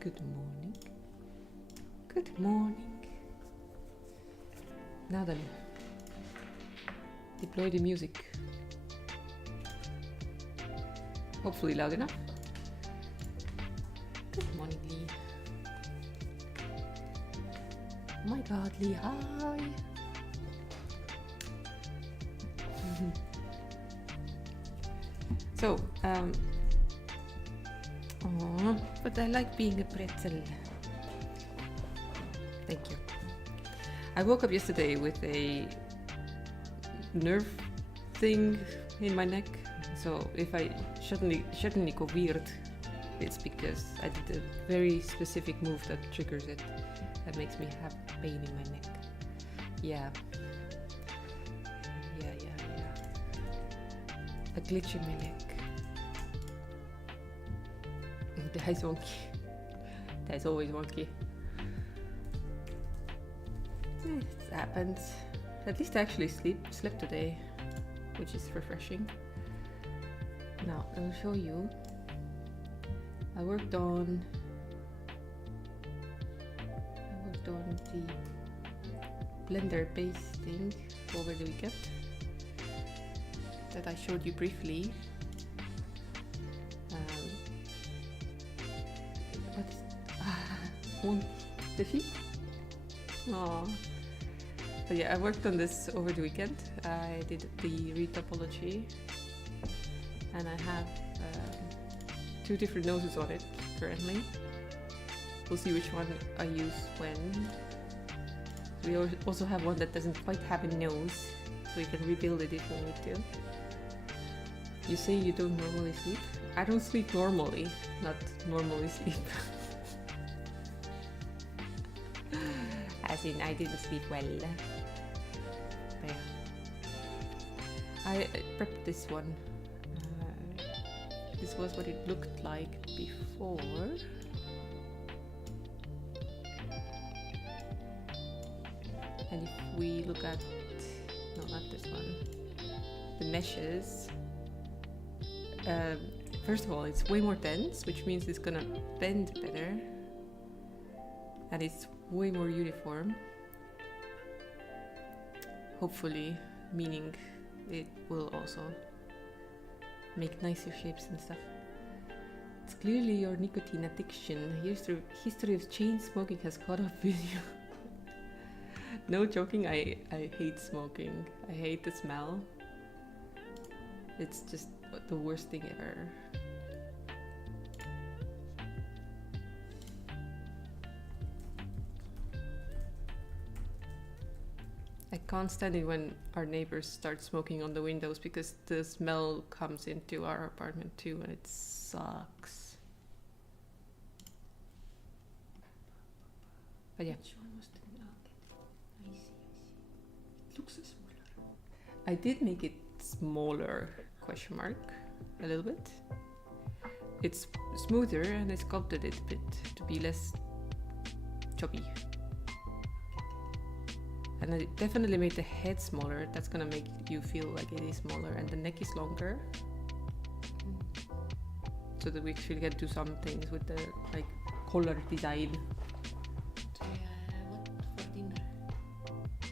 Good morning. Good morning. Now then, deploy the music. Hopefully loud enough. Good morning, Lee. Oh my god, Lee, hi. So, but I like being a pretzel. Thank you. I woke up yesterday with a nerve thing in my neck, so if I suddenly go weird, it's because I did a very specific move that triggers it. That makes me have pain in my neck. Yeah. A glitch in my neck. That is wonky. That is always wonky. It happens. At least I actually slept today, which is refreshing. Now I will show you. I worked on the Blender base thing over the weekend that I showed you briefly. The sheep? Aww. But yeah, I worked on this over the weekend. I did the retopology and I have 2 different noses on it currently. We'll see which one I use when. We also have one that doesn't quite have a nose, so we can rebuild it if we need to. You say you don't normally sleep? I don't sleep normally, not normally sleep. As in, I didn't sleep well. But yeah. I prepped this one. This was what it looked like before. And if we look at, no, not this one, the meshes, first of all, it's way more dense, which means it's gonna bend better, and it's way more uniform, hopefully, meaning it will also make nicer shapes and stuff. It's clearly your nicotine addiction. Here's the history of chain smoking has caught up with you. No joking, I hate smoking. I hate the smell. It's just the worst thing ever. I can't stand it when our neighbors start smoking on the windows because the smell comes into our apartment too and it sucks. But yeah. Which one was the I see. It looks smaller. I did make it smaller, question mark, a little bit. It's smoother and I sculpted it a bit to be less chubby. And I definitely made the head smaller. That's gonna make you feel like it is smaller, and the neck is longer. So that we actually can do some things with the like collar design.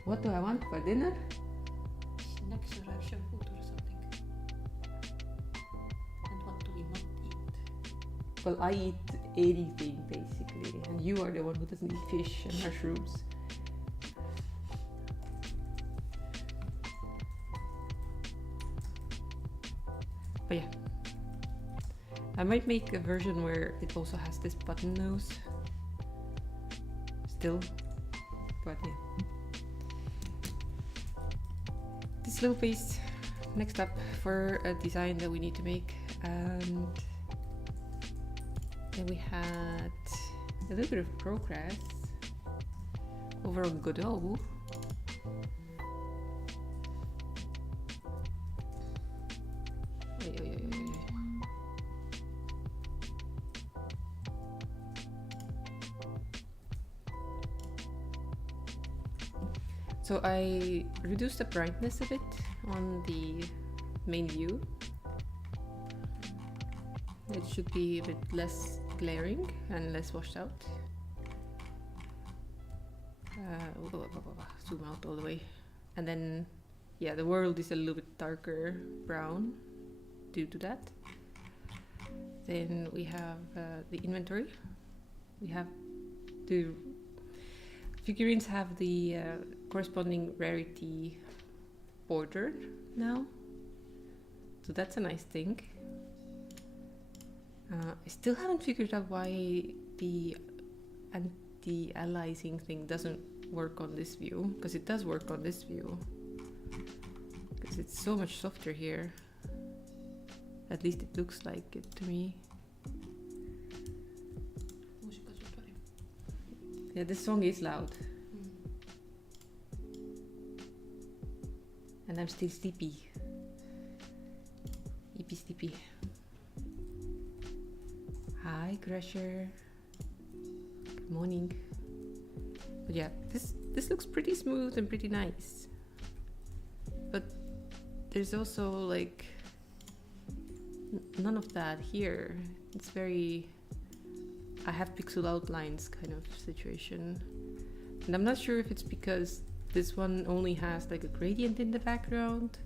What do I want for dinner? Snacks or Russian food or something. And what do we not eat? Well, I eat anything basically, and you are the one who doesn't eat fish and mushrooms. But yeah, I might make a version where it also has this button nose still, but yeah. This little piece next up for a design that we need to make, and then we had a little bit of progress over on Godot. So I reduced the brightness a bit on the main view. It should be a bit less glaring and less washed out. Zoom out all the way. And then, yeah, the world is a little bit darker brown due to that. Then we have the inventory. We have the figurines have the corresponding rarity border now. So that's a nice thing. I still haven't figured out why the anti-aliasing thing doesn't work on this view, because it does work on this view. Because it's so much softer here. At least it looks like it to me. Yeah, this song is loud. And I'm still sleepy. Sleepy. Hi, Crusher. Good morning. But yeah, this looks pretty smooth and pretty nice. But there's also like none of that here. It's very I have pixel outlines kind of situation. And I'm not sure if it's because this one only has like a gradient in the background,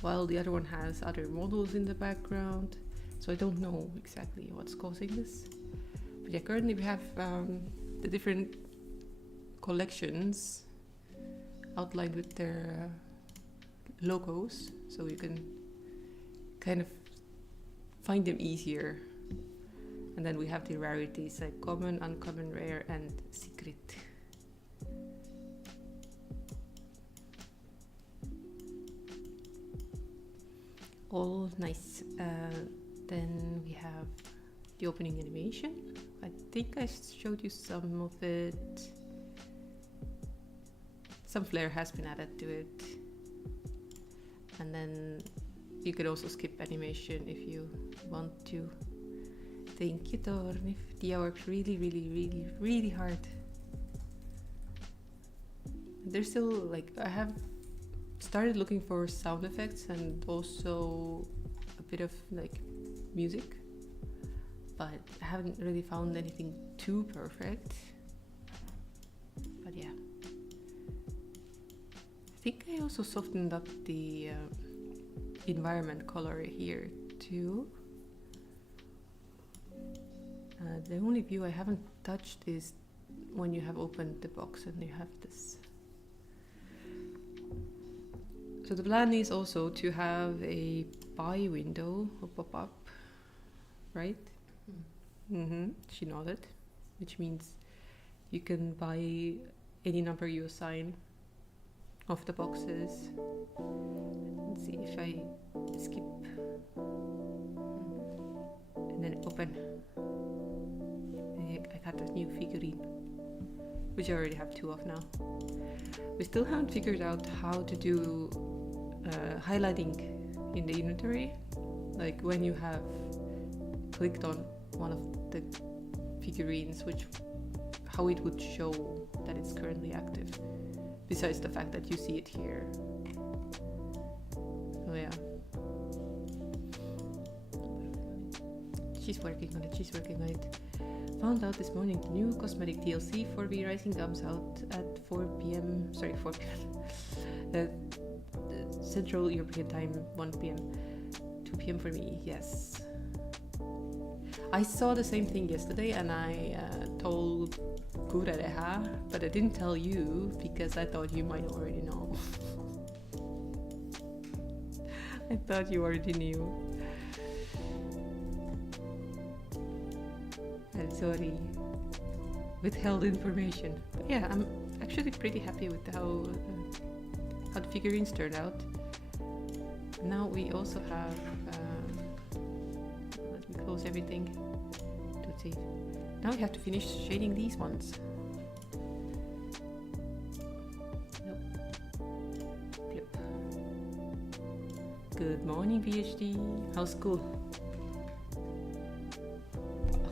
while the other one has other models in the background. So I don't know exactly what's causing this. But yeah, currently we have the different collections outlined with their logos, so you can kind of find them easier. And then we have the rarities like common, uncommon, rare, and secret. All nice. Then we have the opening animation. I think I showed you some of it. Some flair has been added to it. And then you could also skip animation if you want to. Thank you, Tornif. Tia works really hard. There's still like, I have started looking for sound effects and also a bit of like music, but I haven't really found anything too perfect. But yeah, I think I also softened up the environment color here too. The only view I haven't touched is when you have opened the box and you have this. So the plan is also to have a buy window or pop-up, right? She nodded, which means you can buy any number you assign of the boxes. Let's see if I skip and then open. I got a new figurine, which I already have 2 of now. We still haven't figured out how to do highlighting in the inventory, like when you have clicked on one of the figurines, how it would show that it's currently active, besides the fact that you see it here. So yeah, she's working on it. Found out this morning the new cosmetic DLC for V Rising comes out at 4 p.m. Central European time, 1 p.m. 2 p.m. for me, yes. I saw the same thing yesterday and I told Kurereha, but I didn't tell you because I thought you might already know. I thought you already knew. I'm sorry. Withheld information. But yeah, I'm actually pretty happy with how the figurines turned out. Now we also have, let me close everything to save. Now we have to finish shading these ones. Nope. Flip. Good morning, PhD. How's school?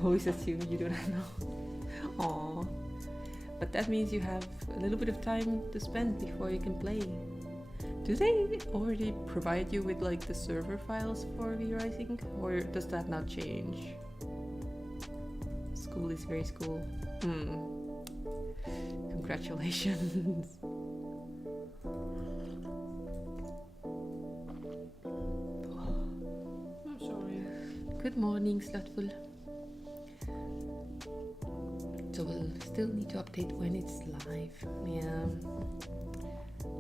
Always assume you do not know. Aww. But that means you have a little bit of time to spend before you can play. Do they already provide you with like the server files for V Rising, or does that not change? School is very school. Congratulations. I'm sorry. Good morning, Slutful. So we'll still need to update when it's live. Yeah.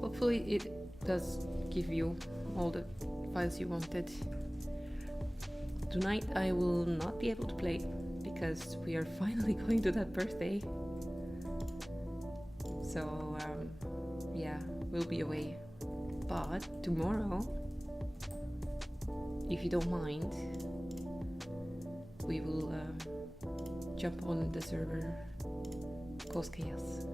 Hopefully it does give you all the files you wanted. Tonight I will not be able to play because we are finally going to that birthday. So yeah, we'll be away. But tomorrow, if you don't mind, we will jump on the server Cause Chaos.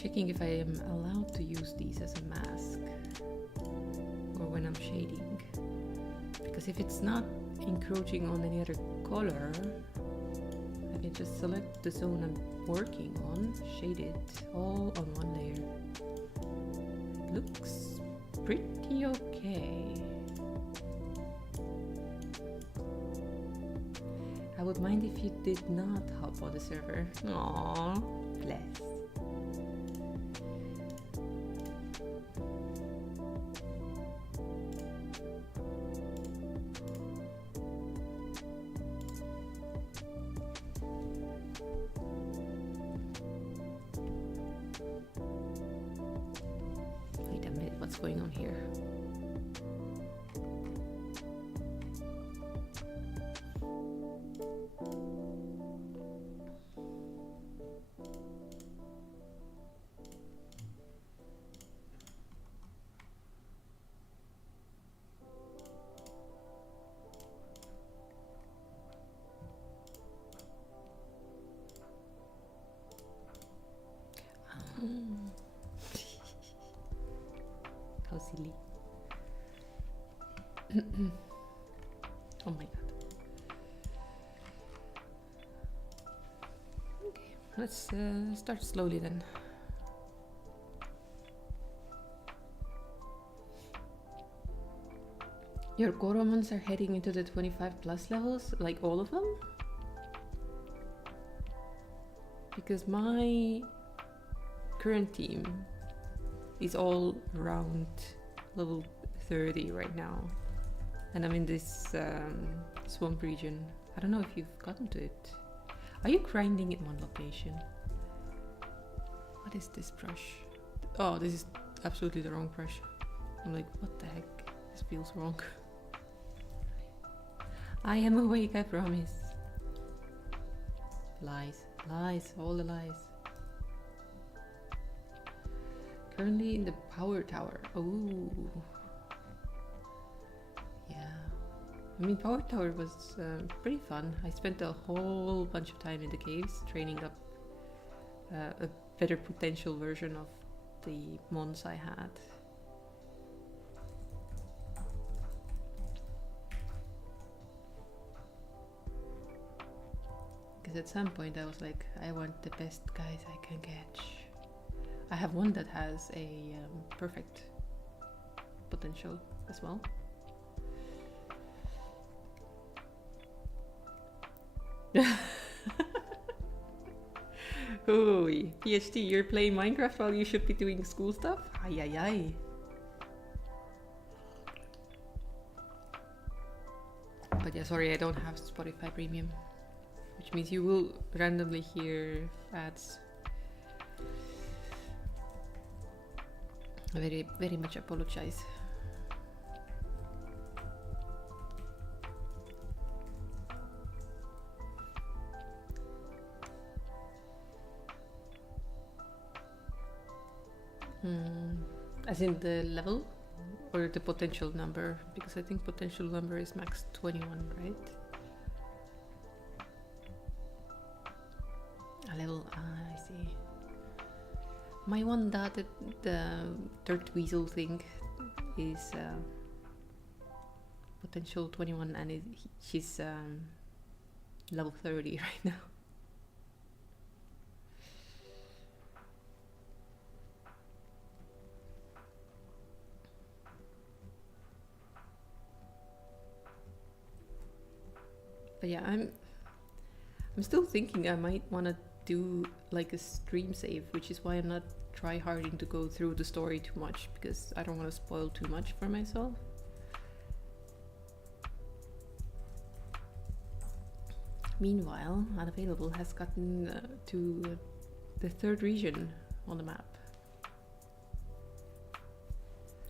Checking if I am allowed to use these as a mask or when I'm shading, because if it's not encroaching on any other color, I can just select the zone I'm working on, shade it all on one layer. It looks pretty okay. I would mind if you did not hop on the server. Aww, bless. Wait a minute, what's going on here? How silly. Oh my god. Okay, let's start slowly then. Your Goromons are heading into the 25 plus levels, like all of them? Because my current team is all around level 30 right now, and I'm in this swamp region. I don't know if you've gotten to it. Are you grinding in one location? What is this brush? Oh, this is absolutely the wrong brush. I'm like, what the heck? This feels wrong. I am awake, I promise. Lies, lies, all the lies. Currently in the power tower. Oh, yeah. I mean, power tower was pretty fun. I spent a whole bunch of time in the caves training up a better potential version of the mons I had. Because at some point I was like, I want the best guys I can catch. I have one that has a perfect potential as well. Ooh, PhD, you're playing Minecraft while you should be doing school stuff? Ay, ay, ay. But yeah, sorry, I don't have Spotify Premium, which means you will randomly hear ads. I very much apologize. As in the level or the potential number? Because I think potential number is max 21, right? A level, I see. My one dotted, the dirt weasel thing is potential 21 and she's level 30 right now. But yeah, I'm still thinking I might want to do like a stream save, which is why I'm not try harding to go through the story too much, because I don't want to spoil too much for myself. Meanwhile, Unavailable has gotten to the 3rd region on the map.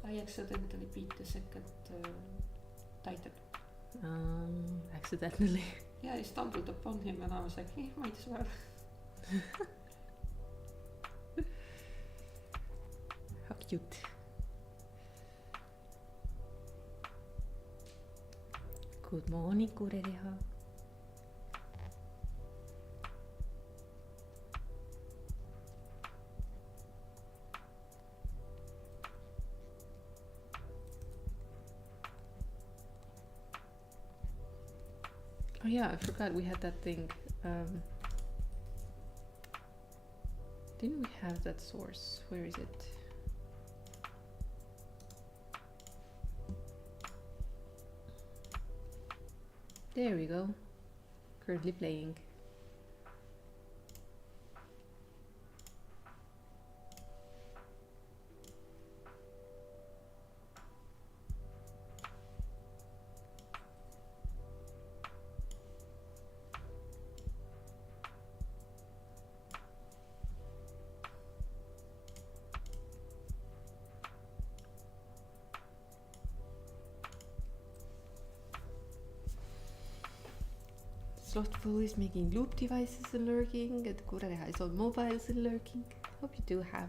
I accidentally beat the 2nd titan. Accidentally. Yeah, I stumbled upon him and I was like, hey, might as well. How cute. Good morning, Kurereha. Oh yeah, I forgot we had that thing. Didn't we have that source? Where is it? There we go. Currently playing. Slothful is making loop devices and lurking, and Kurereha is on mobiles and lurking. Hope you do have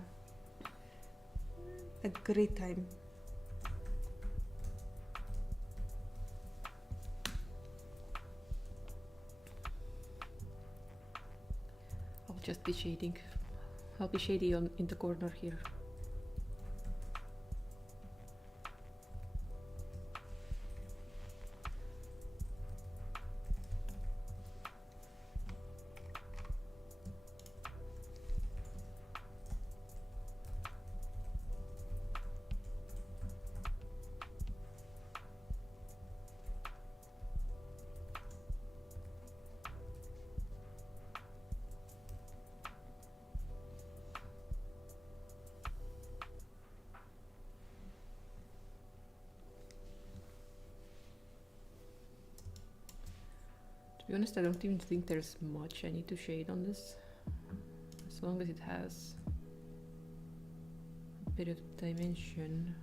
a great time. I'll just be shading. I'll be shady in the corner here. To be honest, I don't even think there's much I need to shade on this. As long as it has a bit of dimension.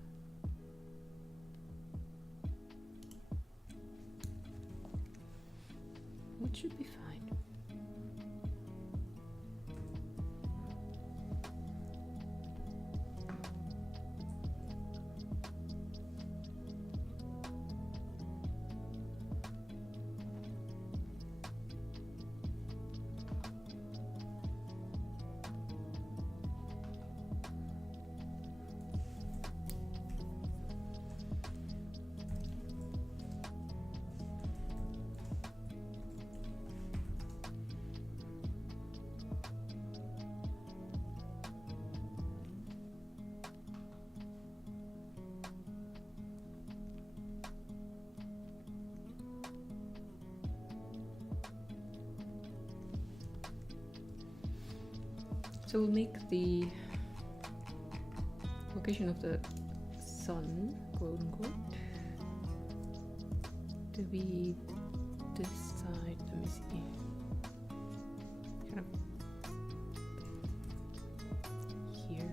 It should be fine. So we'll make the location of the sun, quote unquote, to be this side. Let me see. Kind of here.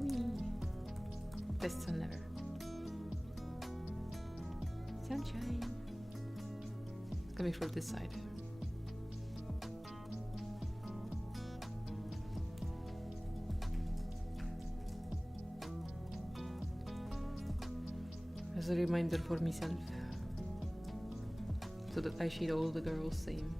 Whee! Best sun ever. Sunshine. Coming from this side. As a reminder for myself, so that I shade all the girls same.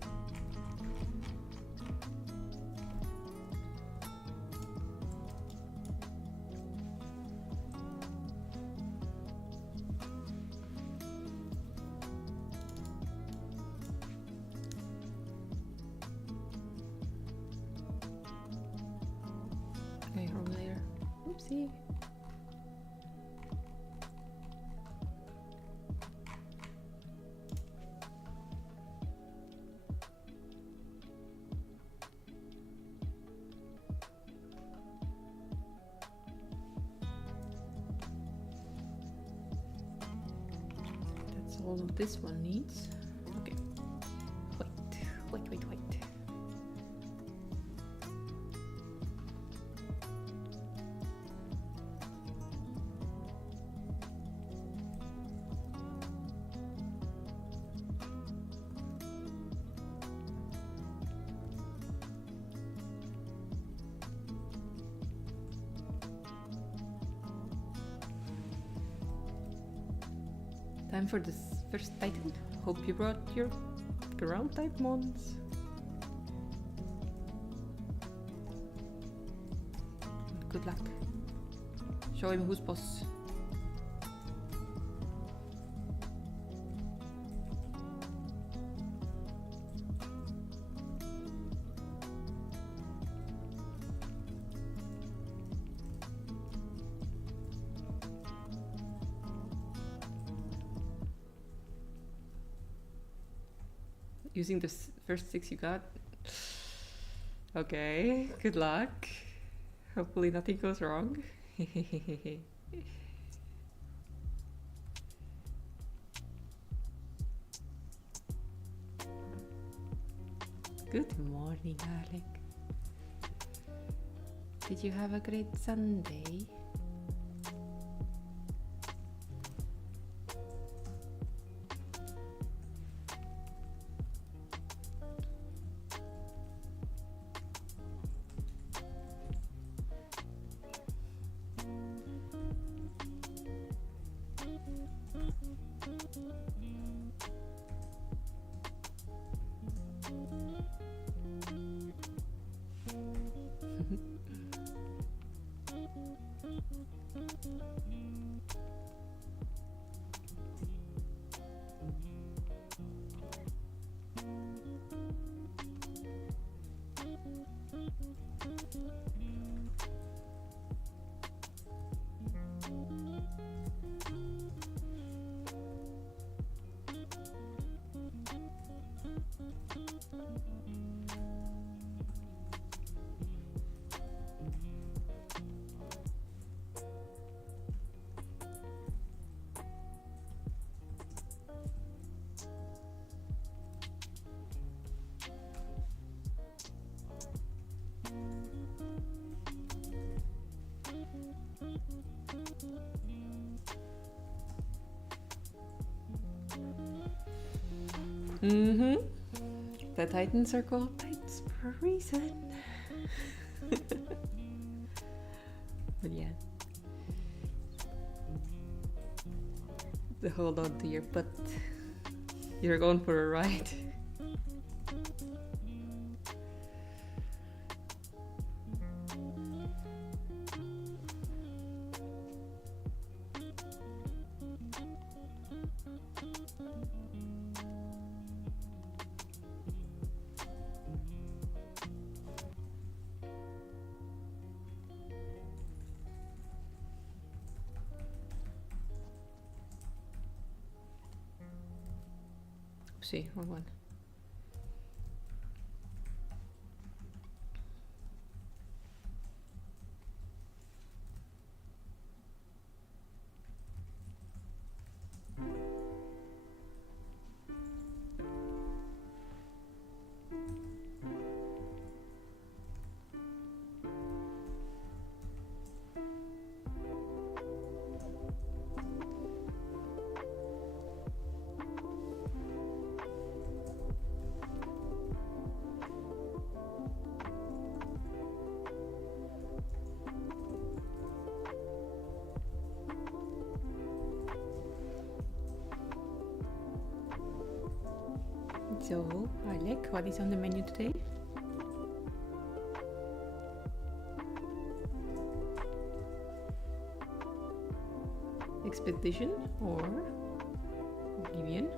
Okay, wrong layer. Oopsie. all this one needs. Okay. Wait. Time for this first Titan. Hope you brought your ground type mons. Good luck. Show him who's boss. Using the first 6 you got. Okay, good luck. Hopefully nothing goes wrong. Good morning, Alec. Did you have a great Sunday? The Titans are called Titans for a reason. But yeah. Hold on to your butt. You're going for a ride. Oopsie, wrong one. So, Alec, what is on the menu today? Expedition or Oblivion?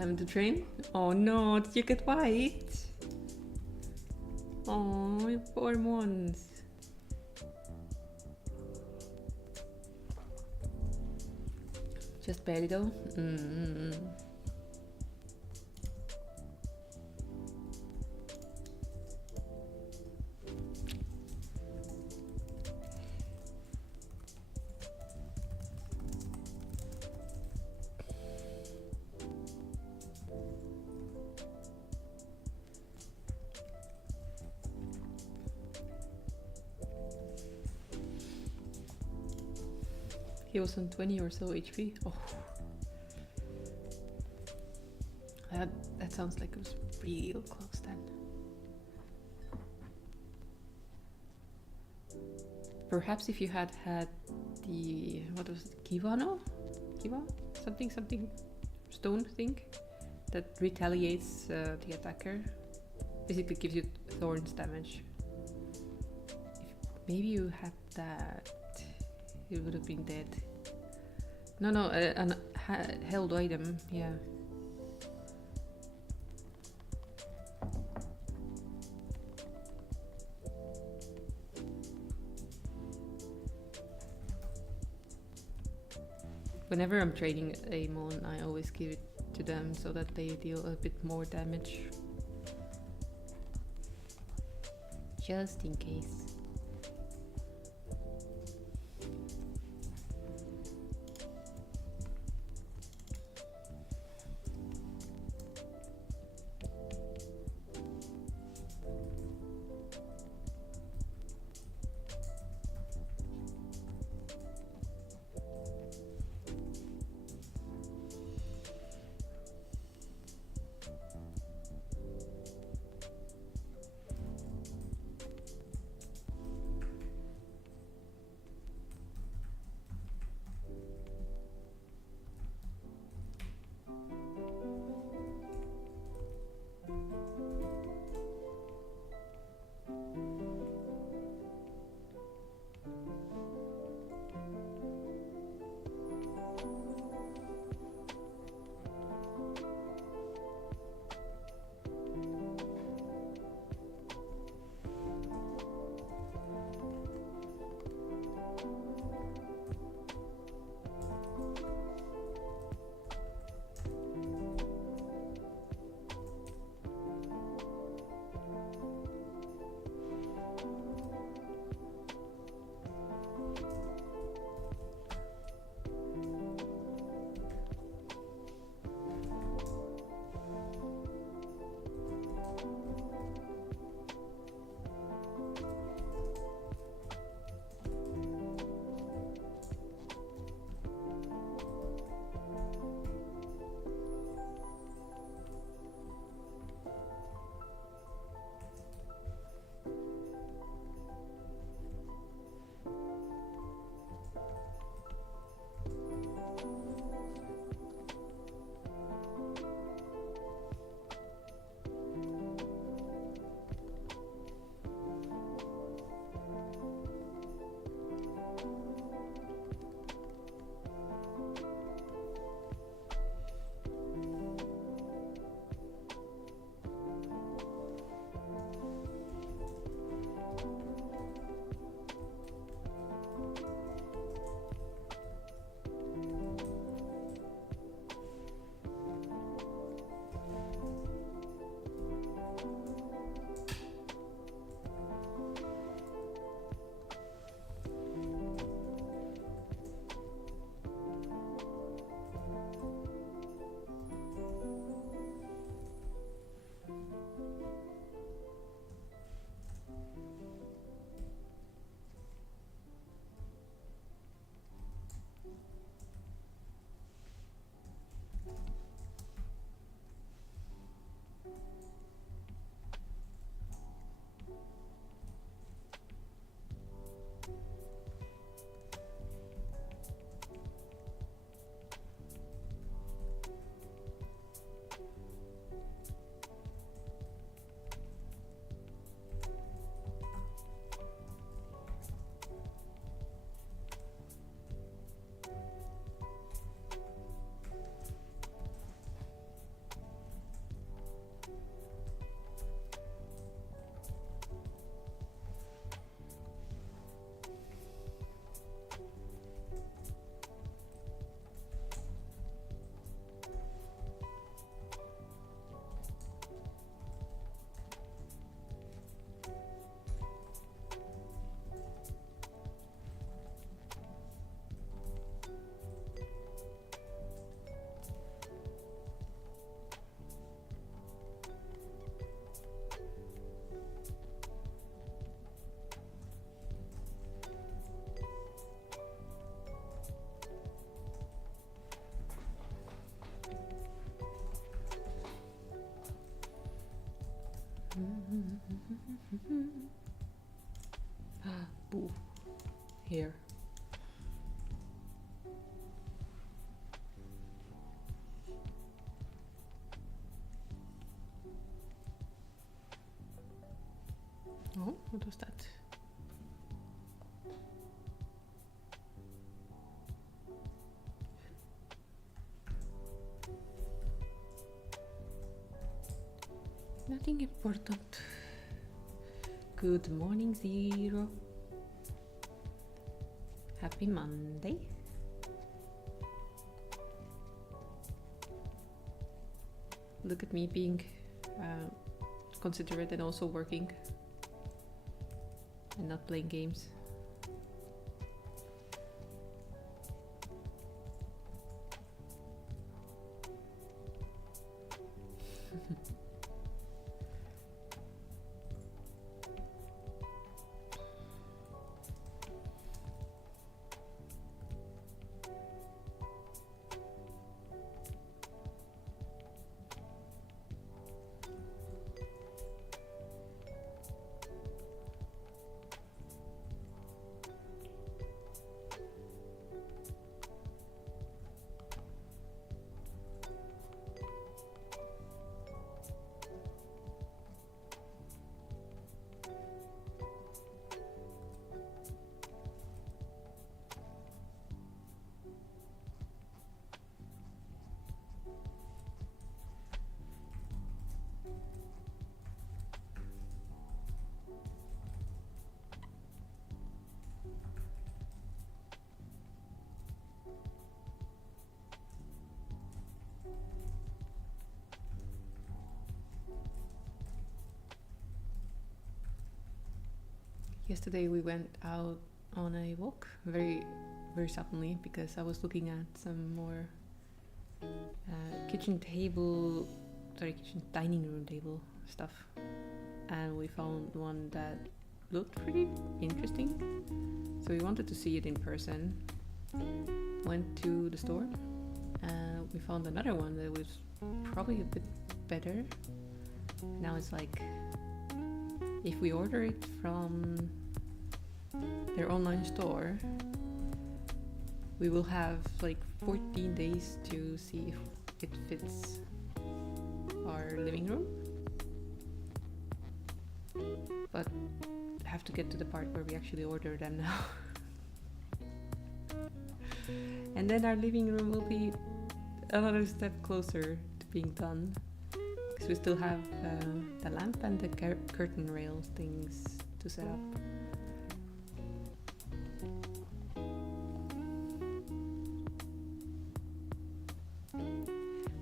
Having to train? Oh no, did you get white? Oh, you poor ones. Just barely though. He was on 20 or so HP. Oh. That sounds like it was real close then. Perhaps if you had the, what was it, Kiva? Something stone thing that retaliates the attacker. Basically gives you thorns damage. If maybe you had that, you would have been dead. No, an held item, yeah. Whenever I'm training a mon, I always give it to them so that they deal a bit more damage. Just in case. Oh, what was that? Nothing important. Good morning, Zero. Happy Monday. Look at me being considerate and also working and not playing games. Yesterday we went out on a walk very suddenly because I was looking at some more kitchen dining room table stuff, and we found one that looked pretty interesting, so we wanted to see it in person. Went to the store and we found another one that was probably a bit better. Now it's like, if we order it from their online store, we will have like 14 days to see if it fits our living room. But have to get to the part where we actually order them now. And then our living room will be another step closer to being done, because we still have the lamp and the curtain rails things to set up.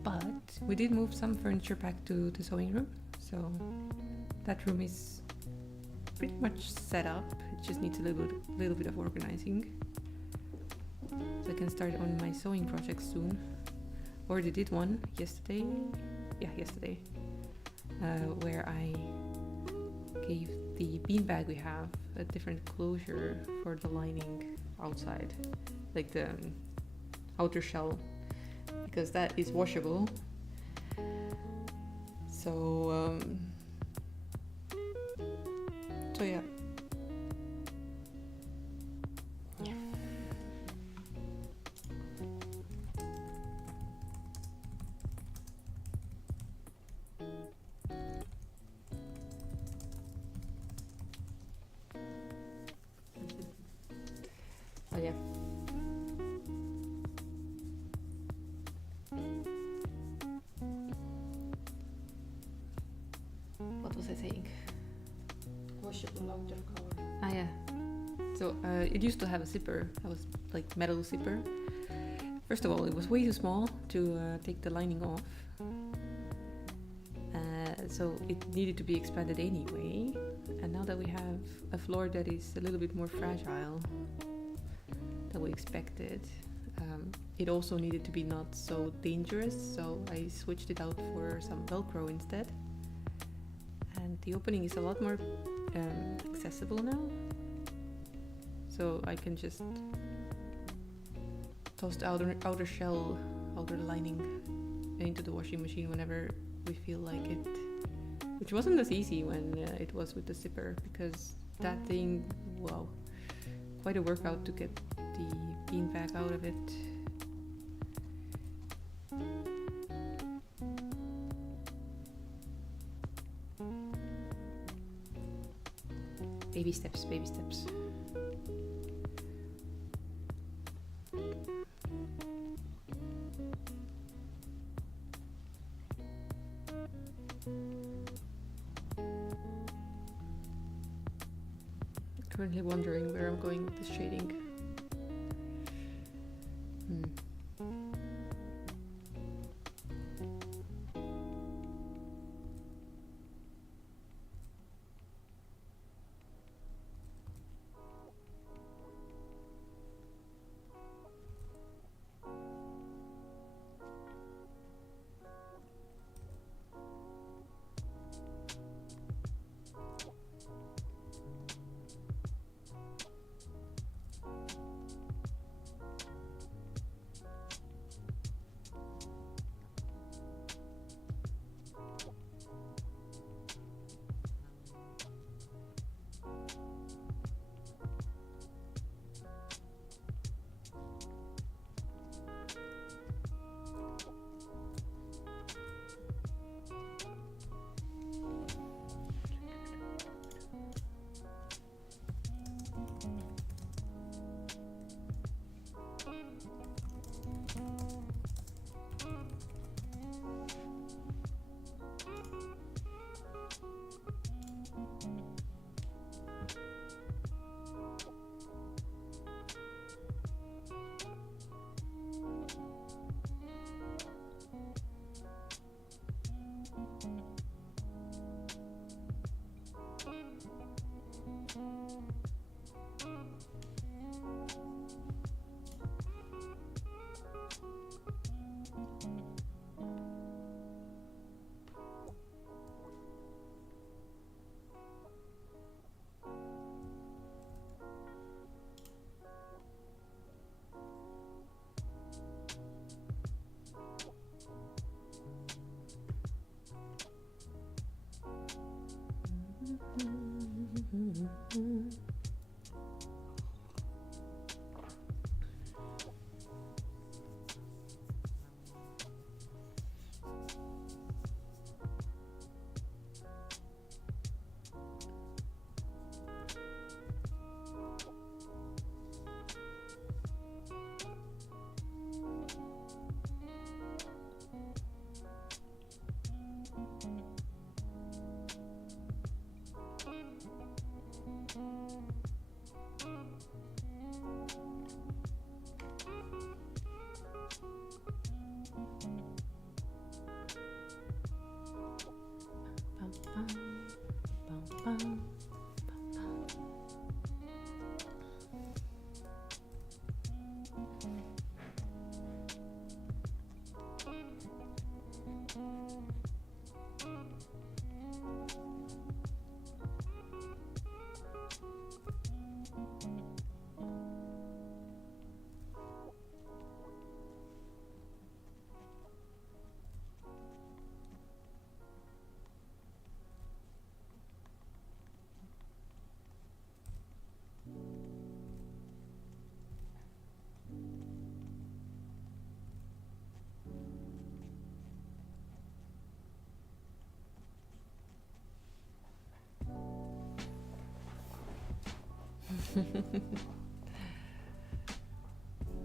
But we did move some furniture back to the sewing room, so that room is pretty much set up. It just needs a little bit of organizing, so I can start on my sewing project soon. Already did one yesterday, where I gave the beanbag we have a different closure for the lining outside, like the outer shell, because that is washable. So yeah. Oh yeah. What was I saying? Washable outer cover. Ah yeah. So it used to have a zipper. That was like metal zipper. First of all, it was way too small to take the lining off. So it needed to be expanded anyway. And now that we have a floor that is a little bit more fragile than we expected, it also needed to be not so dangerous. So I switched it out for some Velcro instead. And the opening is a lot more accessible now. So I can just toss the outer shell, outer lining into the washing machine whenever we feel like it. Which wasn't as easy when it was with the zipper, because that thing, wow, quite a workout to get the beanbag out of it. Baby steps, baby steps. Currently wondering where I'm going with this shading.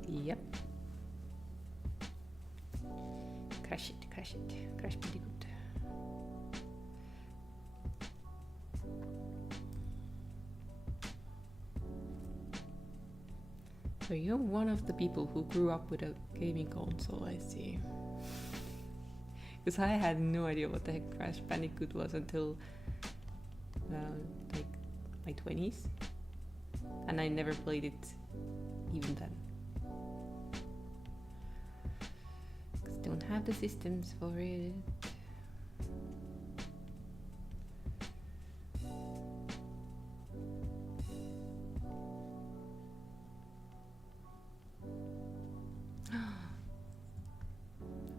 Yep. Crash it, crash it. Crash pretty good. So you're one of the people who grew up with a gaming console, I see. Because I had no idea what the heck Crash Bandicoot was until like my 20s. And I never played it even then. Because I don't have the systems for it.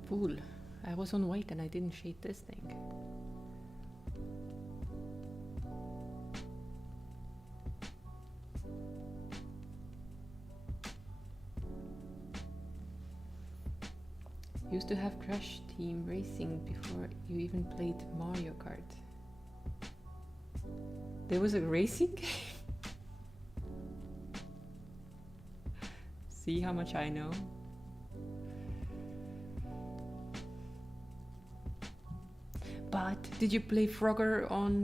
Fool. I was on white and I didn't shade this thing. Used to have Crash Team Racing before you even played Mario Kart. There was a racing game? See how much I know? But did you play Frogger on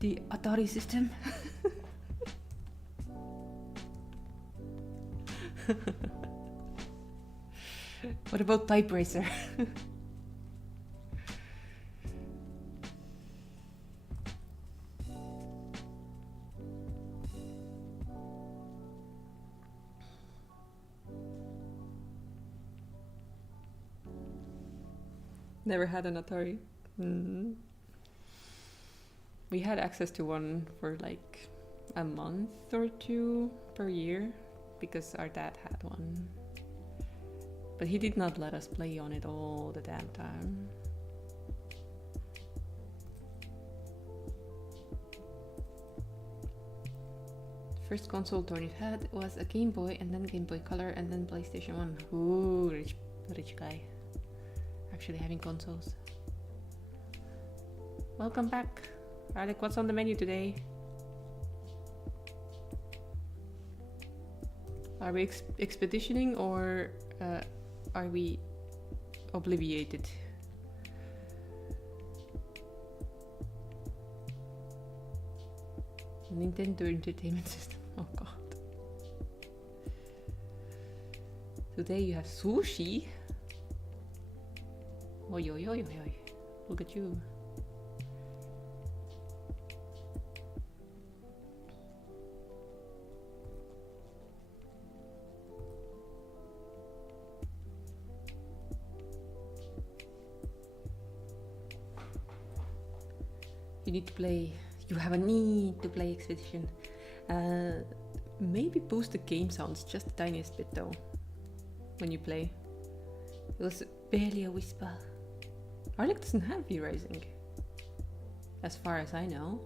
the Atari system? What about Type Racer? Never had an Atari. Mm-hmm. We had access to one for like a month or two per year because our dad had one. But he did not let us play on it all the damn time. First console Tony had was a Game Boy and then Game Boy Color and then PlayStation 1. Ooh, rich guy. Actually having consoles. Welcome back. Alec, what's on the menu today? Are we expeditioning or are we obliviated? Nintendo Entertainment System. Oh god. Today you have sushi. Oi, oi, oi, oi, oi. Look at you. You need to play. You have a need to play Expedition. Maybe boost the game sounds just the tiniest bit though. When you play. It was barely a whisper. Arlec doesn't have V-Rising. As far as I know.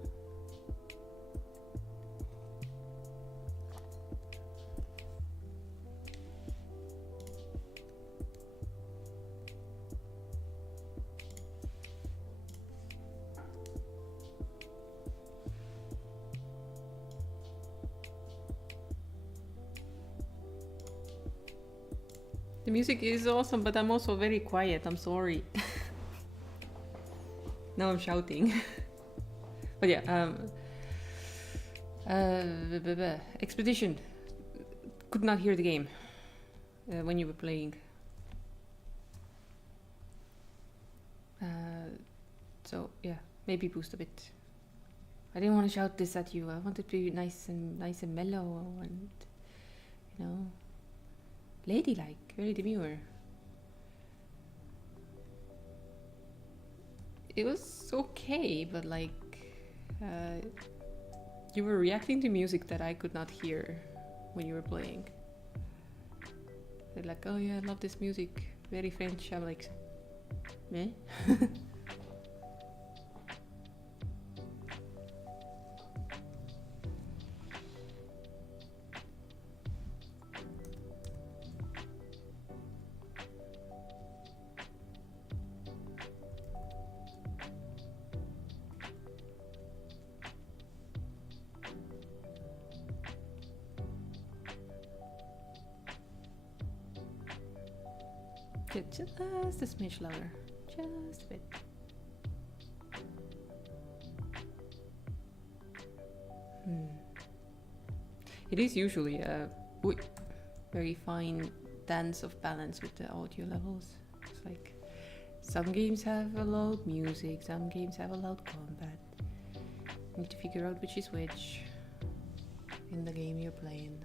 The music is awesome, but I'm also very quiet. I'm sorry. Now I'm shouting. But yeah, Expedition. Could not hear the game when you were playing. So yeah, maybe boost a bit. I didn't want to shout this at you. I wanted to be nice and mellow and, you know, ladylike, very demure. It was okay, but like, you were reacting to music that I could not hear when you were playing. They're like, oh yeah, I love this music, very French. I'm like, meh? Just a smidge louder, just a bit. It is usually a very fine dance of balance with the audio levels. It's like some games have a loud music, some games have a loud combat. You need to figure out which is which in the game you're playing.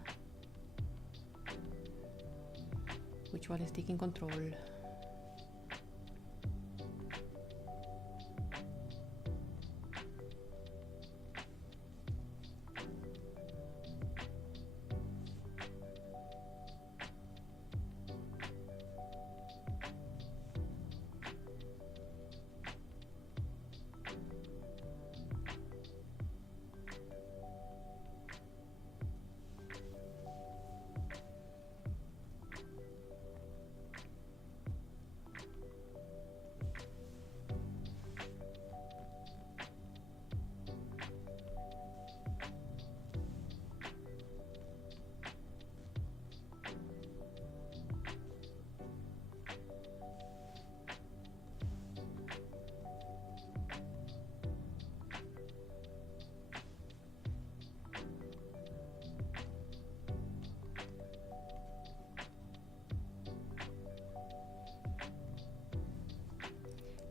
Which one is taking control?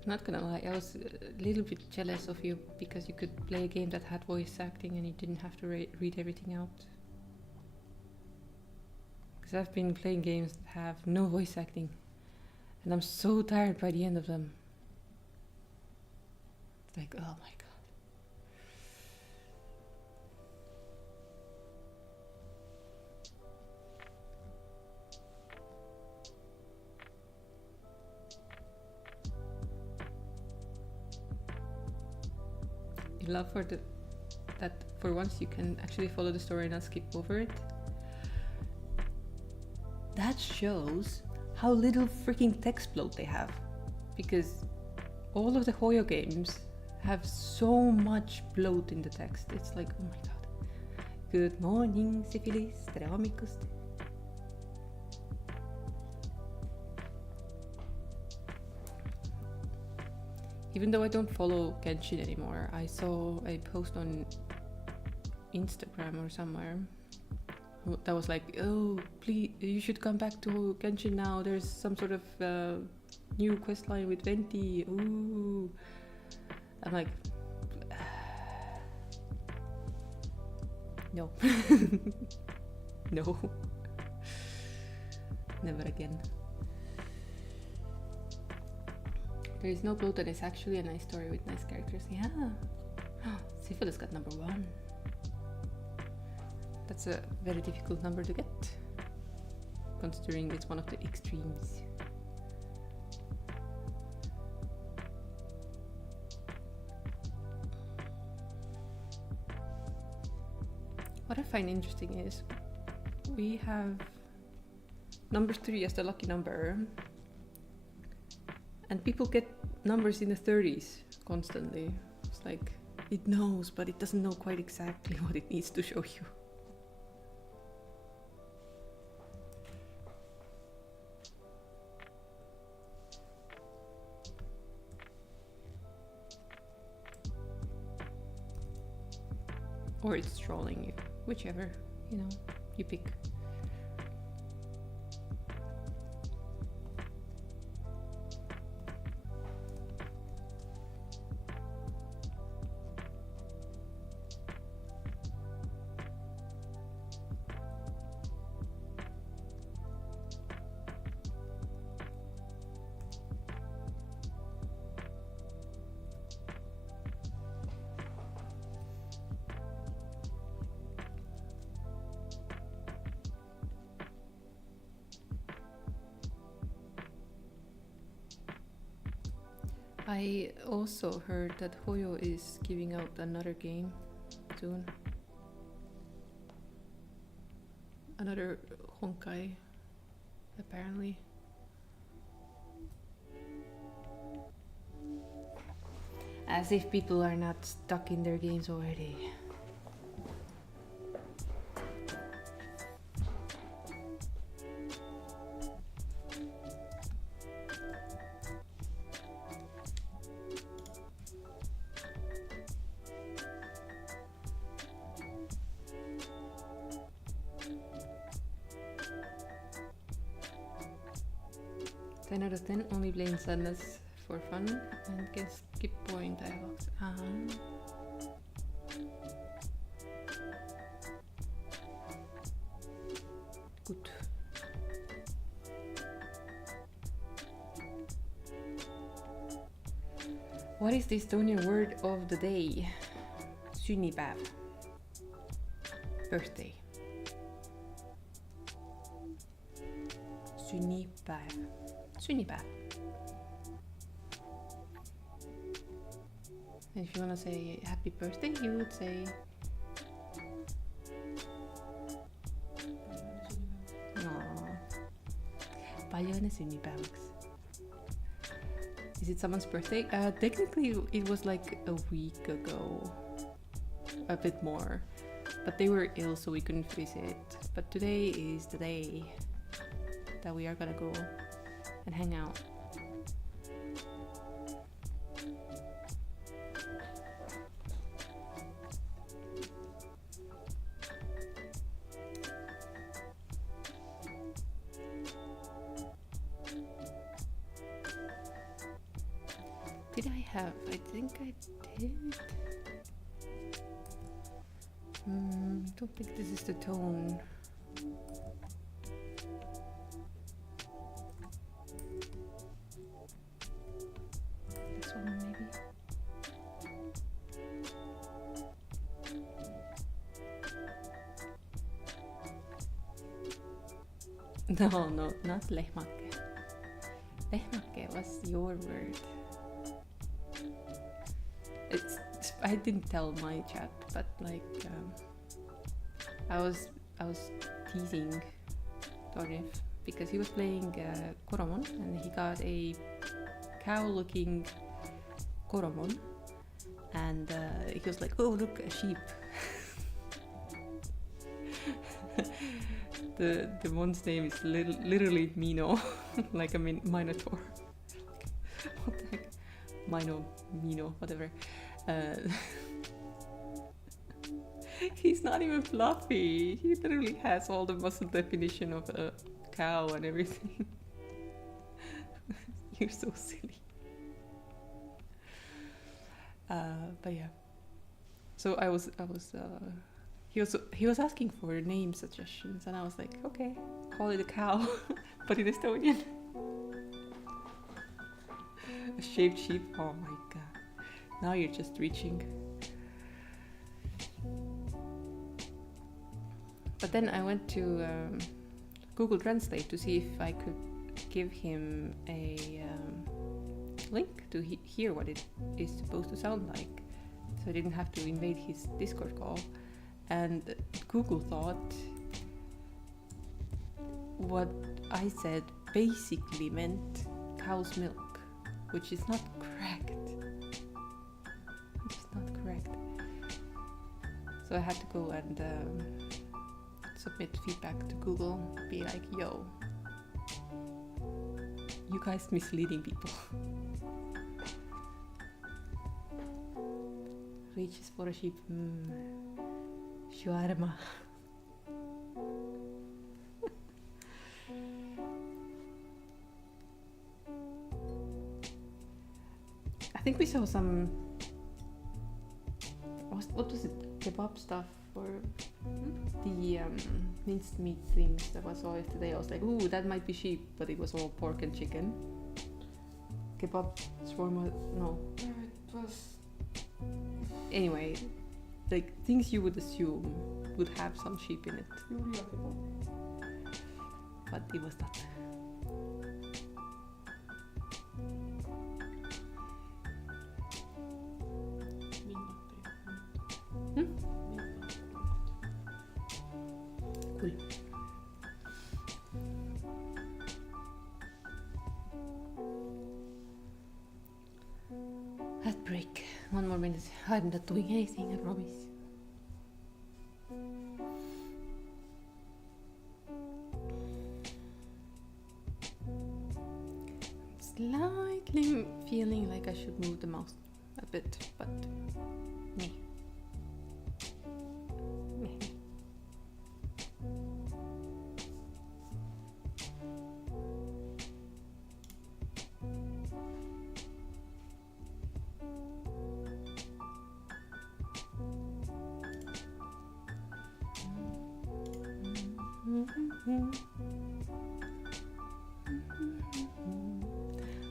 Not gonna lie, I was a little bit jealous of you because you could play a game that had voice acting and you didn't have to read everything out. Because I've been playing games that have no voice acting and I'm so tired by the end of them. It's like, oh my god. I love that for once you can actually follow the story and not skip over it. That shows how little freaking text bloat they have, because all of the Hoyo games have so much bloat in the text. It's like, oh my god. Good morning, syphilis, tere hommikust. Even though I don't follow Genshin anymore, I saw a post on Instagram or somewhere that was like, oh, please, you should come back to Genshin now. There's some sort of new quest line with Venti. Ooh. I'm like, no. No. Never again. There is no bloat and it's actually a nice story with nice characters. Yeah. Syphilis got number 1. That's a very difficult number to get, considering it's one of the extremes. What I find interesting is we have number 3 as the lucky number, and people get numbers in the 30s constantly. It's like, it knows, but it doesn't know quite exactly what it needs to show you. Or it's trolling you, whichever, you know, you pick. I also heard that Hoyo is giving out another game soon. Another Honkai, apparently. As if people are not stuck in their games already. Only playing Sadness for fun and can skip boring dialogues. Good. What is the Estonian word of the day? Sünnipäev. Birthday. Sünnipäev. Sünnipäev. And if you want to say happy birthday, you would say palju õnne sünnipäevaks. Is it someone's birthday? Technically it was like a week ago, a bit more, but they were ill so we couldn't visit. But today is the day that we are gonna go and hang out. did I have? I think I did. Don't think this is the tone. This one maybe. No, not lehmakke. Lehmakke was your word. I didn't tell my chat, but like I was teasing Torif because he was playing Koromon and he got a cow-looking Koromon, and he was like, "Oh, look, a sheep." The mon's name is literally Mino, like a minotaur. What the heck? Mino, whatever. He's not even fluffy. He literally has all the muscle definition of a cow and everything. You're so silly. But yeah. So he was asking for name suggestions, and I was like, okay, call it a cow, but in Estonian. A shaved sheep. Oh my god. Now you're just reaching. But then I went to Google Translate to see if I could give him a link to hear what it is supposed to sound like, so I didn't have to invade his Discord call. And Google thought what I said basically meant cow's milk, which is not correct. Which is not correct. So I had to go and submit feedback to Google, be like, yo, you guys misleading people. Reaches for a sheep. Shawarma. I think we saw some. What was it? Kebab stuff or the minced meat things that I saw yesterday. I was like, ooh, that might be sheep, but it was all pork and chicken. Kebab, shawarma, no. It was. Anyway, like things you would assume would have some sheep in it. Julia kebab. But it was not. Cool. Let's break. 1 more minute. I'm not doing anything, I promise. Slightly feeling like I should move the mouse a bit, but meh.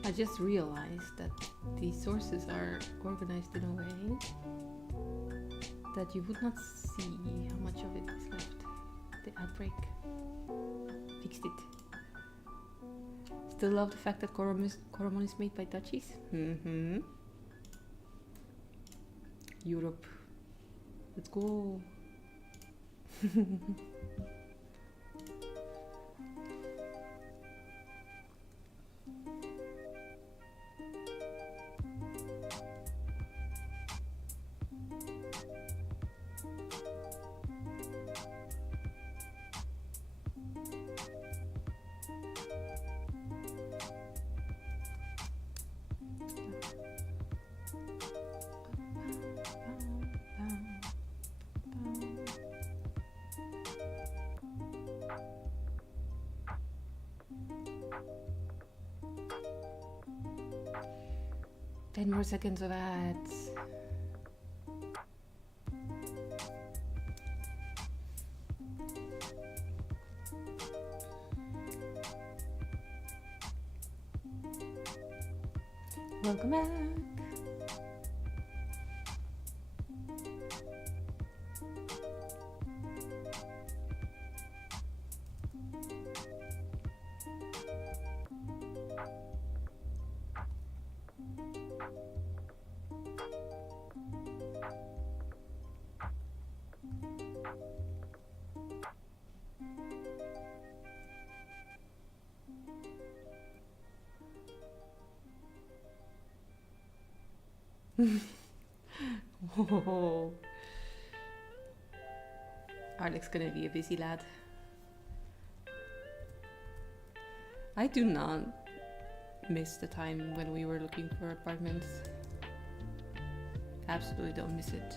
I just realized that these sources are organized in a way that you would not see how much of it is left. The ad break fixed it. Still love the fact that Koromon is made by Dutchies. Europe. Let's go. 10 more seconds of ads. Welcome back. Whoa. Alex gonna be a busy lad. I do not miss the time when we were looking for apartments. Absolutely don't miss it.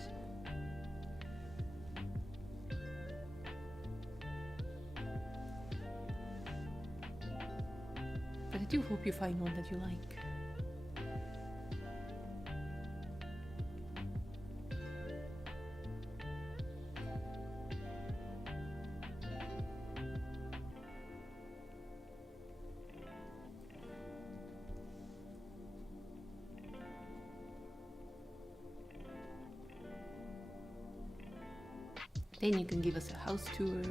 But I do hope you find one that you like. Then you can give us a house tour.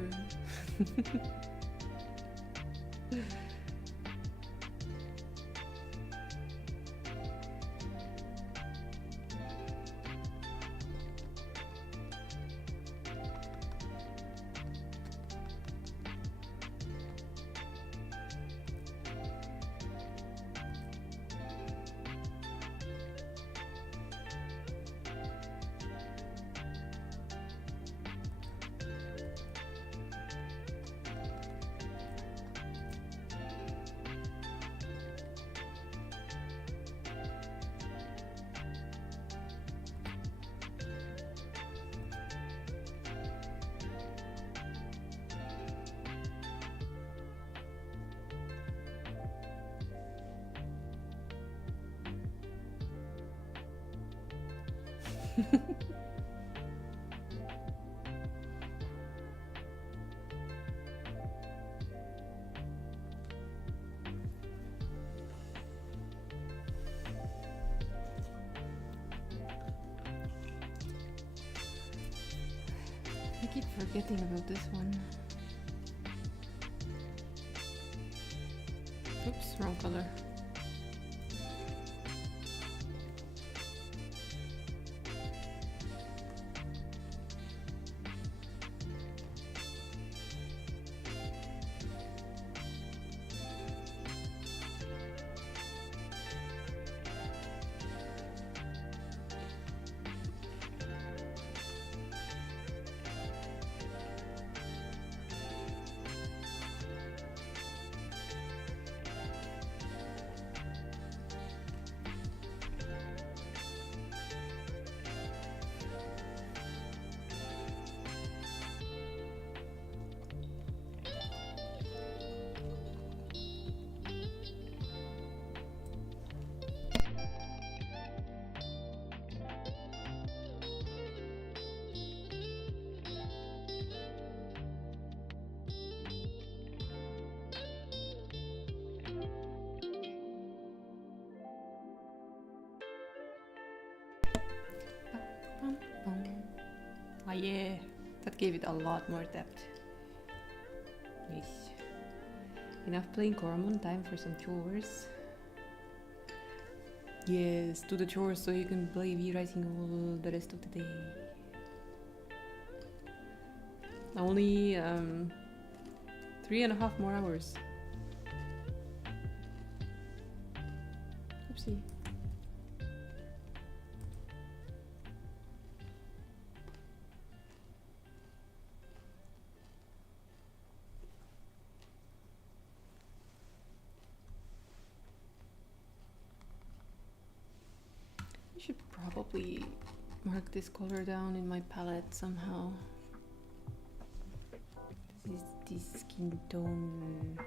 I keep forgetting about this one. Oops, wrong color. Ah yeah, that gave it a lot more depth. Yes. Enough playing Coromon, time for some chores. Yes, do the chores so you can play V-Rising all the rest of the day. Only 3.5 more hours. Oopsie. I should probably mark this color down in my palette somehow. This is the skin tone.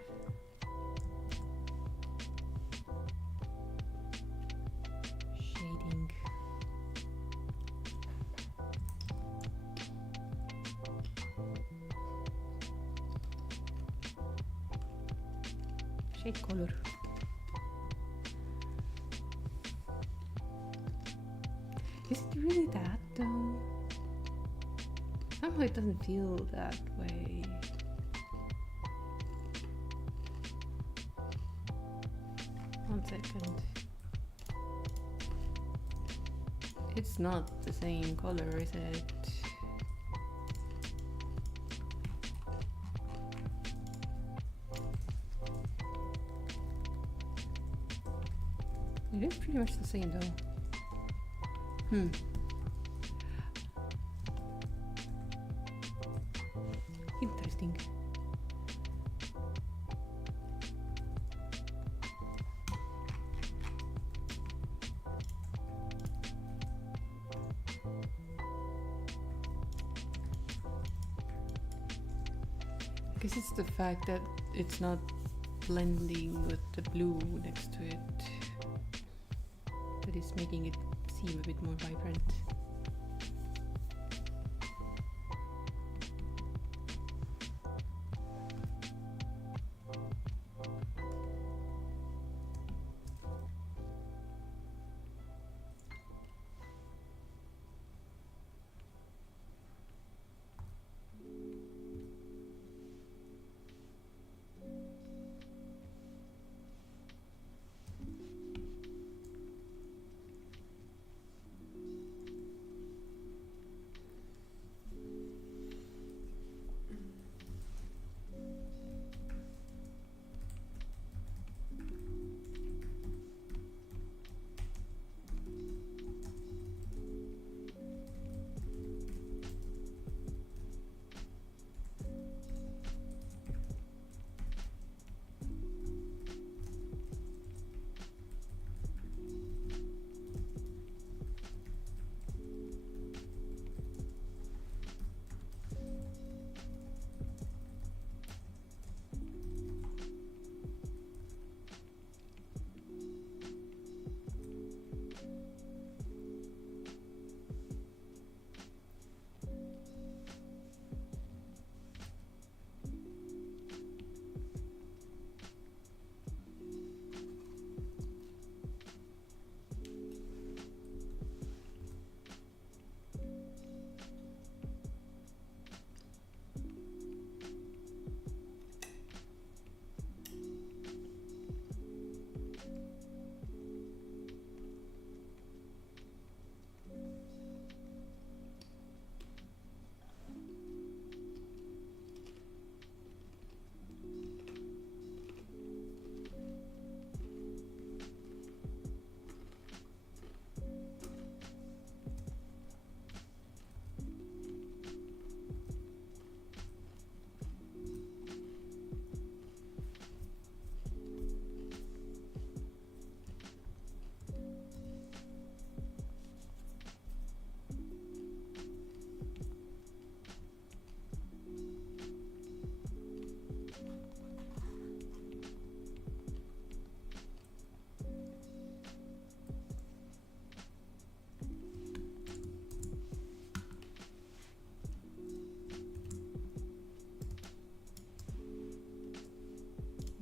shade color. Is it really that though? Somehow it doesn't feel that way. One second. It's not the same color, is it? It is pretty much the same though. Interesting. I guess it's the fact that it's not blending with the blue next to it that is making it seem a bit more vibrant.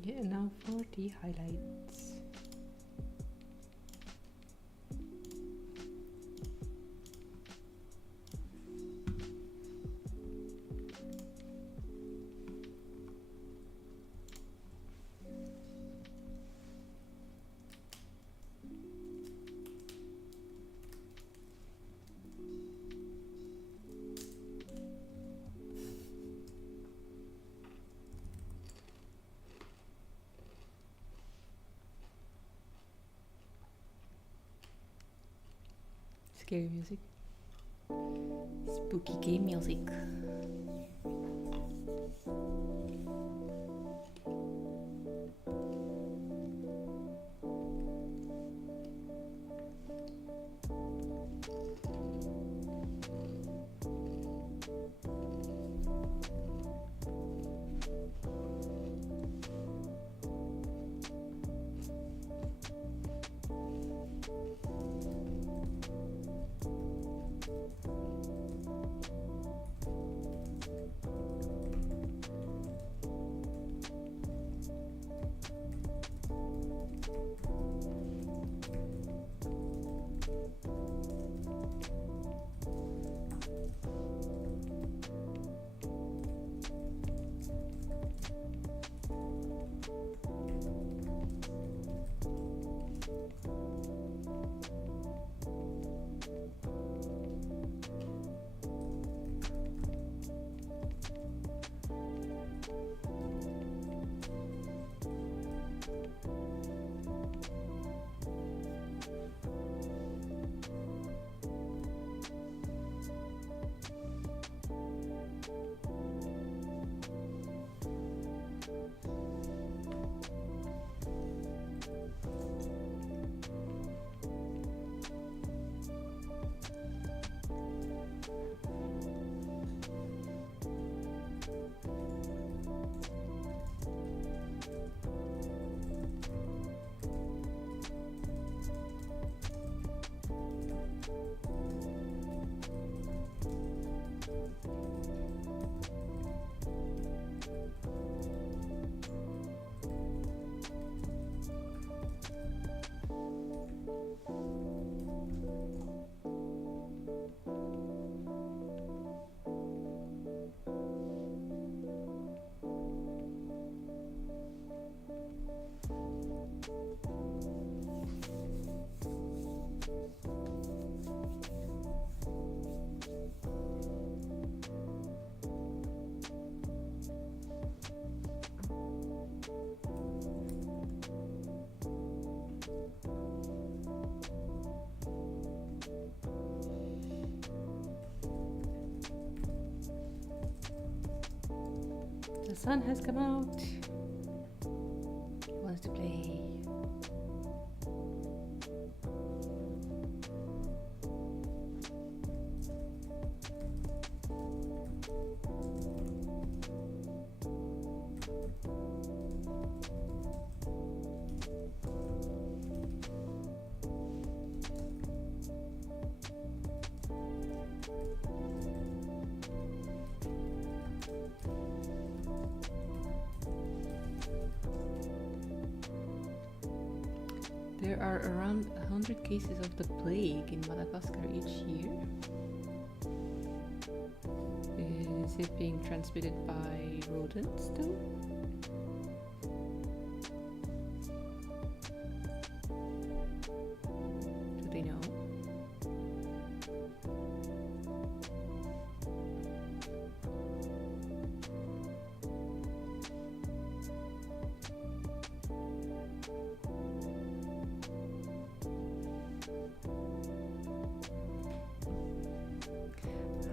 Yeah, now for the highlights. Scary music. Spooky game music. sun has come out. He wants to play. There are around 100 cases of the plague in Madagascar each year. Is it being transmitted by rodents too? Do they know?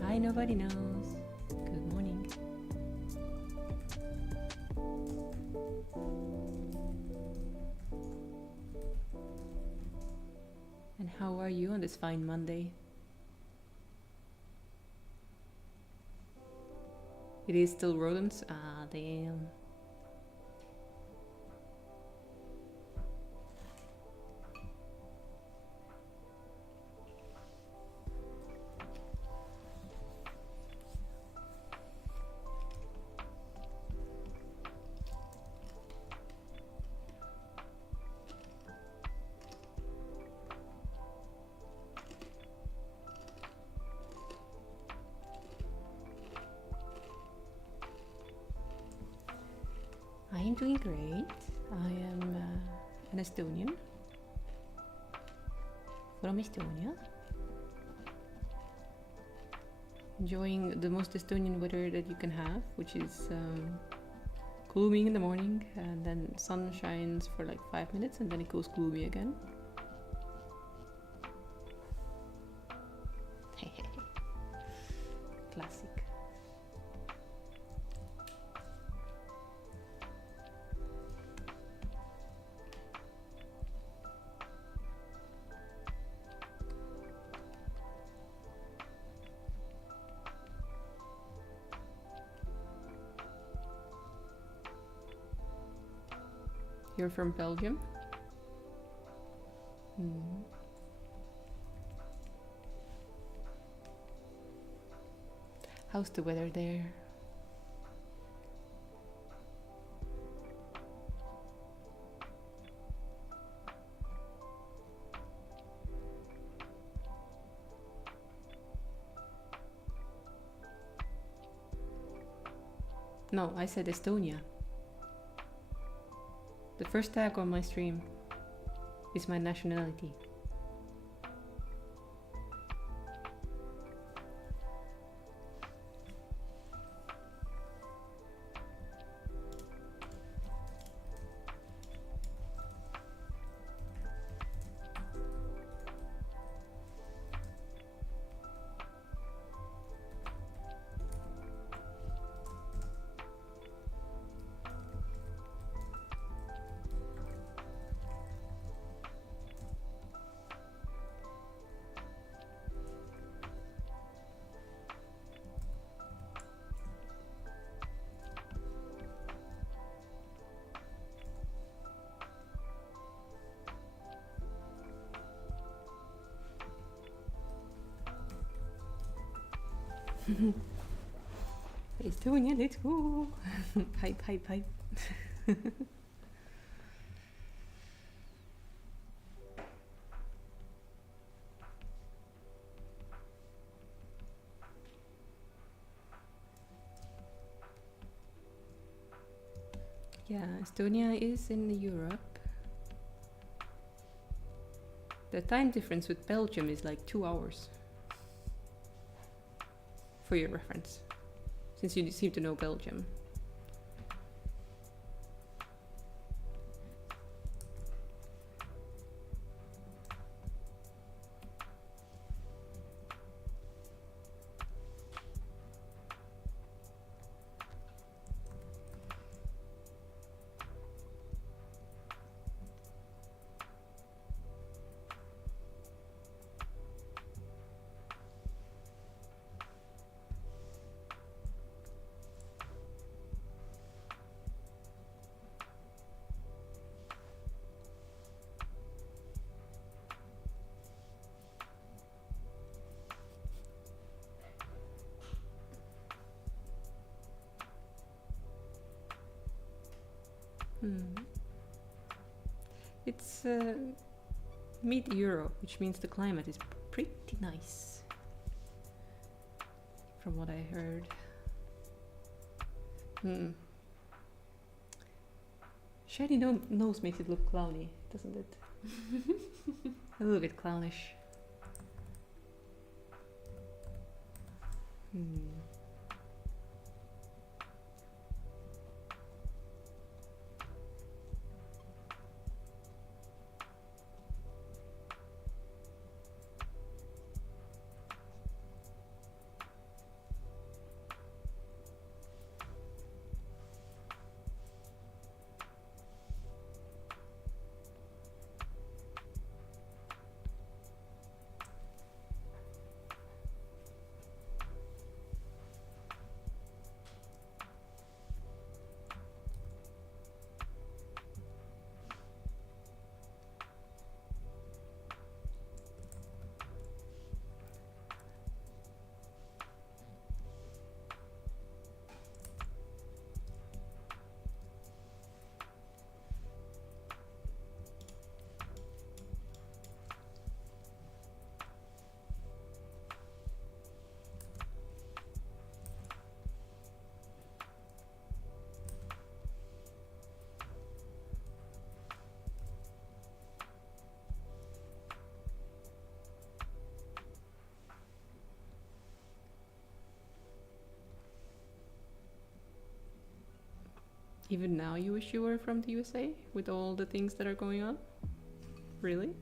Hi, nobody knows. Good morning. And how are you on this fine Monday? It is still rodents? Ah, damn. I am doing great. I am an Estonian from Estonia, enjoying the most Estonian weather that you can have, which is gloomy in the morning and then sun shines for like 5 minutes and then it goes gloomy again. Classic. You're from Belgium? Hmm. How's the weather there? No, I said Estonia. The first tag on my stream is my nationality. Estonia, let's go! Hype, hype, hype. Yeah, Estonia is in Europe. The time difference with Belgium is like 2 hours. For your reference, since you seem to know Belgium. It's mid-Euro, which means the climate is pretty nice, from what I heard. Shiny nose makes it look clowny, doesn't it? A little bit clownish. Even now you wish you were from the USA with all the things that are going on? Really?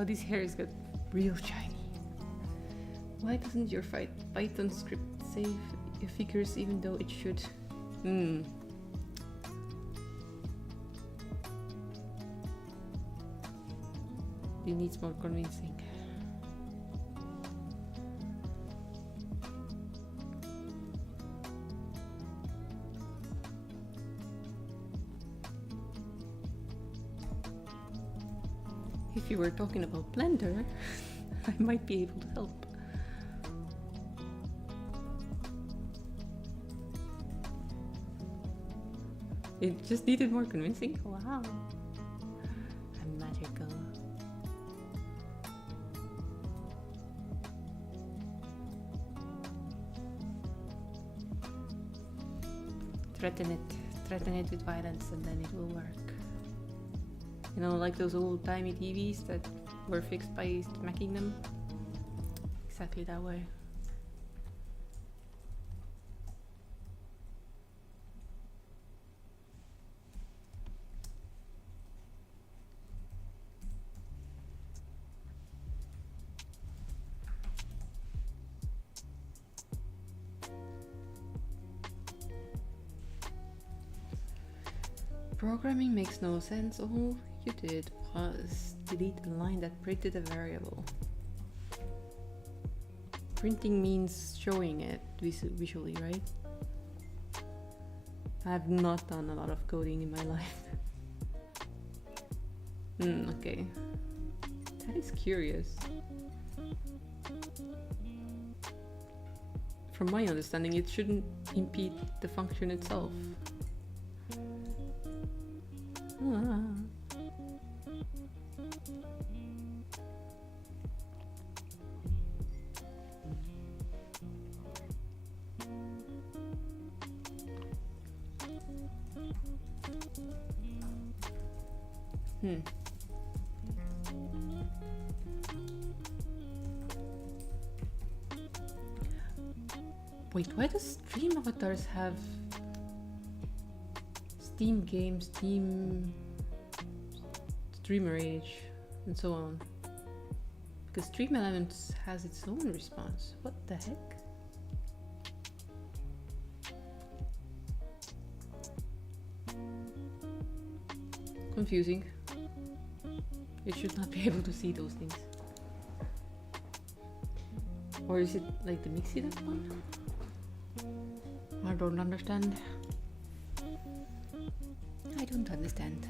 Oh, this hair is got real shiny. Why doesn't your Python script save your figures even though it should? It needs more convincing. If you were talking about Blender, I might be able to help. It just needed more convincing. Wow. I'm magical. Threaten it with violence, and then it will work. You know, like those old-timey TVs that were fixed by smacking them. Exactly that way. Programming makes no sense. All you did was delete a line that printed a variable. Printing means showing it visually, right? I've not done a lot of coding in my life. Okay. That is curious. From my understanding, it shouldn't impede the function itself. Wait, why does Stream avatars have Steam games, Steam streamer age, and so on? Because Stream Elements has its own response. What the heck? Confusing. You should not be able to see those things. Or is it like the Mixed Up one? I don't understand. I don't understand.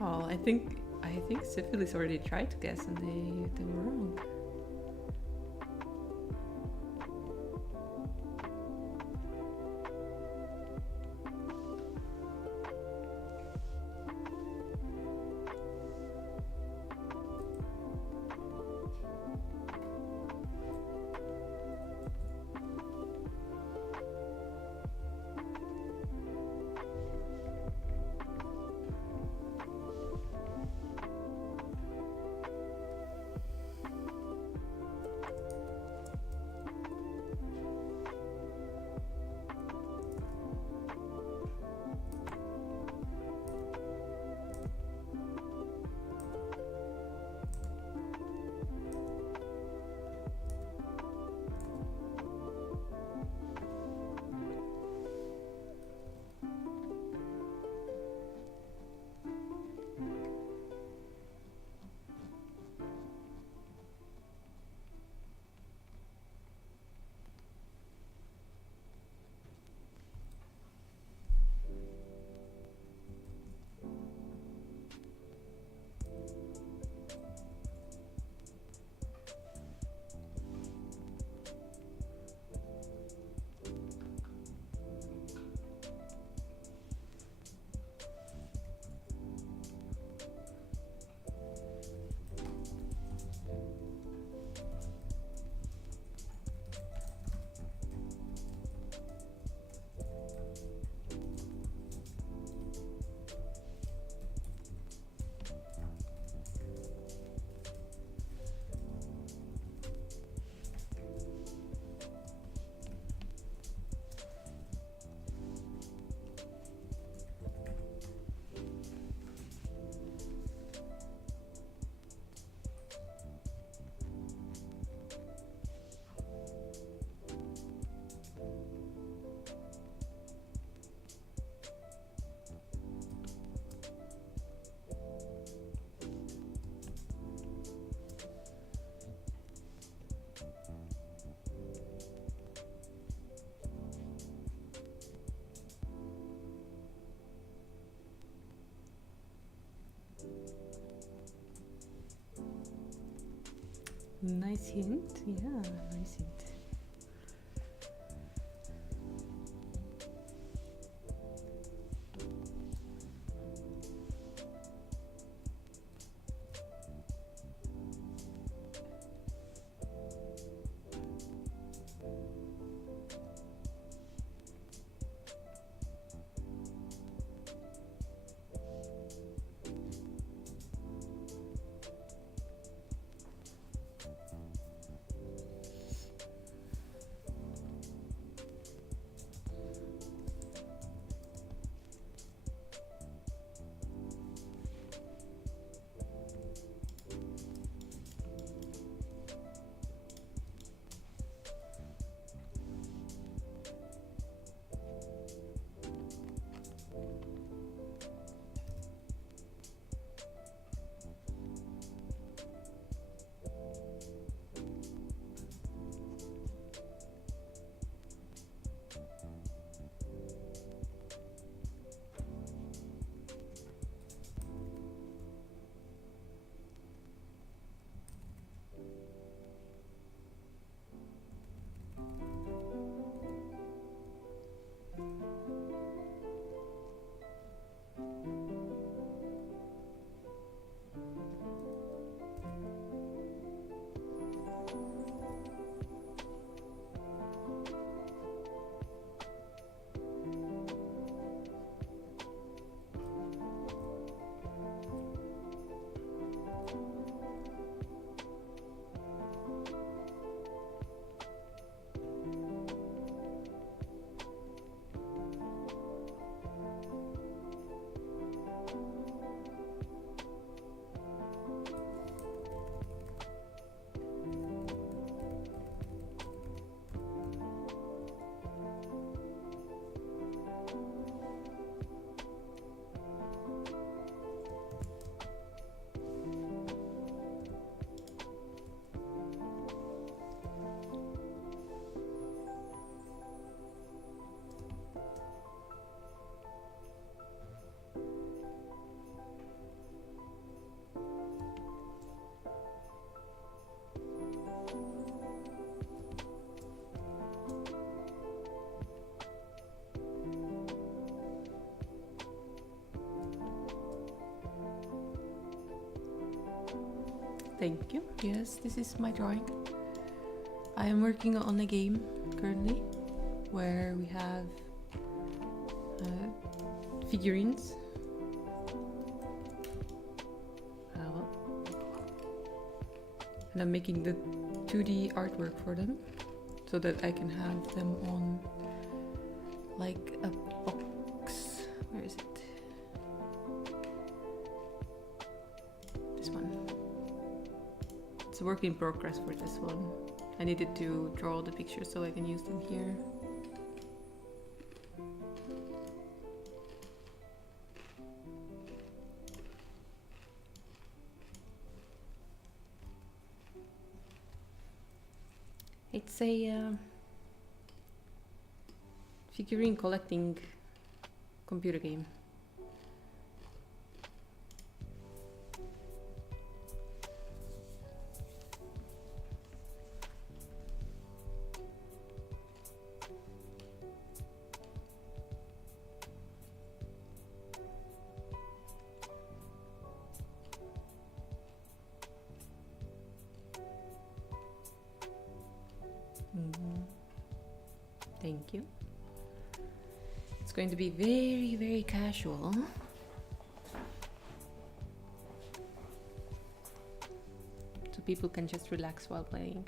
Oh, I think Syphilis already tried to guess and they were wrong. Nice hint. Yeah, nice hint. Thank you. Yes, this is my drawing. I am working on a game currently where we have figurines. And I'm making the 2D artwork for them so that I can have them on like a box. Where is it? This one. It's a work in progress for this one. I needed to draw the pictures so I can use them here. It's a figurine collecting computer game. Thank you. It's going to be very, very casual. So people can just relax while playing.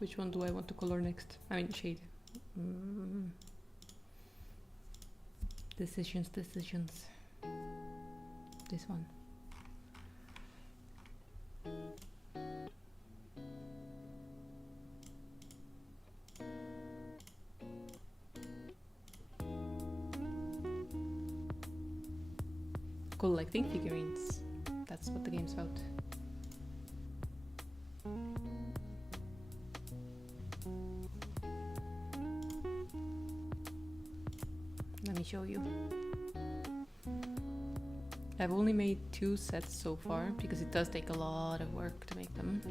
Which one do I want to color next? I mean shade. Decisions. This one. Collecting figurines. That's what the game's about. Let me show you. I've only made 2 sets so far because it does take a lot of work to make them.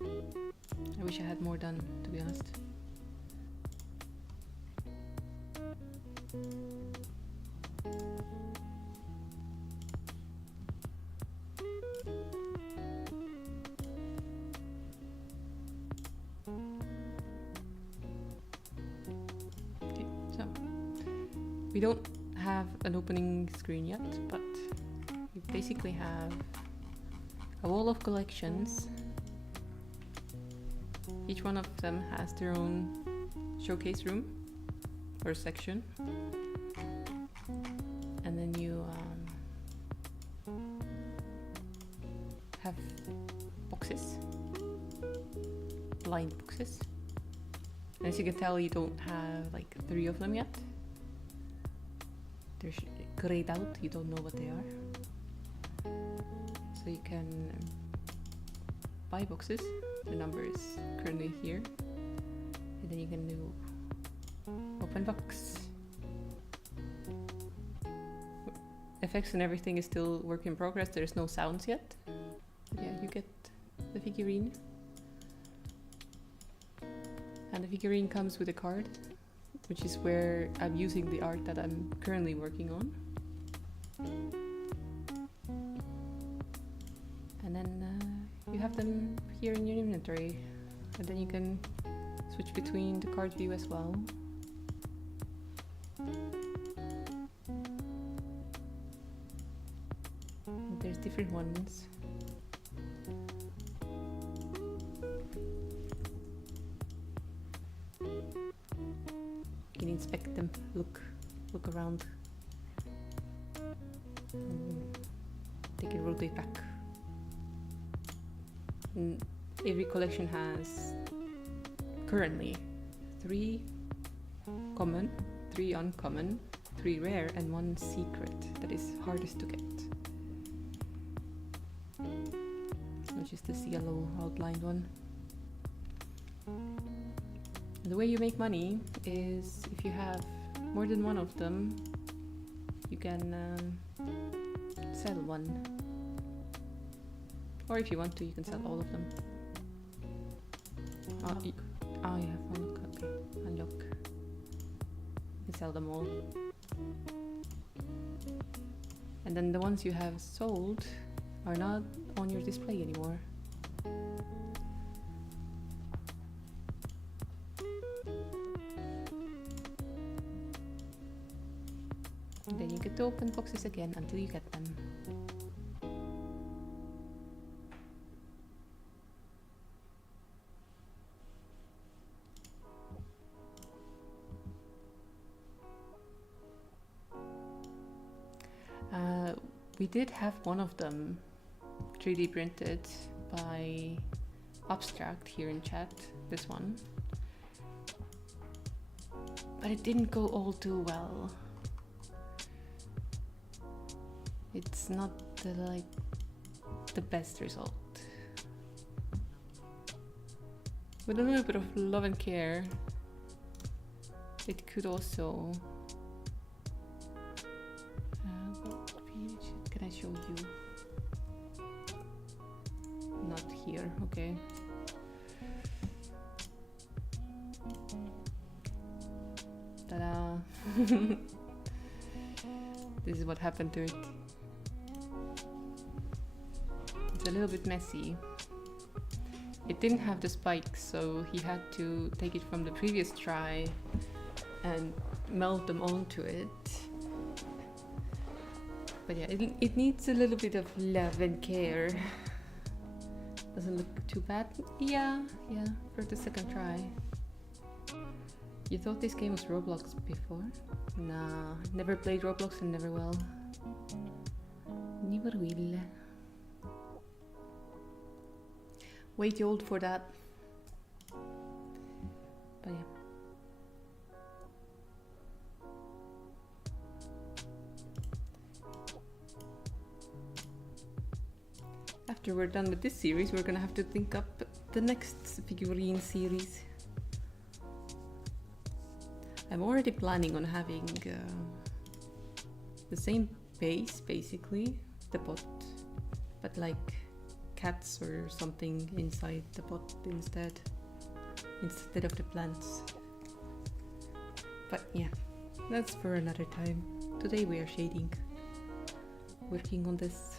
I wish I had more done, to be honest. We don't have an opening screen yet, but we basically have a wall of collections. Each one of them has their own showcase room or section. And then you have boxes, blind boxes. And as you can tell, you don't have like 3 of them yet. They're grayed out, you don't know what they are. So you can buy boxes, the number is currently here. And then you can do open box. Effects and everything is still work in progress, there's no sounds yet. But yeah, you get the figurine. And the figurine comes with a card, which is where I'm using the art that I'm currently working on. And then you have them here in your inventory. And then you can switch between the card view as well. And there's different ones. You can inspect them, look around. They can rotate back. And every collection has currently 3 common, 3 uncommon, 3 rare, and 1 secret that is hardest to get. Which is this yellow outlined one. The way you make money is if you have more than 1 of them, you can sell 1. Or if you want to, you can sell all of them. You have 1, okay, unlock. You can sell them all. And then the ones you have sold are not on your display anymore. And then you get to open boxes again until you get them. We did have one of them 3D printed by Abstract here in chat, this one. But it didn't go all too well. It's not the best result. With a little bit of love and care, it could also... Can I show you? Not here, okay. Ta-da! This is what happened to it. It's a little bit messy. It didn't have the spikes, so he had to take it from the previous try and melt them onto it. But yeah, it needs a little bit of love and care. Doesn't look too bad. Yeah, for the second try. You thought this game was Roblox before? Nah, never played Roblox and never will. Never will. Way too old for that. But yeah. After we're done with this series, we're gonna have to think up the next figurine series. I'm already planning on having the same base, basically, the pot, but like cats or something inside the pot instead of the plants. But yeah, that's for another time. Today we are shading, working on this.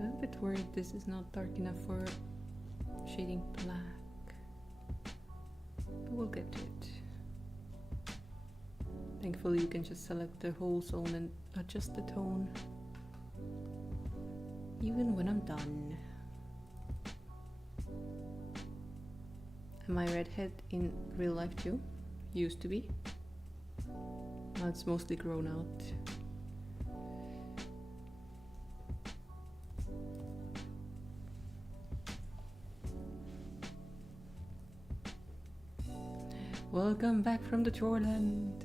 I'm a bit worried this is not dark enough for shading black, but we'll get to it. Thankfully you can just select the whole zone and adjust the tone, even when I'm done. Am I redhead in real life too? Used to be. Now it's mostly grown out. Welcome back from the Shoreland.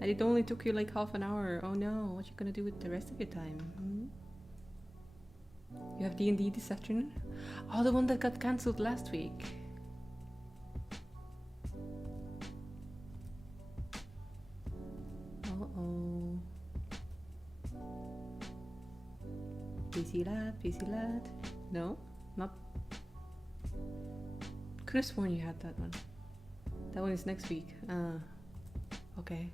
And it only took you like half an hour. Oh no, what you gonna do with the rest of your time? You have D&D this afternoon? Oh, the one that got cancelled last week. Uh-oh. Busy lad. No, not. Could have sworn you had that one. That one is next week. Okay.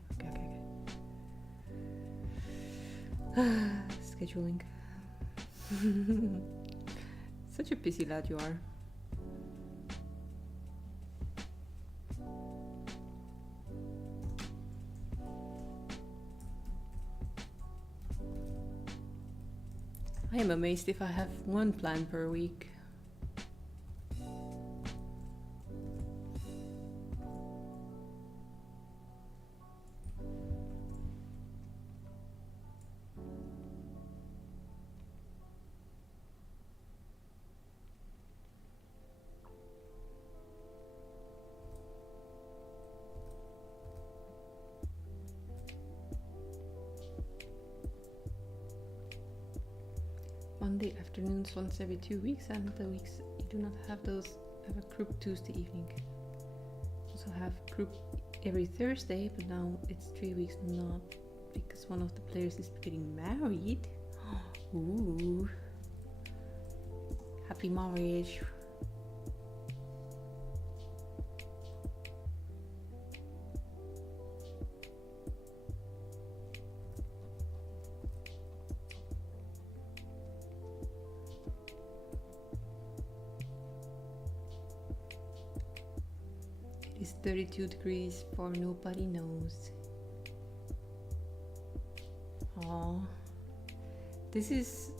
Scheduling. Such a busy lad you are. I am amazed if I have one plan per week. Monday afternoons once every 2 weeks, and the weeks you do not have those have a group Tuesday evening. Also have group every Thursday, but now it's 3 weeks not, because one of the players is getting married. Ooh, happy marriage. It's 32 degrees for nobody knows. This is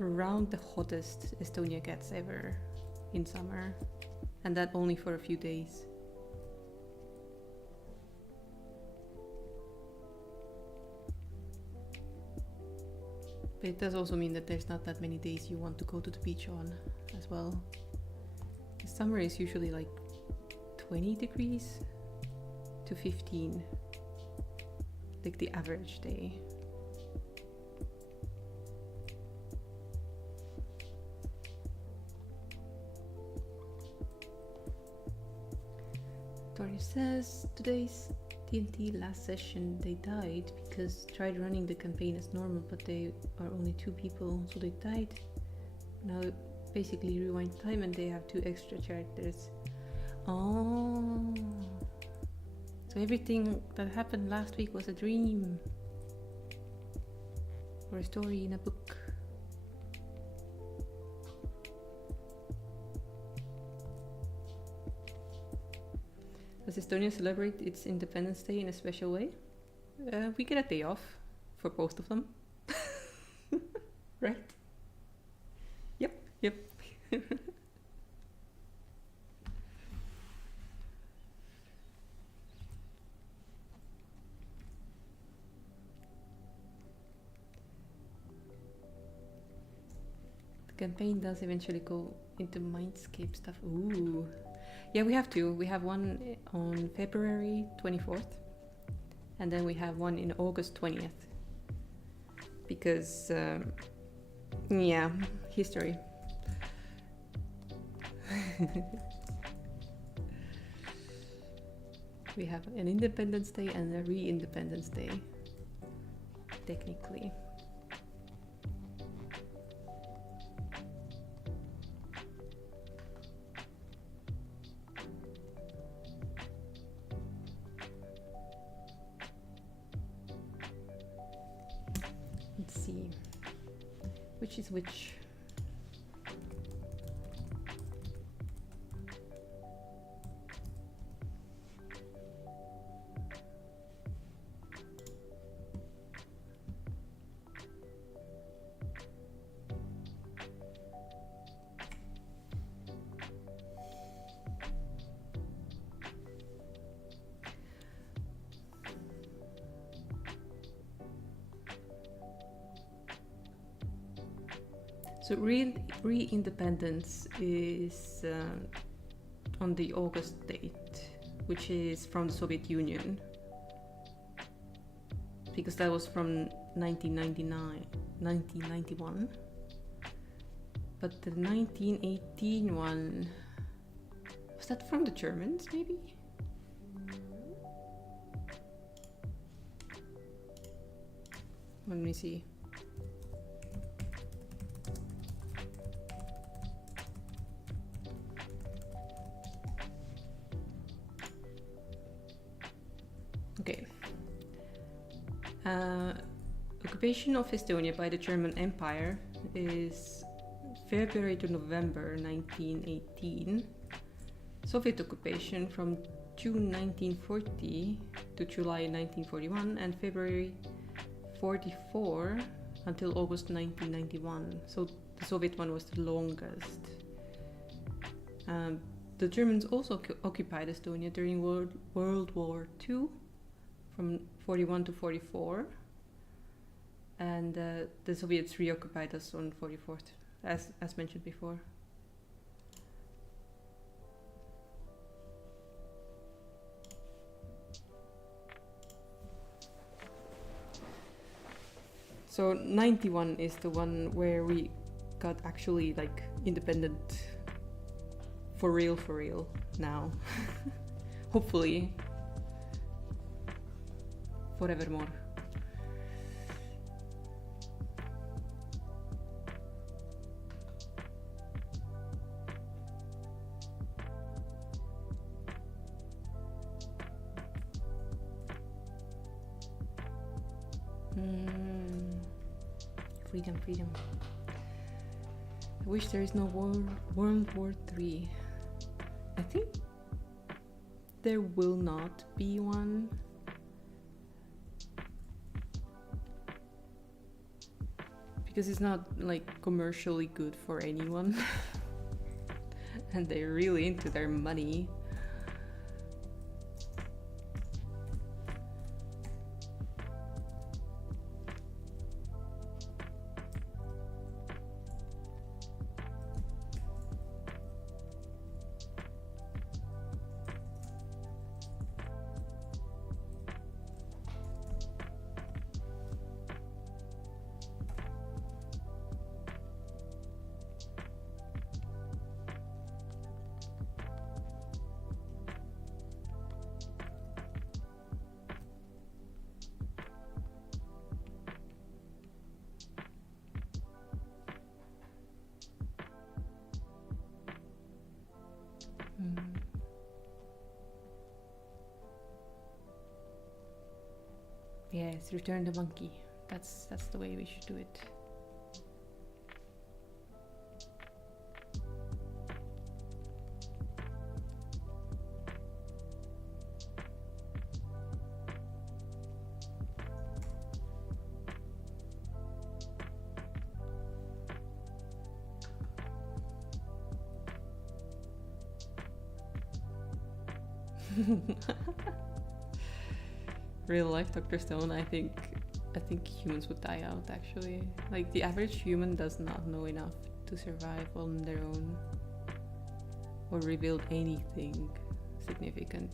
around the hottest Estonia gets ever. in summer, and that only for a few days. But it does also mean that there's not that many days you want to go to the beach on as well. The summer is usually like 20 degrees to 15, like the average day. Tori says, today's D&T last session, they died because tried running the campaign as normal, but they are only 2 people, so they died. Now basically rewind time and they have 2 extra characters. Oh, so everything that happened last week was a dream or a story in a book. Does Estonia celebrate its Independence Day in a special way? We get a day off for both of them. Right? Yep. The campaign does eventually go into Mindscape stuff. Ooh. Yeah, we have 2. We have one on February 24th, and then we have one in August 20th. Because, yeah, history. We have an Independence Day and a Re-Independence Day, technically. Let's see, which is which? So re-independence is on the August date, which is from the Soviet Union, because that was from 1991. But the 1918 one, was that from the Germans, maybe? Let me see. Okay. Occupation of Estonia by the German Empire is February to November 1918. Soviet occupation from June 1940 to July 1941, and February 44 until August 1991. So the Soviet one was the longest. The Germans also occupied Estonia during World War II from 41 to 44. And the Soviets reoccupied us on 44th, as mentioned before. So 91 is the one where we got actually like independent for real now. Hopefully. Forevermore. Freedom. I wish there is no World War III. I think there will not be one. Because it's not like commercially good for anyone. and they're really into their money. Yes, return the monkey. That's the way we should do it. Real life Dr. Stone, I think humans would die out actually. Like the average human does not know enough to survive on their own or rebuild anything significant.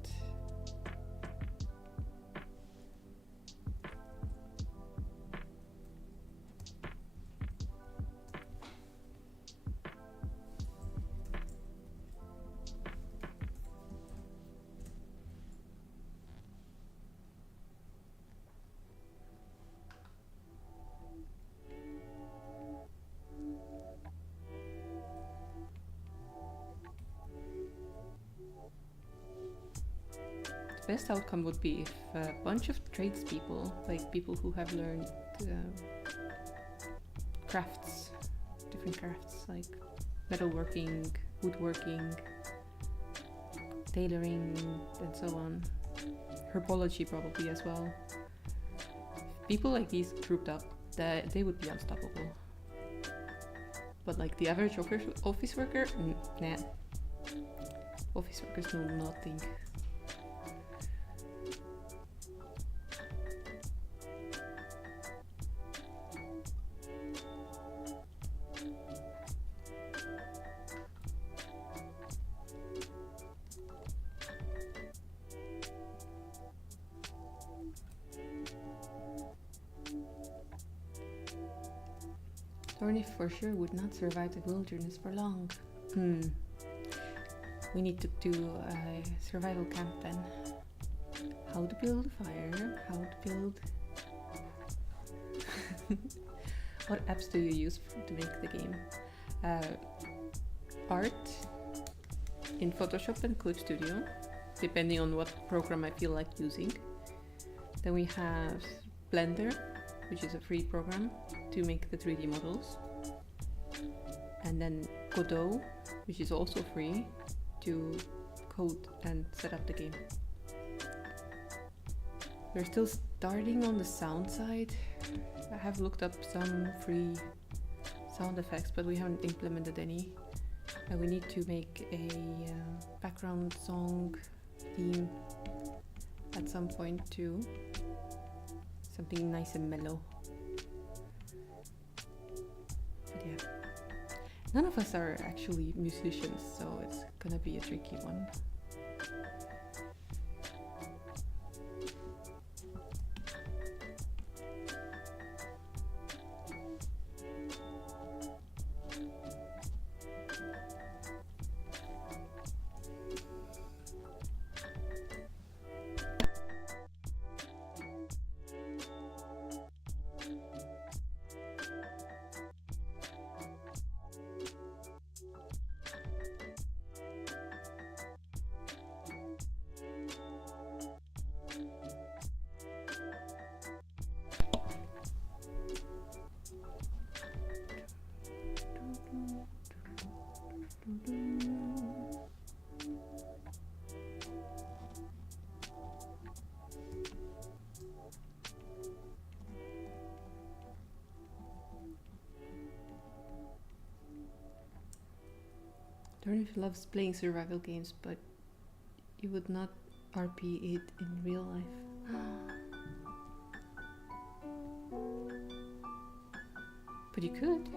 Best outcome would be if a bunch of tradespeople, like people who have learned crafts, different crafts like metalworking, woodworking, tailoring, and so on. Herbology probably as well. If people like these grouped up, they would be unstoppable. But like the average office worker, nah. Office workers know nothing. Thorny for sure would not survive the wilderness for long. We need to do a survival camp then. How to build a fire, how to build... What apps do you use to make the game? Art in Photoshop and Clip Studio, depending on what program I feel like using. Then we have Blender, which is a free program to make the 3D models. And then Godot, which is also free to code and set up the game. We're still starting on the sound side. I have looked up some free sound effects, but we haven't implemented any. And we need to make a background song theme at some point too. Something nice and mellow. But yeah, none of us are actually musicians, so it's gonna be a tricky one. Dornif loves playing survival games, but you would not RP it in real life. But you could.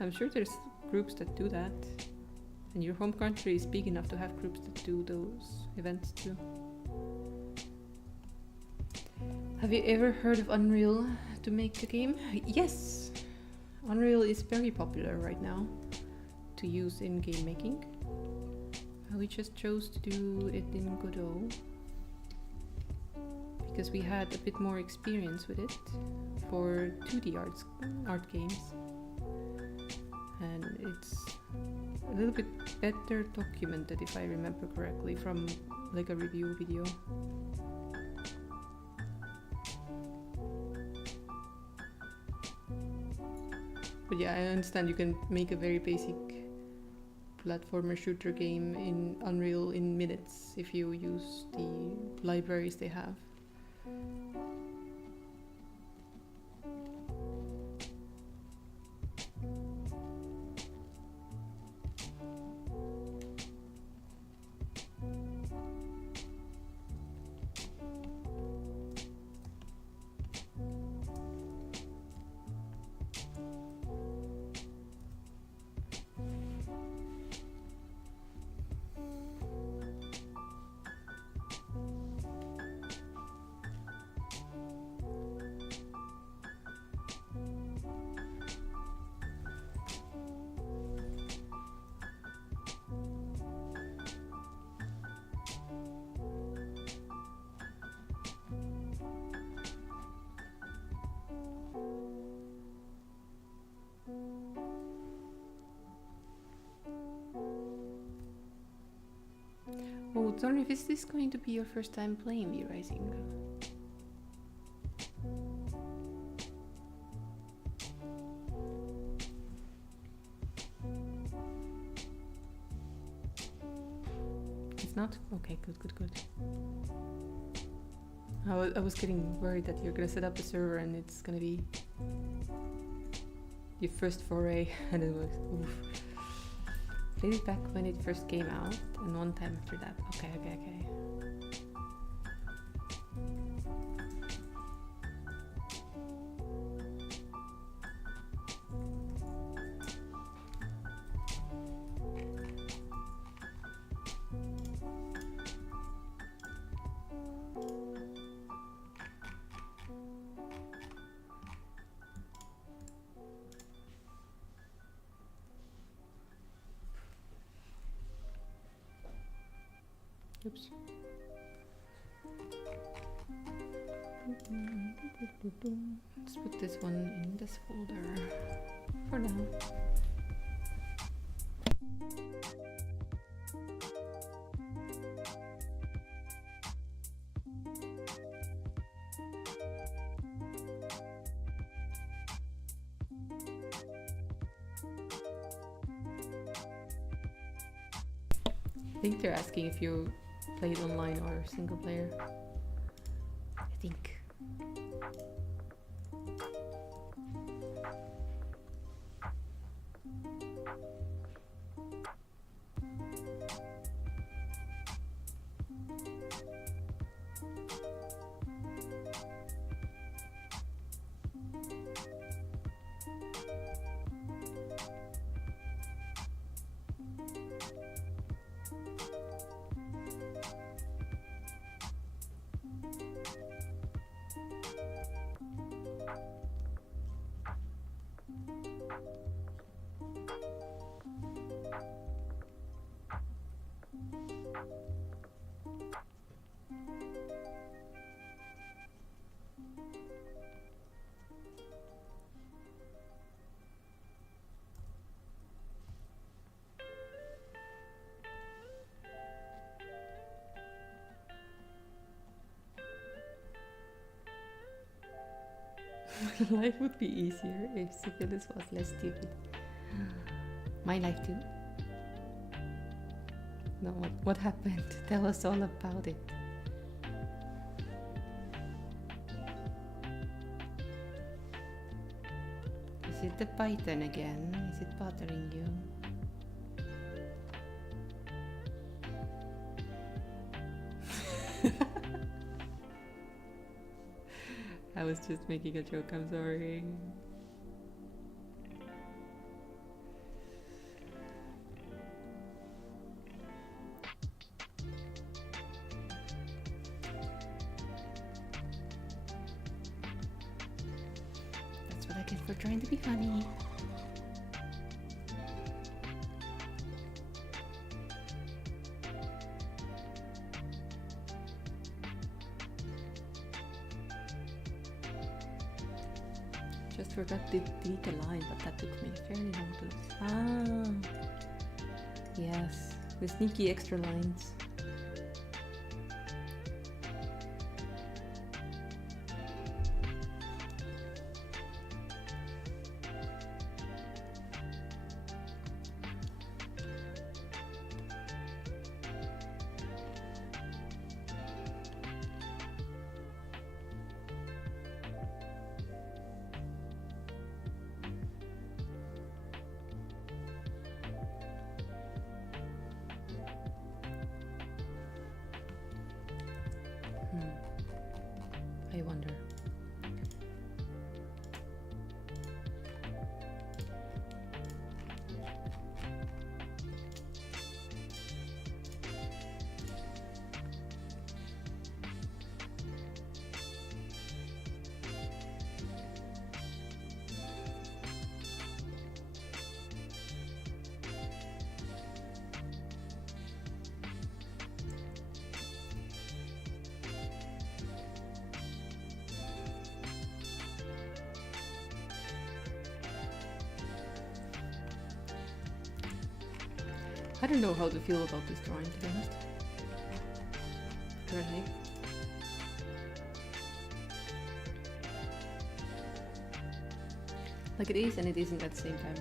I'm sure there's groups that do that. And your home country is big enough to have groups that do those events too. Have you ever heard of Unreal to make a game? Yes! Unreal is very popular right now to use in game making. We just chose to do it in Godot because we had a bit more experience with it for 2D art games. And it's a little bit better documented, if I remember correctly, from like a review video. But yeah, I understand you can make a very basic platformer shooter game in Unreal in minutes if you use the libraries they have. Oh, Thornif, is this going to be your first time playing V-Rising? It's not? Okay, good. I was getting worried that you're gonna set up a server and it's gonna be your first foray and it was oof. Played it back when it first came out and one time after that. Okay. Oops. Let's put this one in this folder for now. I think they're asking if you played online or single player. I think. Life would be easier if syphilis was less stupid. My life too. No, what happened? Tell us all about it. Is it the python again? Is it bothering you? I was just making a joke, I'm sorry. That's what I get for trying to be funny. Just forgot to delete the line, but that took me fairly long to... Ah, yes, the sneaky extra lines. I wonder. I don't know how to feel about this drawing, to be honest. Currently. Like it is and it isn't at the same time.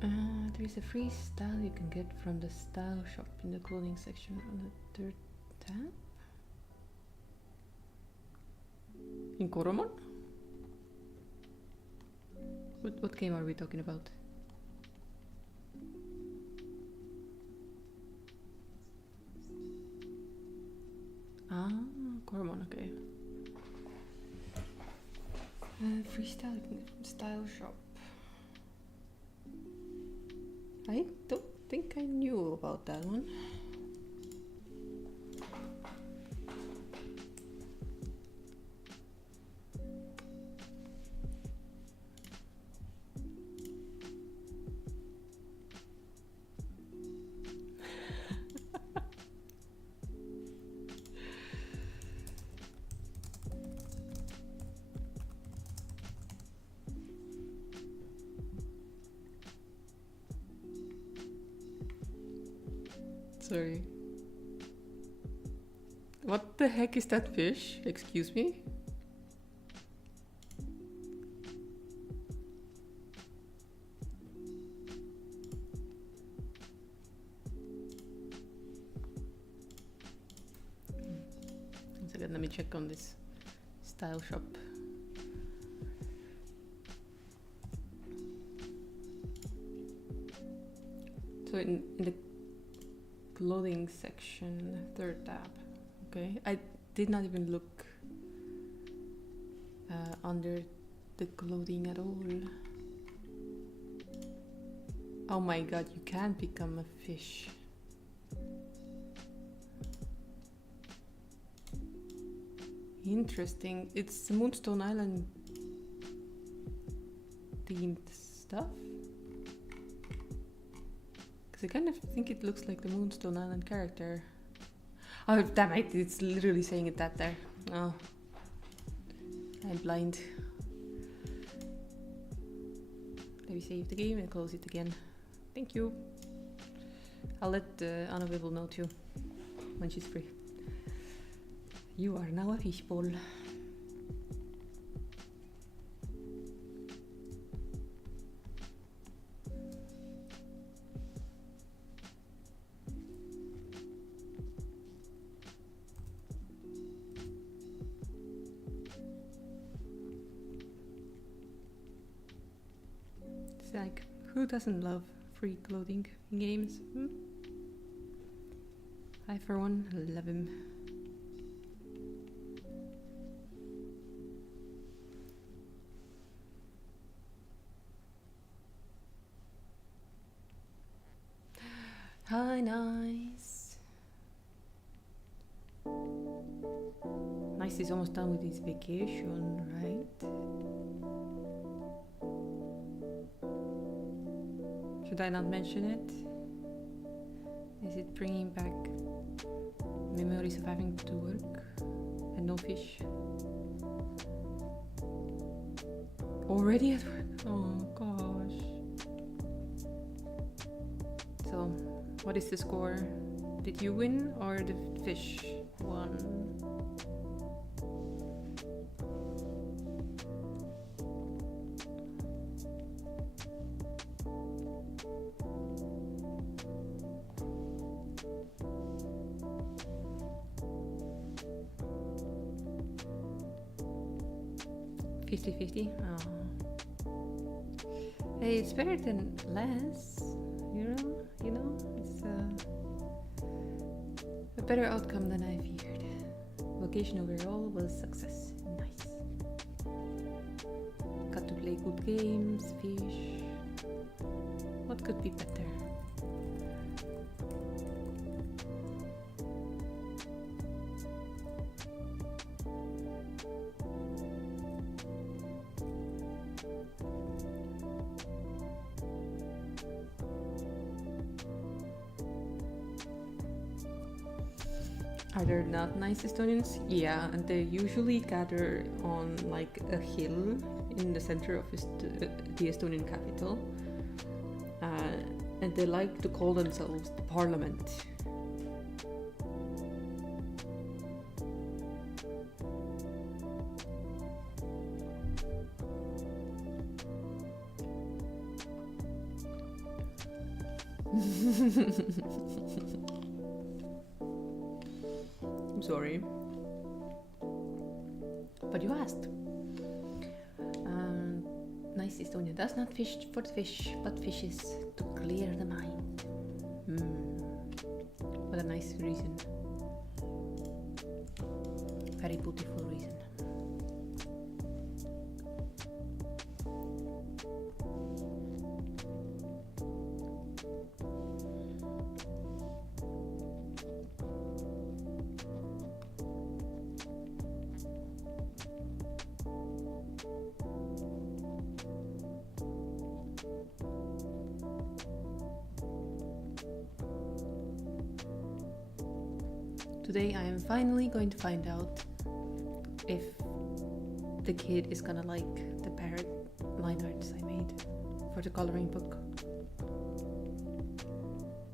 There is a free style you can get from the style shop in the clothing section on the third tab. In Koromon? What game are we talking about? Ah, Koromon, okay. Freestyle style shop. I don't think I knew about that one. Sorry. What the heck is that fish? Excuse me? One second, let me check on this style shop. So in the clothing section, third tab. Okay, I did not even look under the clothing at all. Oh my god, you can become a fish. Interesting. It's Moonstone Island themed stuff. I kind of think it looks like the Moonstone Island character. Oh, damn it, it's literally saying it that there. Oh. I'm blind. Let me save the game and close it again. Thank you. I'll let Anna Wibble know too, when she's free. You are now a fishbowl. It's like, who doesn't love free clothing in games? I, for one, love him. Hi, Nice. Nice is almost done with his vacation, right? Should I not mention it? Is it bringing back memories of having to work and no fish? Already at work? Oh gosh. So, what is the score? Did you win or the fish won? $50-50? Oh. Hey, it's better than less, you know? It's a better outcome than I feared. Vacation overall was success. Nice. Got to play good games, fish. What could be better? Are there not nice Estonians? Yeah, and they usually gather on like a hill in the center of the Estonian capital. And they like to call themselves the parliament. I'm sorry. But you asked. Nice Estonia does not fish for the fish, but fishes to clear the mind. What a nice reason. Very beautiful reason. Today I am finally going to find out if the kid is gonna like the parrot line arts I made for the coloring book.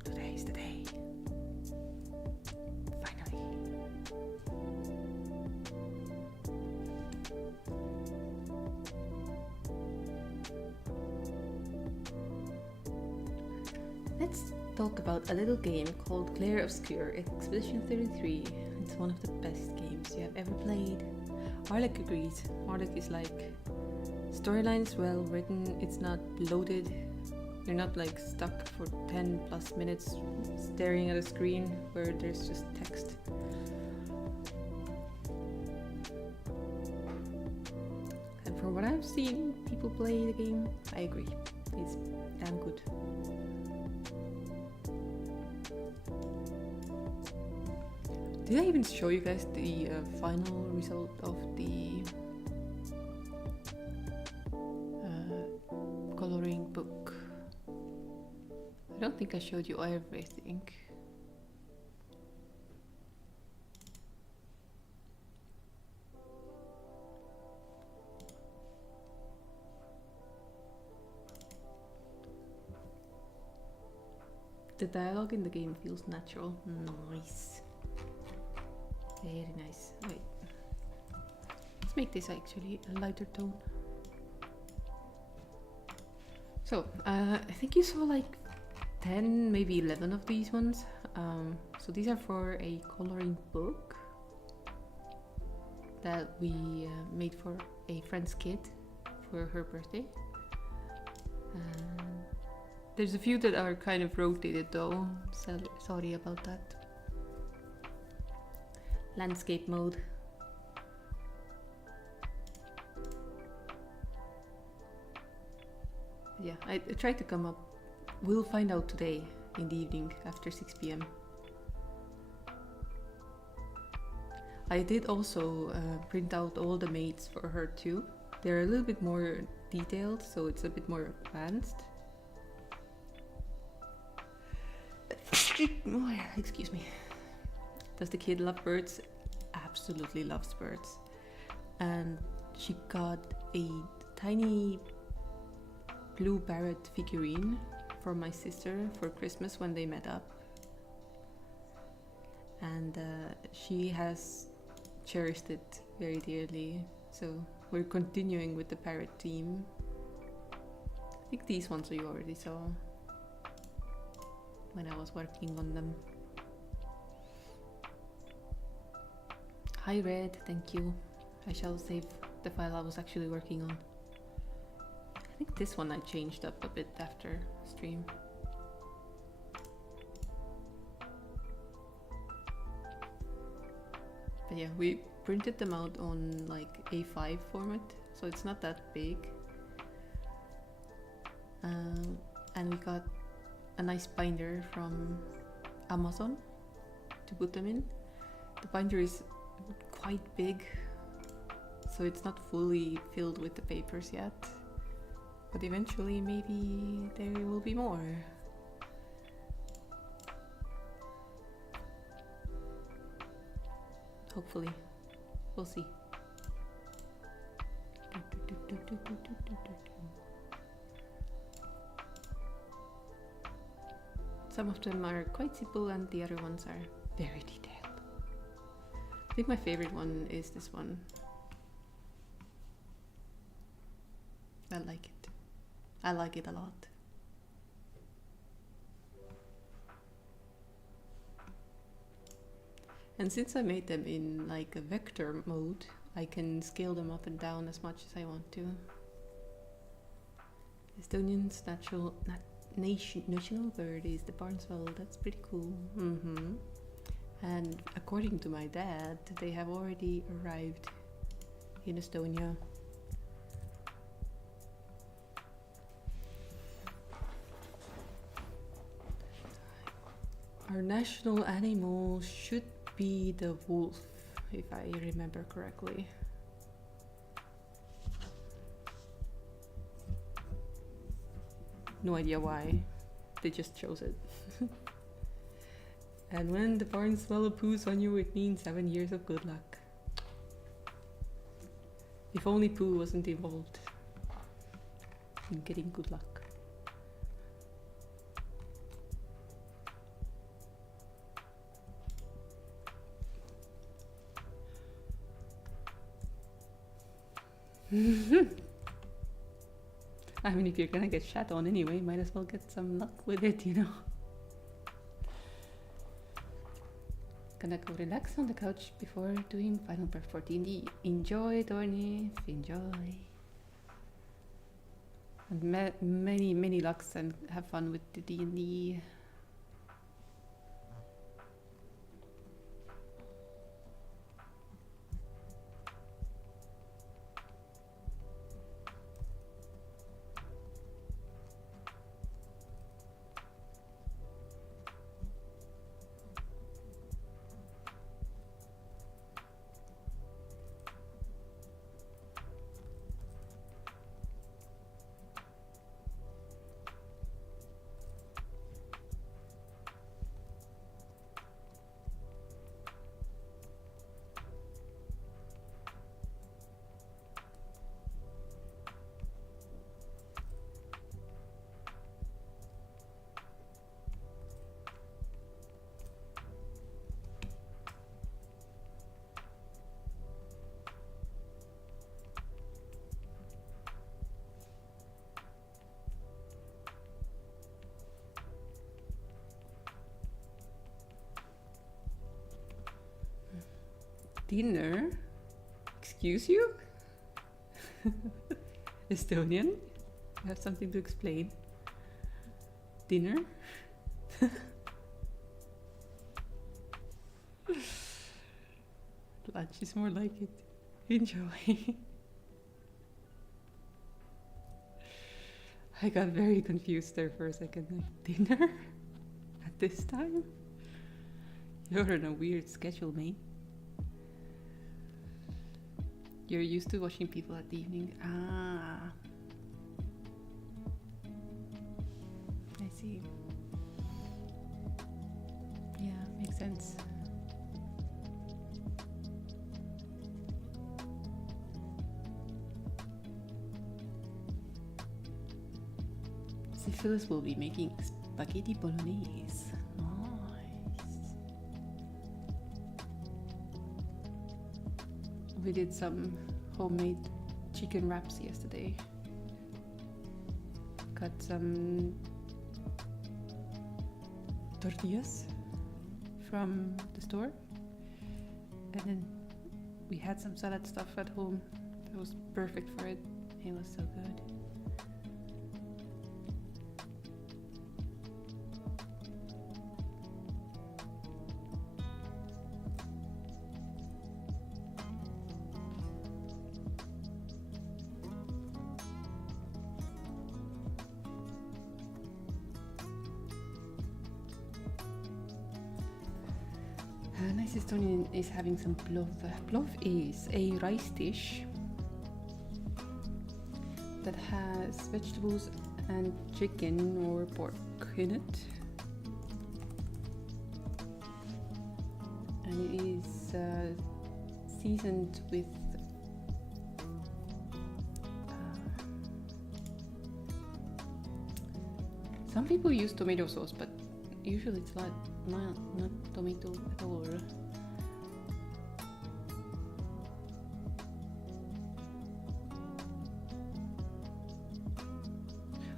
Today is the day. Finally. Let's talk about a little game called Clair Obscure Expedition 33. It's one of the best games you have ever played. Arlek agrees. Arlek is like, storyline is well written, it's not bloated, you're not like stuck for 10 plus minutes staring at a screen where there's just text. And from what I've seen people play the game, I agree. It's damn good. Did I even show you guys the final result of the coloring book? I don't think I showed you everything. The dialogue in the game feels natural. Nice. Very nice. Wait. Let's make this actually a lighter tone. So, I think you saw like 10, maybe 11 of these ones. So these are for a coloring book that we made for a friend's kid for her birthday. There's a few that are kind of rotated though, so sorry about that. Landscape mode. Yeah, I tried to come up. We'll find out today in the evening after 6 p.m. I did also print out all the maids for her too. They're a little bit more detailed, so it's a bit more advanced. Excuse me. Does the kid love birds? Absolutely loves birds. And she got a tiny blue parrot figurine from my sister for Christmas when they met up. And she has cherished it very dearly. So we're continuing with the parrot theme. I think these ones you already saw when I was working on them. Hi Red, thank you. I shall save the file I was actually working on. I think this one I changed up a bit after stream. But yeah, we printed them out on like A5 format, so it's not that big. And we got a nice binder from Amazon to put them in. The binder is quite big, so it's not fully filled with the papers yet, but eventually maybe there will be more. Hopefully, we'll see. Some of them are quite simple and the other ones are very detailed. I think my favorite one is this one. I like it. I like it a lot. And since I made them in like a vector mode, I can scale them up and down as much as I want to. Estonian's national bird is the barnswell. That's pretty cool. And according to my dad, they have already arrived in Estonia. Our national animal should be the wolf, if I remember correctly. No idea why, they just chose it. And when the barn swallow poos on you, it means 7 years of good luck. If only poo wasn't involved in getting good luck. I mean, if you're gonna get shat on anyway, might as well get some luck with it, you know. Gonna go relax on the couch before doing final prep for D&D. Enjoy, Dornith, enjoy. And many lucks and have fun with the D&D. Dinner? Excuse you? Estonian? You have something to explain. Dinner? Lunch is more like it. Enjoy. I got very confused there for a second. Like, dinner? At this time? You're on a weird schedule, mate. You're used to watching people at the evening. Ah. I see. Yeah, makes sense. Syphilis will be making spaghetti bolognese. Nice. We did some homemade chicken wraps yesterday. Got some tortillas from the store, and then we had some salad stuff at home that was perfect for it. It was so good. Nice Estonian is having some plov. Plov is a rice dish that has vegetables and chicken or pork in it. And it is seasoned with some people use tomato sauce, but usually it's not tomato at all.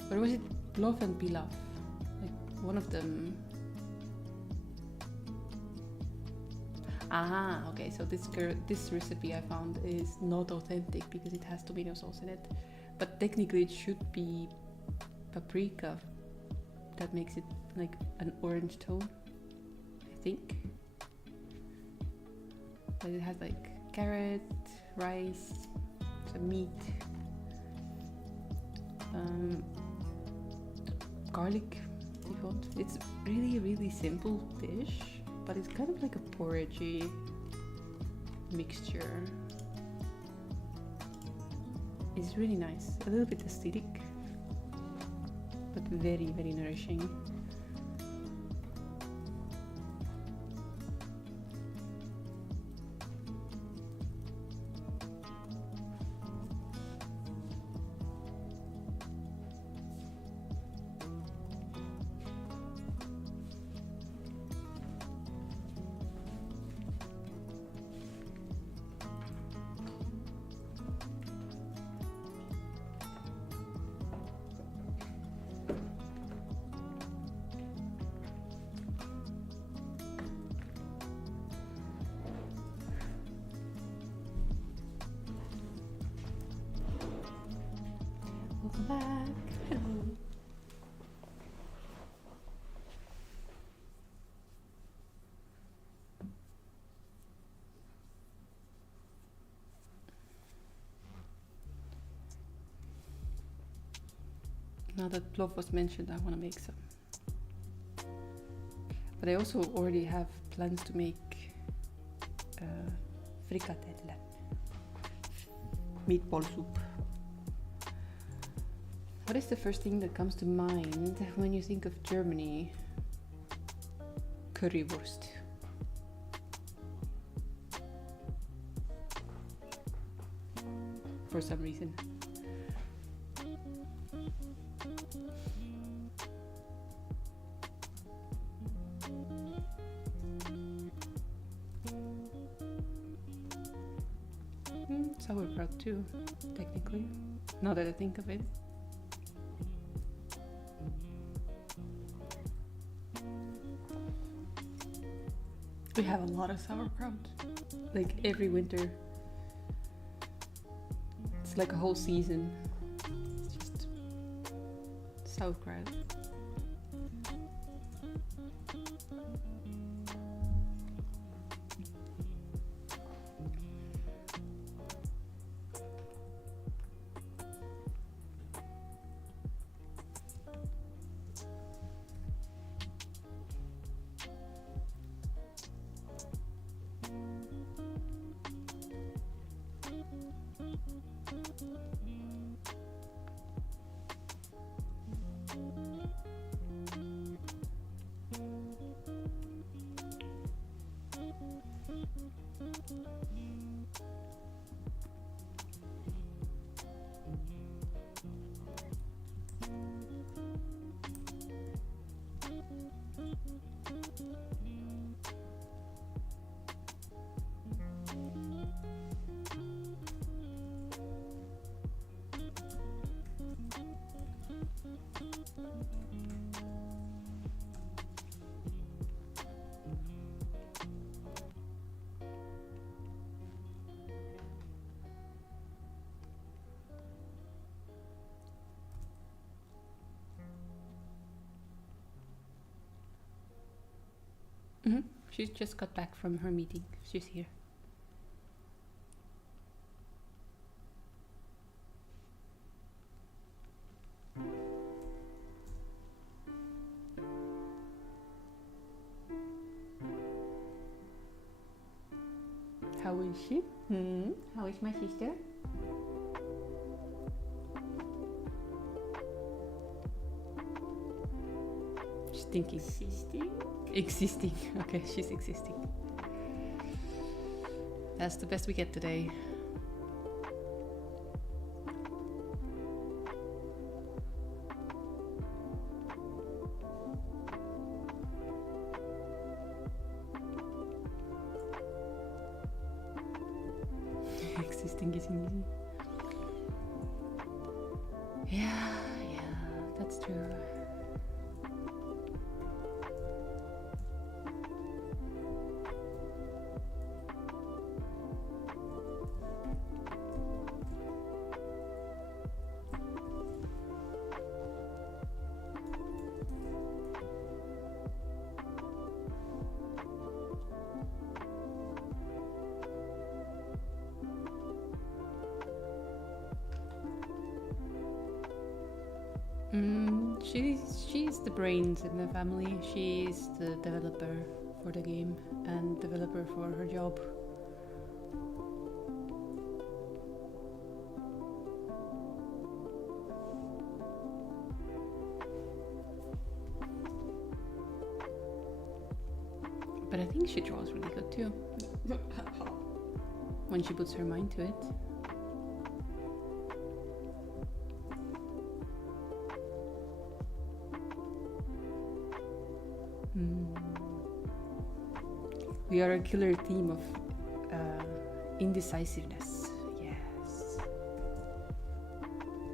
Or was it plov and pilaf? Like one of them. Ah, okay. So this recipe I found is not authentic because it has tomato sauce in it, but technically it should be paprika. That makes it like an orange tone, I think. But it has like carrot, rice, some meat, garlic if you want. It's really simple dish, but it's kind of like a porridgey mixture. It's really nice, a little bit acidic, but very nourishing. Welcome back. Hello. Now that plov was mentioned, I want to make some. But I also already have plans to make frikadelle, meatball soup. What is the first thing that comes to mind when you think of Germany? Currywurst. For some reason. Sauerkraut too, technically, now that I think of it. We have a lot of sauerkraut, like every winter. It's like a whole season. It's just sauerkraut. She's just got back from her meeting. She's here. How is she? How is my sister? She's thinking. Existing. Okay, she's existing. That's the best we get today. Existing isn't easy. Yeah, that's true. she's the brains in the family. She's the developer for the game and developer for her job. But I think she draws really good too when she puts her mind to it. We are a killer team of indecisiveness. Yes.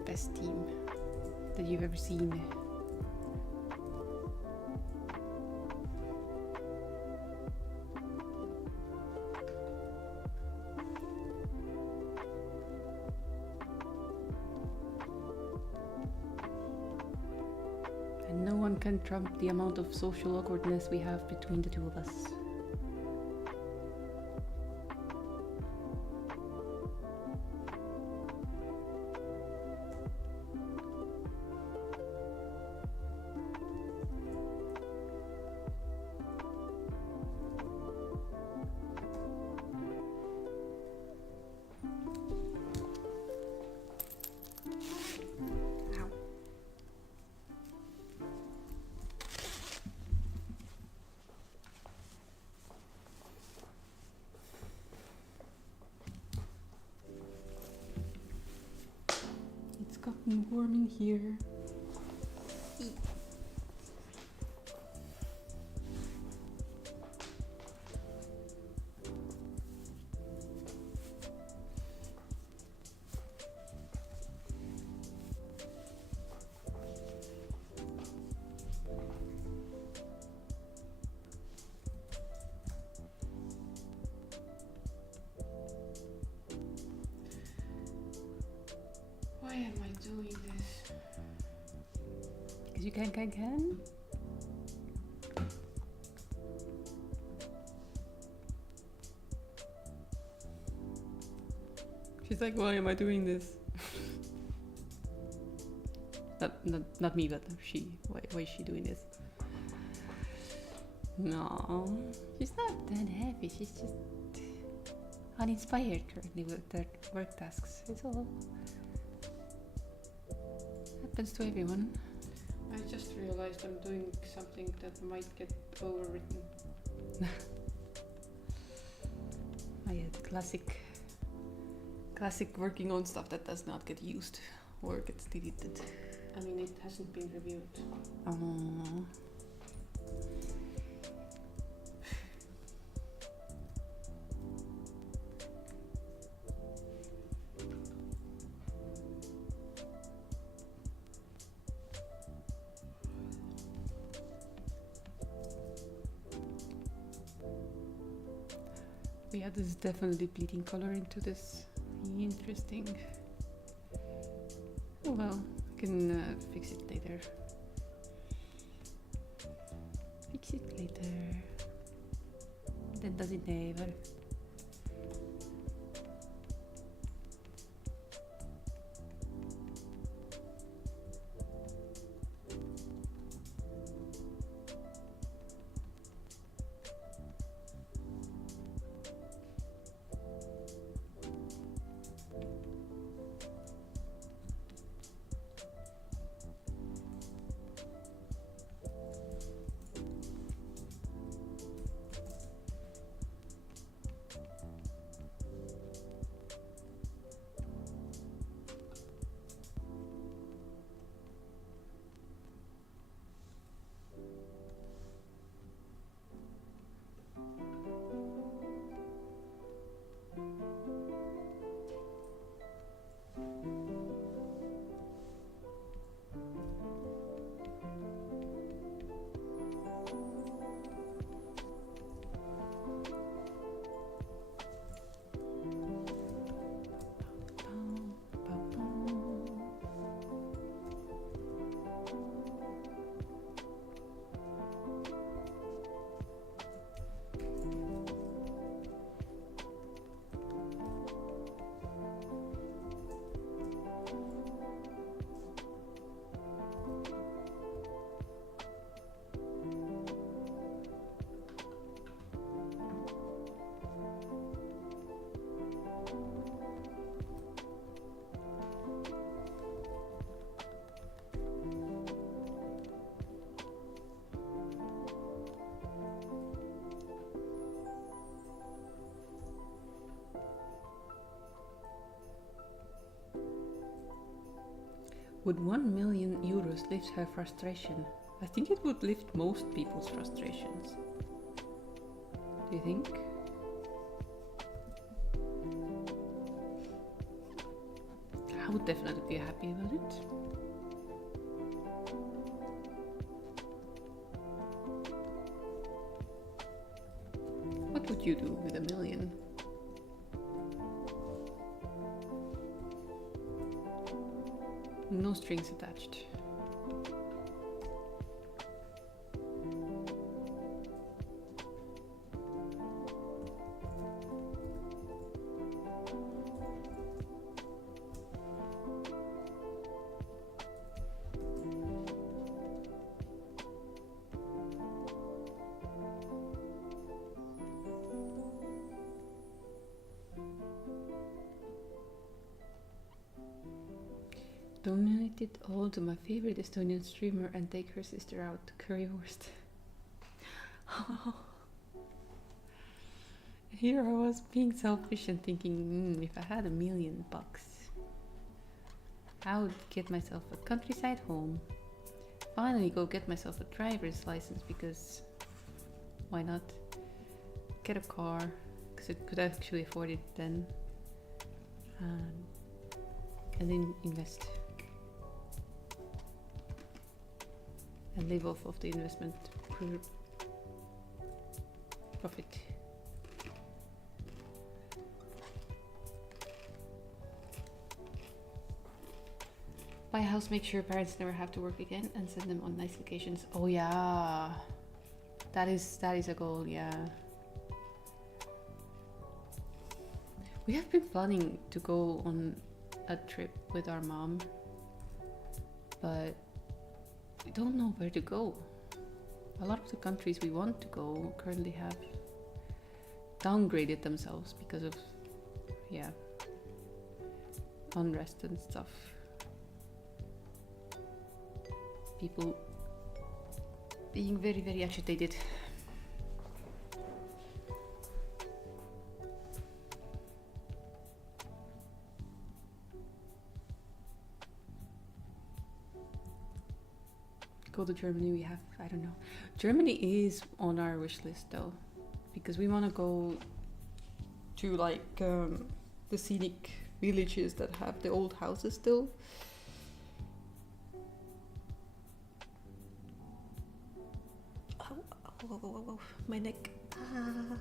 Best team that you've ever seen. And no one can trump the amount of social awkwardness we have between the two of us. It's gotten warm in here. Why am I doing this? Because you can. She's like, why am I doing this? not me, but she. Why is she doing this? No, she's not that happy. She's just uninspired currently with their work tasks. It's all happens to everyone. I just realized I'm doing something that might get overwritten. Oh yeah, the classic working on stuff that does not get used or gets deleted. I mean, it hasn't been reviewed. Oh. Yeah, this is definitely bleeding color into this. Interesting. Oh well, I can fix it later. Fix it later. That does it never. Would 1 million euros lift her frustration? I think it would lift most people's frustrations. Do you think? I would definitely be happy about it. What would you do with 1 million? No strings attached. Donate it all to my favorite Estonian streamer and take her sister out to currywurst. Here I was being selfish and thinking, if I had $1 million, I would get myself a countryside home. Finally go get myself a driver's license because why not? Get a car because I could actually afford it then. And then invest. And live off of the investment profit. Buy a house, make sure parents never have to work again, and send them on nice vacations. Oh yeah, that is a goal. Yeah, we have been planning to go on a trip with our mom, but we don't know where to go. A lot of the countries we want to go currently have downgraded themselves because of, yeah, unrest and stuff. People being very, very agitated. Go to Germany, we have, I don't know. Germany is on our wish list though, because we want to go to like the scenic villages that have the old houses still. Oh, my neck. Ah.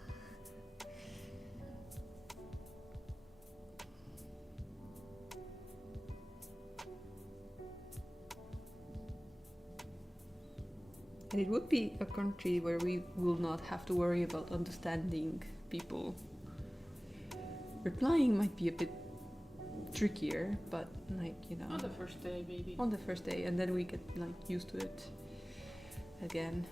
And it would be a country where we will not have to worry about understanding people. Replying might be a bit trickier, but like, you know. On the first day, maybe. On the first day, and then we get like used to it again.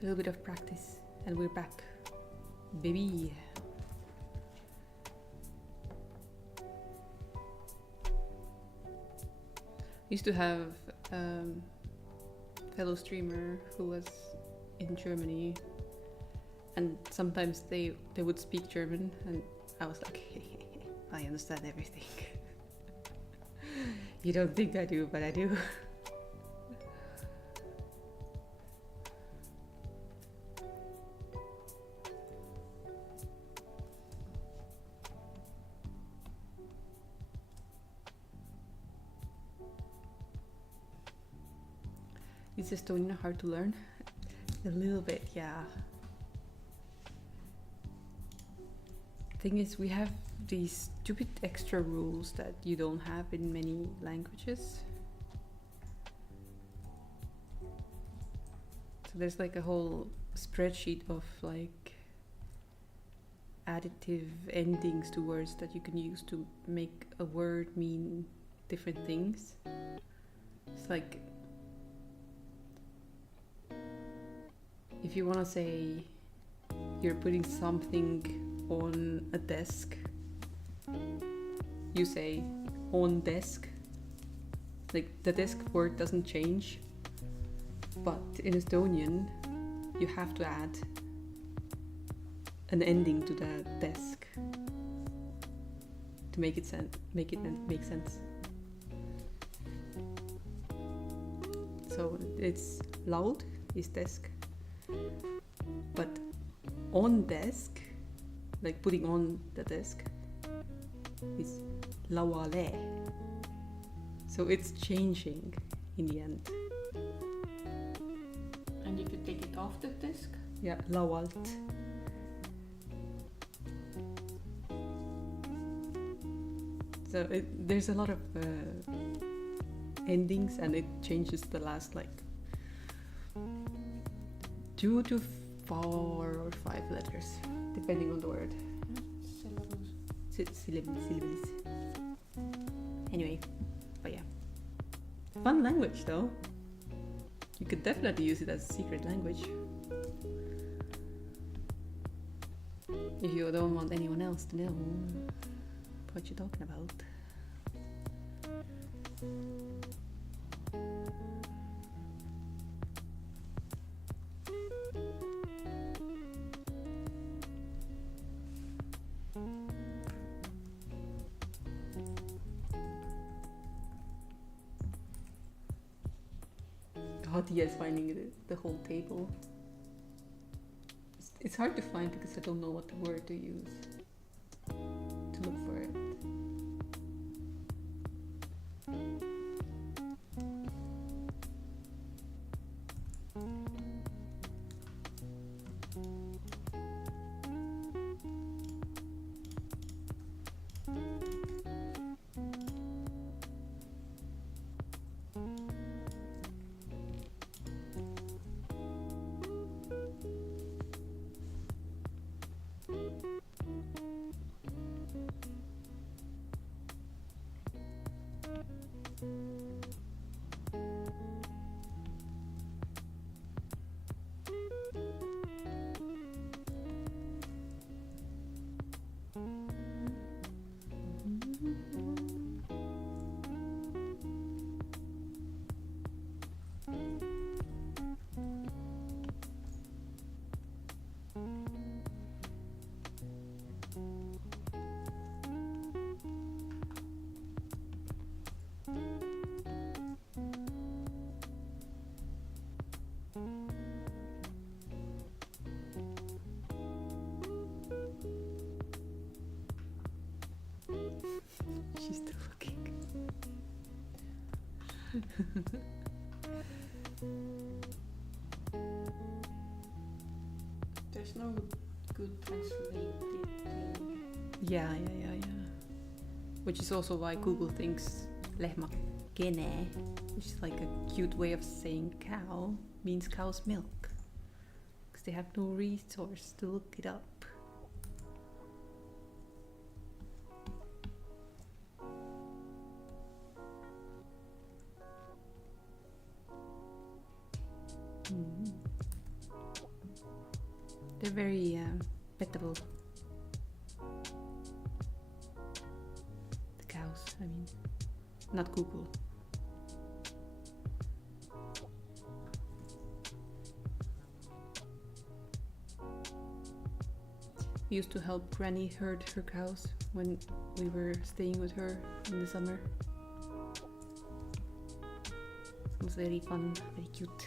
A little bit of practice, and we're back, baby. Used to have a fellow streamer who was in Germany, and sometimes they would speak German, and I was like, hey, I understand everything. You don't think I do, but I do. Is Estonian hard to learn? A little bit, yeah. Thing is, we have these stupid extra rules that you don't have in many languages. So there's like a whole spreadsheet of like additive endings to words that you can use to make a word mean different things. It's like, if you want to say you're putting something on a desk, you say on desk. Like the desk word doesn't change, but in Estonian you have to add an ending to that desk to make it make sense. So it's loud is desk, but on desk, like putting on the desk, is lauale. So it's changing in the end. And if you take it off the desk? Yeah, laualt. So there's a lot of endings, and it changes the last like 2 to 4 or 5 letters, depending on the word. Syllables. Anyway, but yeah. Fun language though. You could definitely use it as a secret language. If you don't want anyone else to know what you're talking about. Hatia is finding the whole table. It's hard to find because I don't know what word to use to look for it. She's still looking. There's no good translated thing. Yeah. Which is also why Google thinks lehmakene, which is like a cute way of saying cow, means cow's milk. Because they have no resource to look it up. They're very pettable. The cows, I mean, not Google. We used to help Granny herd her cows when we were staying with her in the summer. It was very fun, very cute.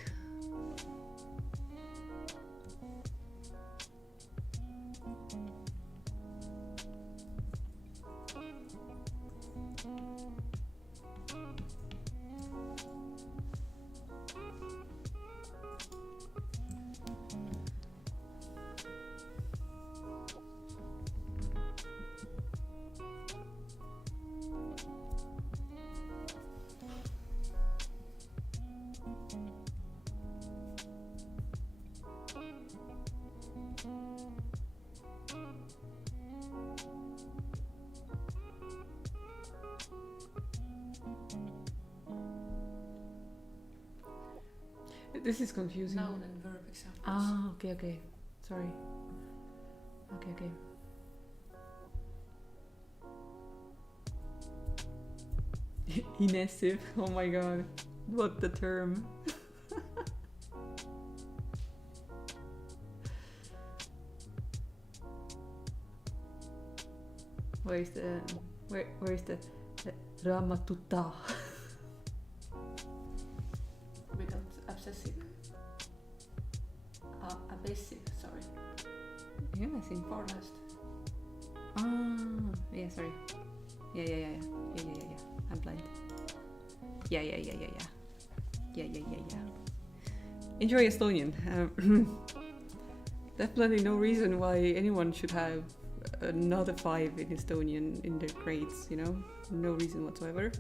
This is confusing. Noun and verb examples. Ah, okay. Sorry. Okay. Inessive. Oh my god. What the term? Where's the where's the Ramatuta? Without obsessive. Abrasive, sorry. Yeah, I see. Forest. Ah, yeah, sorry. Yeah. I'm blind. Yeah. Enjoy Estonian. Definitely no reason why anyone should have another 5 in Estonian in their grades, you know? No reason whatsoever.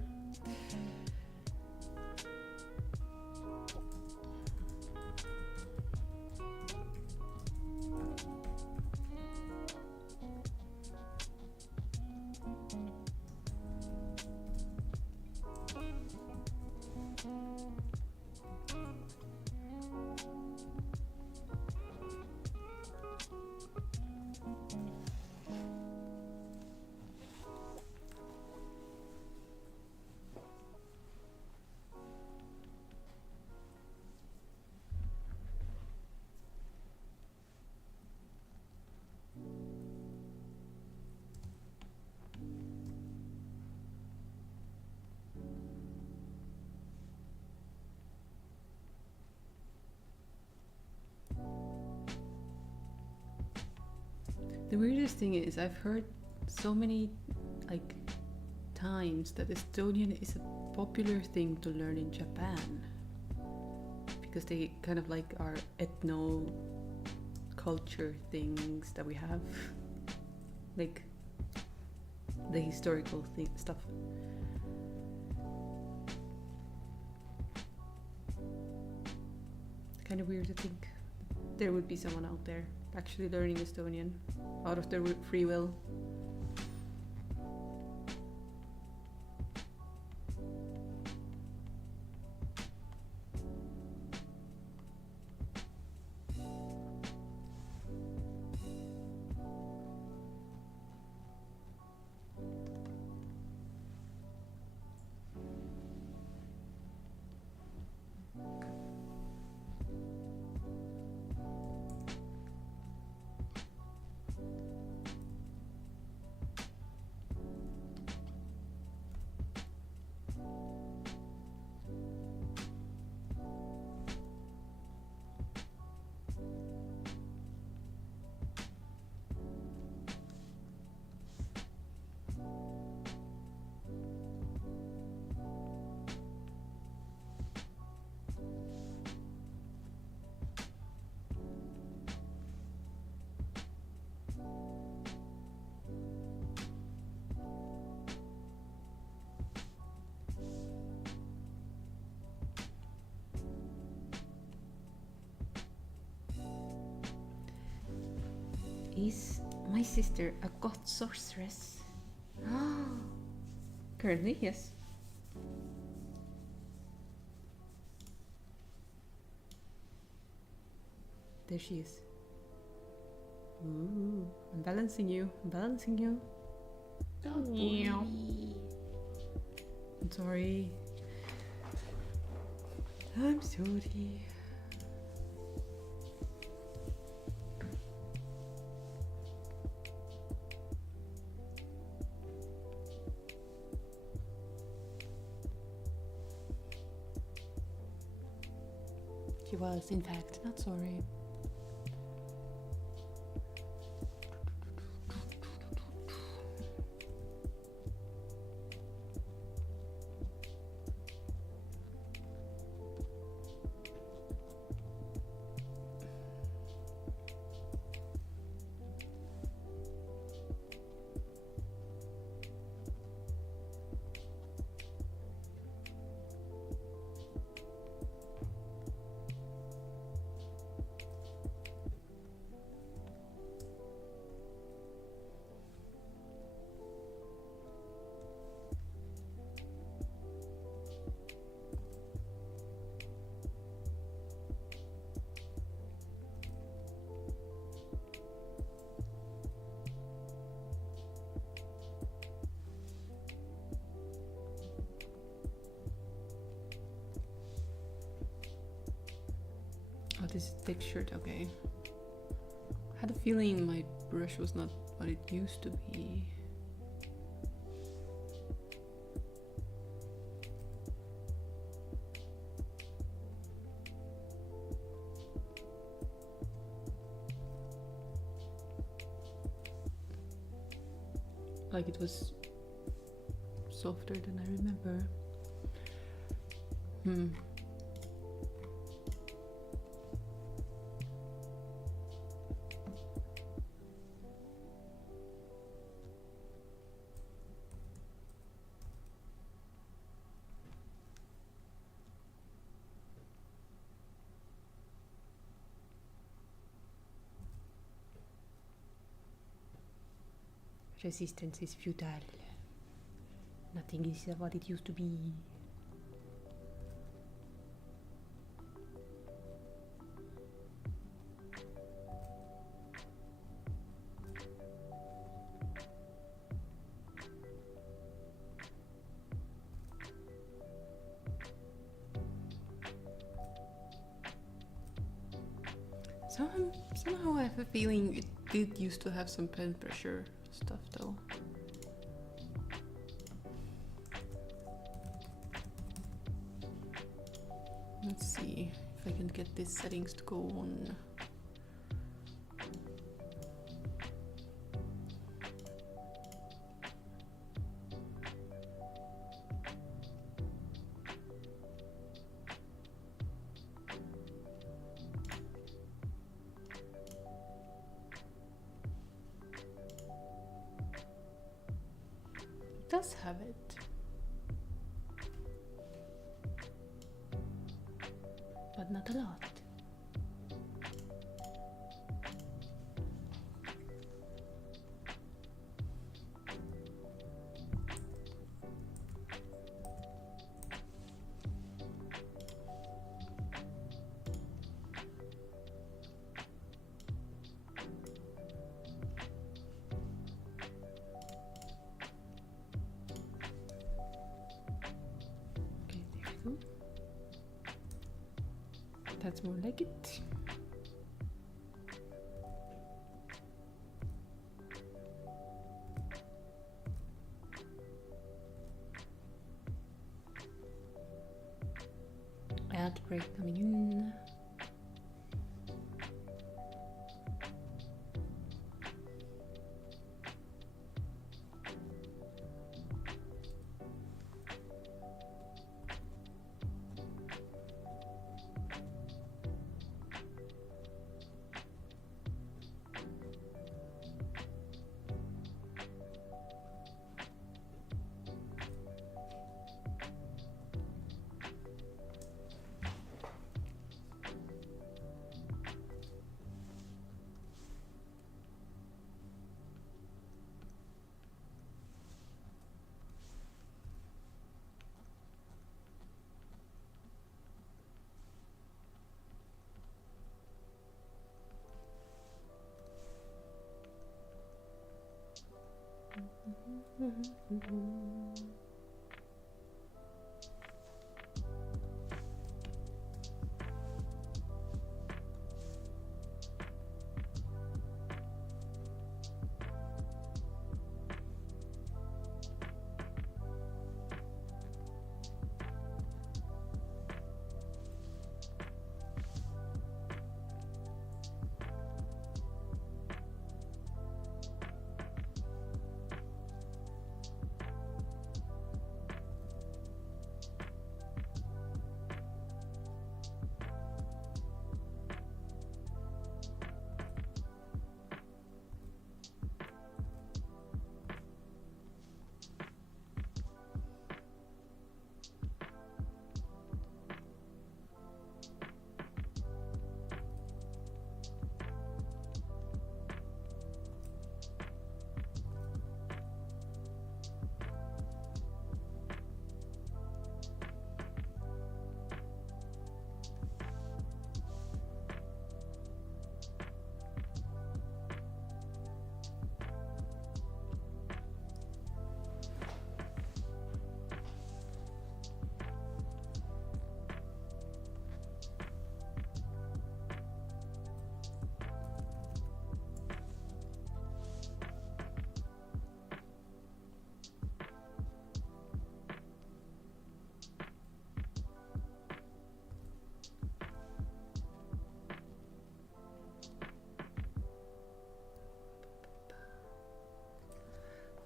The weirdest thing is I've heard so many like times that Estonian is a popular thing to learn in Japan because they kind of like our ethno culture things that we have, like the historical stuff. It's kind of weird to think there would be someone out there actually learning Estonian out of their free will. Is my sister a god sorceress? Currently, yes. There she is. Ooh, I'm balancing you. Don't Meow. bully me. I'm sorry. I'm sorry. She was, in fact, not sorry. Oh, this is textured, okay. I had a feeling my brush was not what it used to be. like it was softer than I remember. Resistance is futile. Nothing is what it used to be. Somehow I have a feeling it did used to have some pen pressure stuff though. Let's see if I can get these settings to go on. Does have it, but not a lot. That's more like it. Ad break coming in.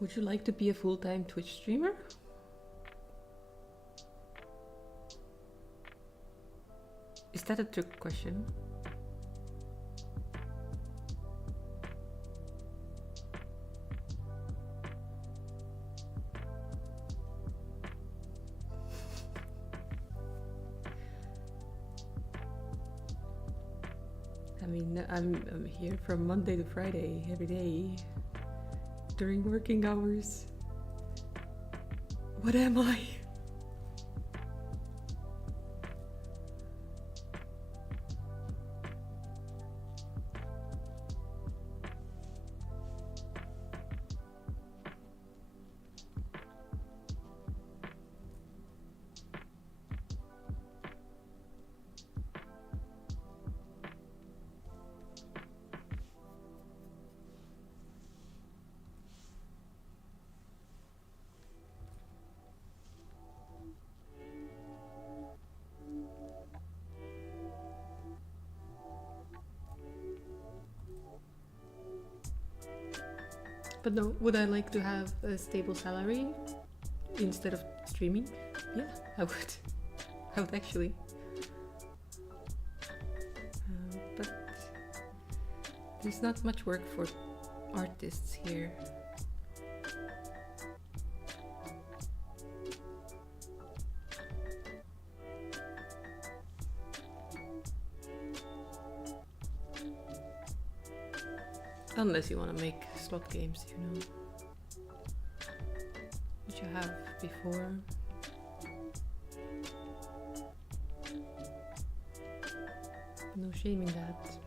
Would you like to be a full-time Twitch streamer? Is that a trick question? I mean, I'm here from Monday to Friday every day during working hours. What am I? But no, would I like to have a stable salary instead of streaming? Yeah, I would. I would actually. But there's not much work for artists here. Unless you want to make slot games, you know, which you have before. No shame in that.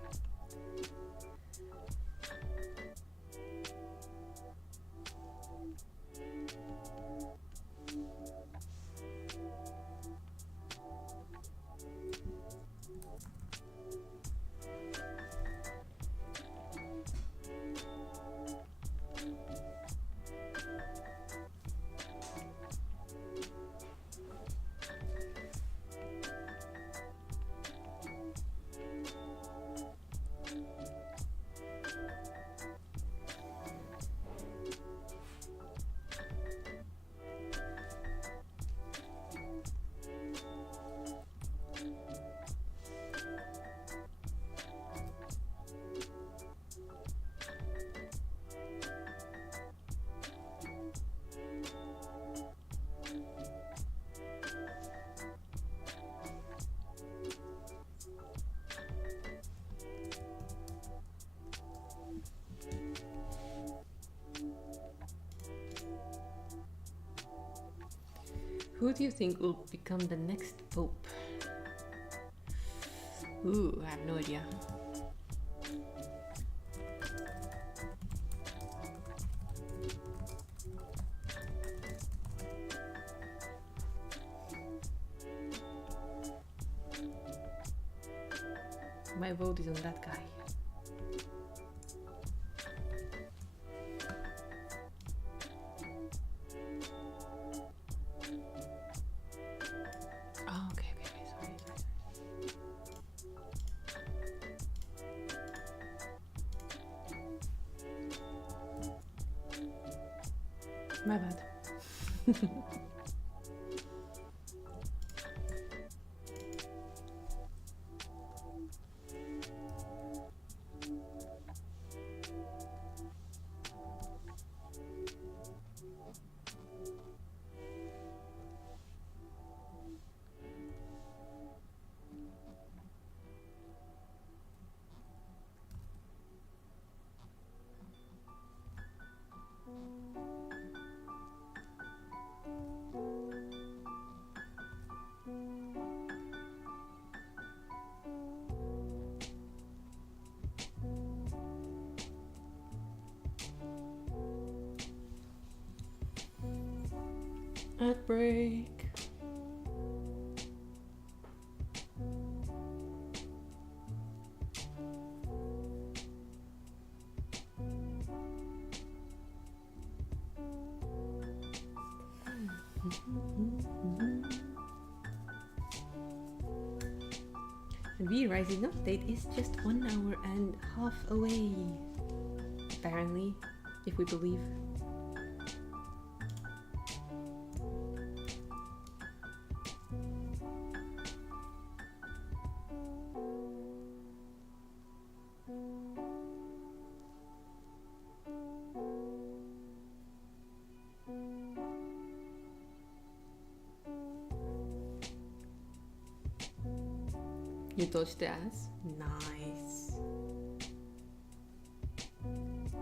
Who do you think will become the next pope? Ooh, I have no idea. My vote is on that guy. My bad. Ad break. The Rising update is just 1 hour and a half away, apparently, if we believe You dodged the ass. Nice.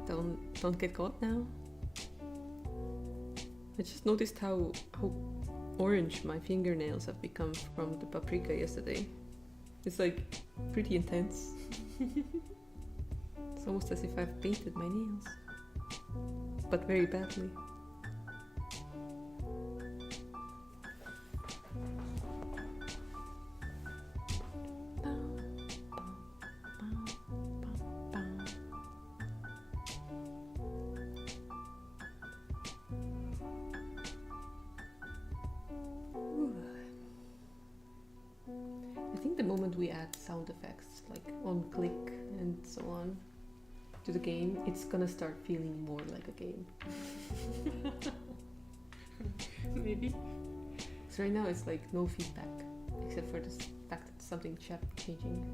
Don't get caught now. I just noticed how orange my fingernails have become from the paprika yesterday. It's like pretty intense. It's almost as if I've painted my nails, but very badly. I think the moment we add sound effects, like on click and so on, to the game, it's gonna start feeling more like a game. Maybe. So right now it's like no feedback, except for the fact that something changing.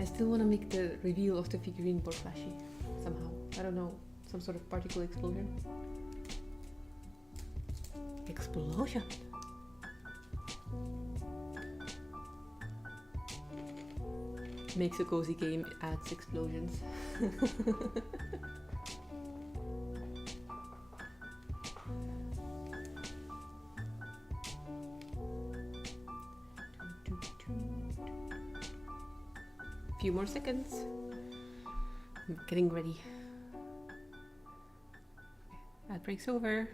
I still want to make the reveal of the figurine more flashy, somehow. I don't know, some sort of particle explosion. Explosion! Makes a cozy game, adds explosions. Few more seconds. I'm getting ready. Ad break's over.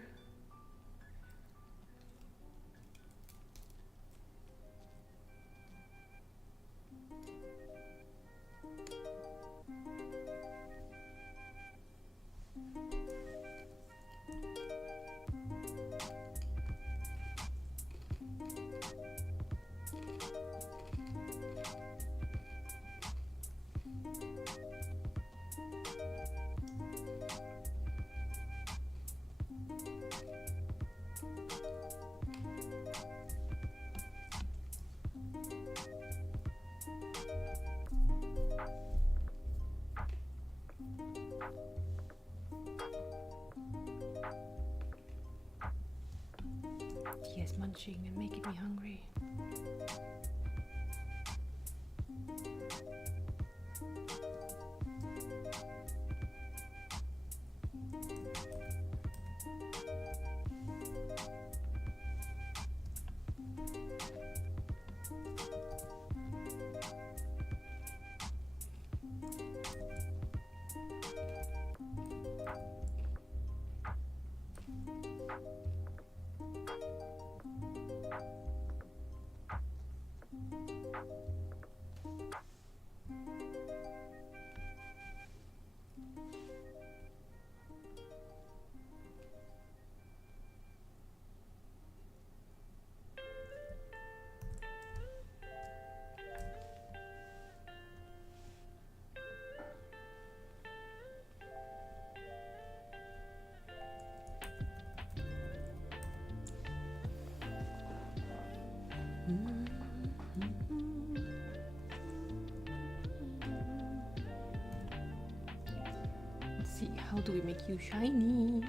Yes, munching and making me hungry. Let's see, how do we make you shiny?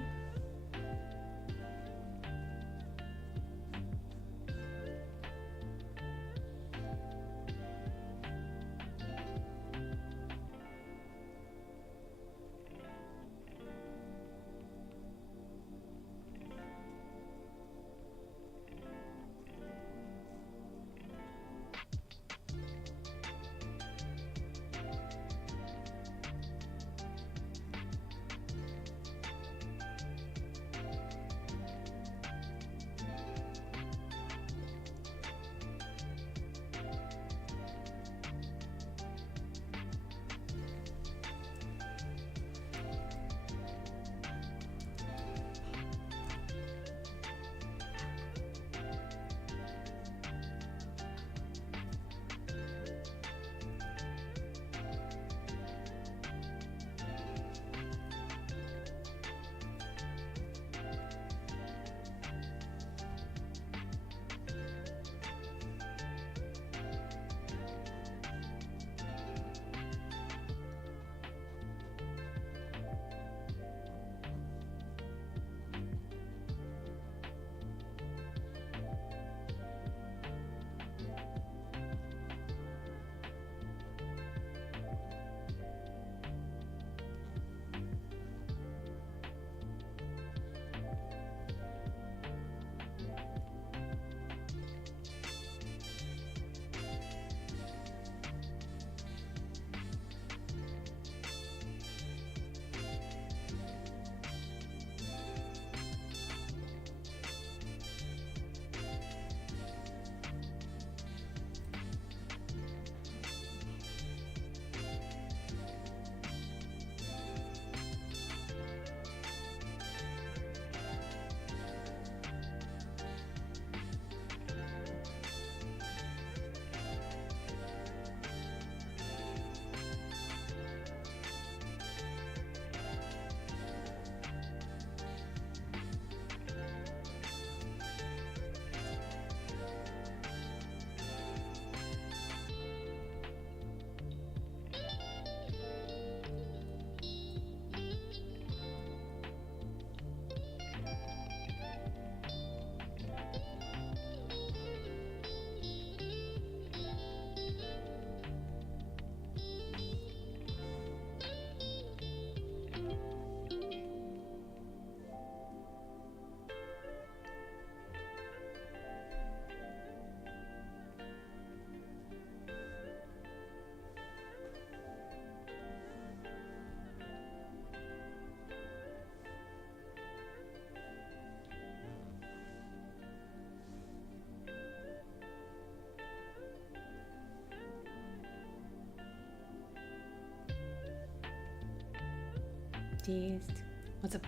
Baptiste. What's up?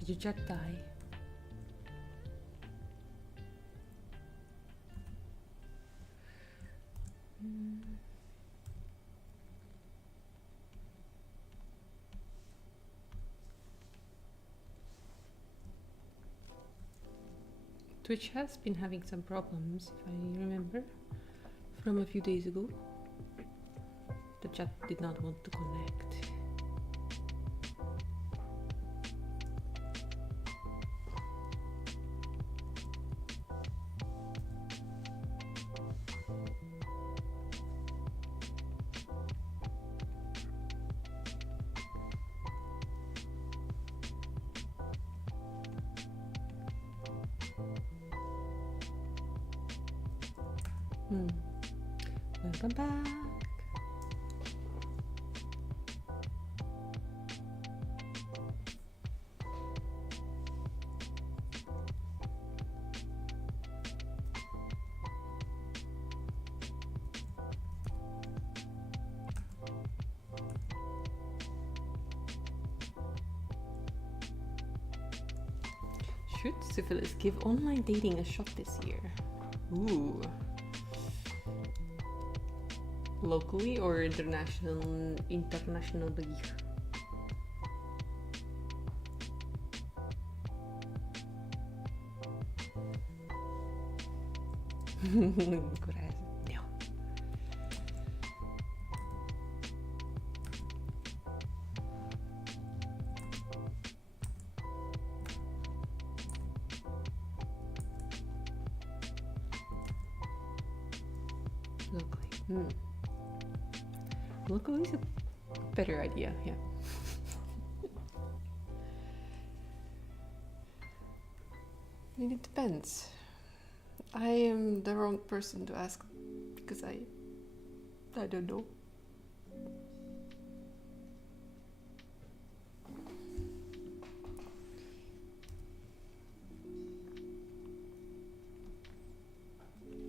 Did your chat die? Twitch has been having some problems, if I remember, from a few days ago. The chat did not want to connect. Welcome back. Should syphilis give online dating a shot this year? Ooh. Locally or internationally? Correct. No. Locally. Locally is a better idea, yeah. I mean, it depends. I am the wrong person to ask because I don't know.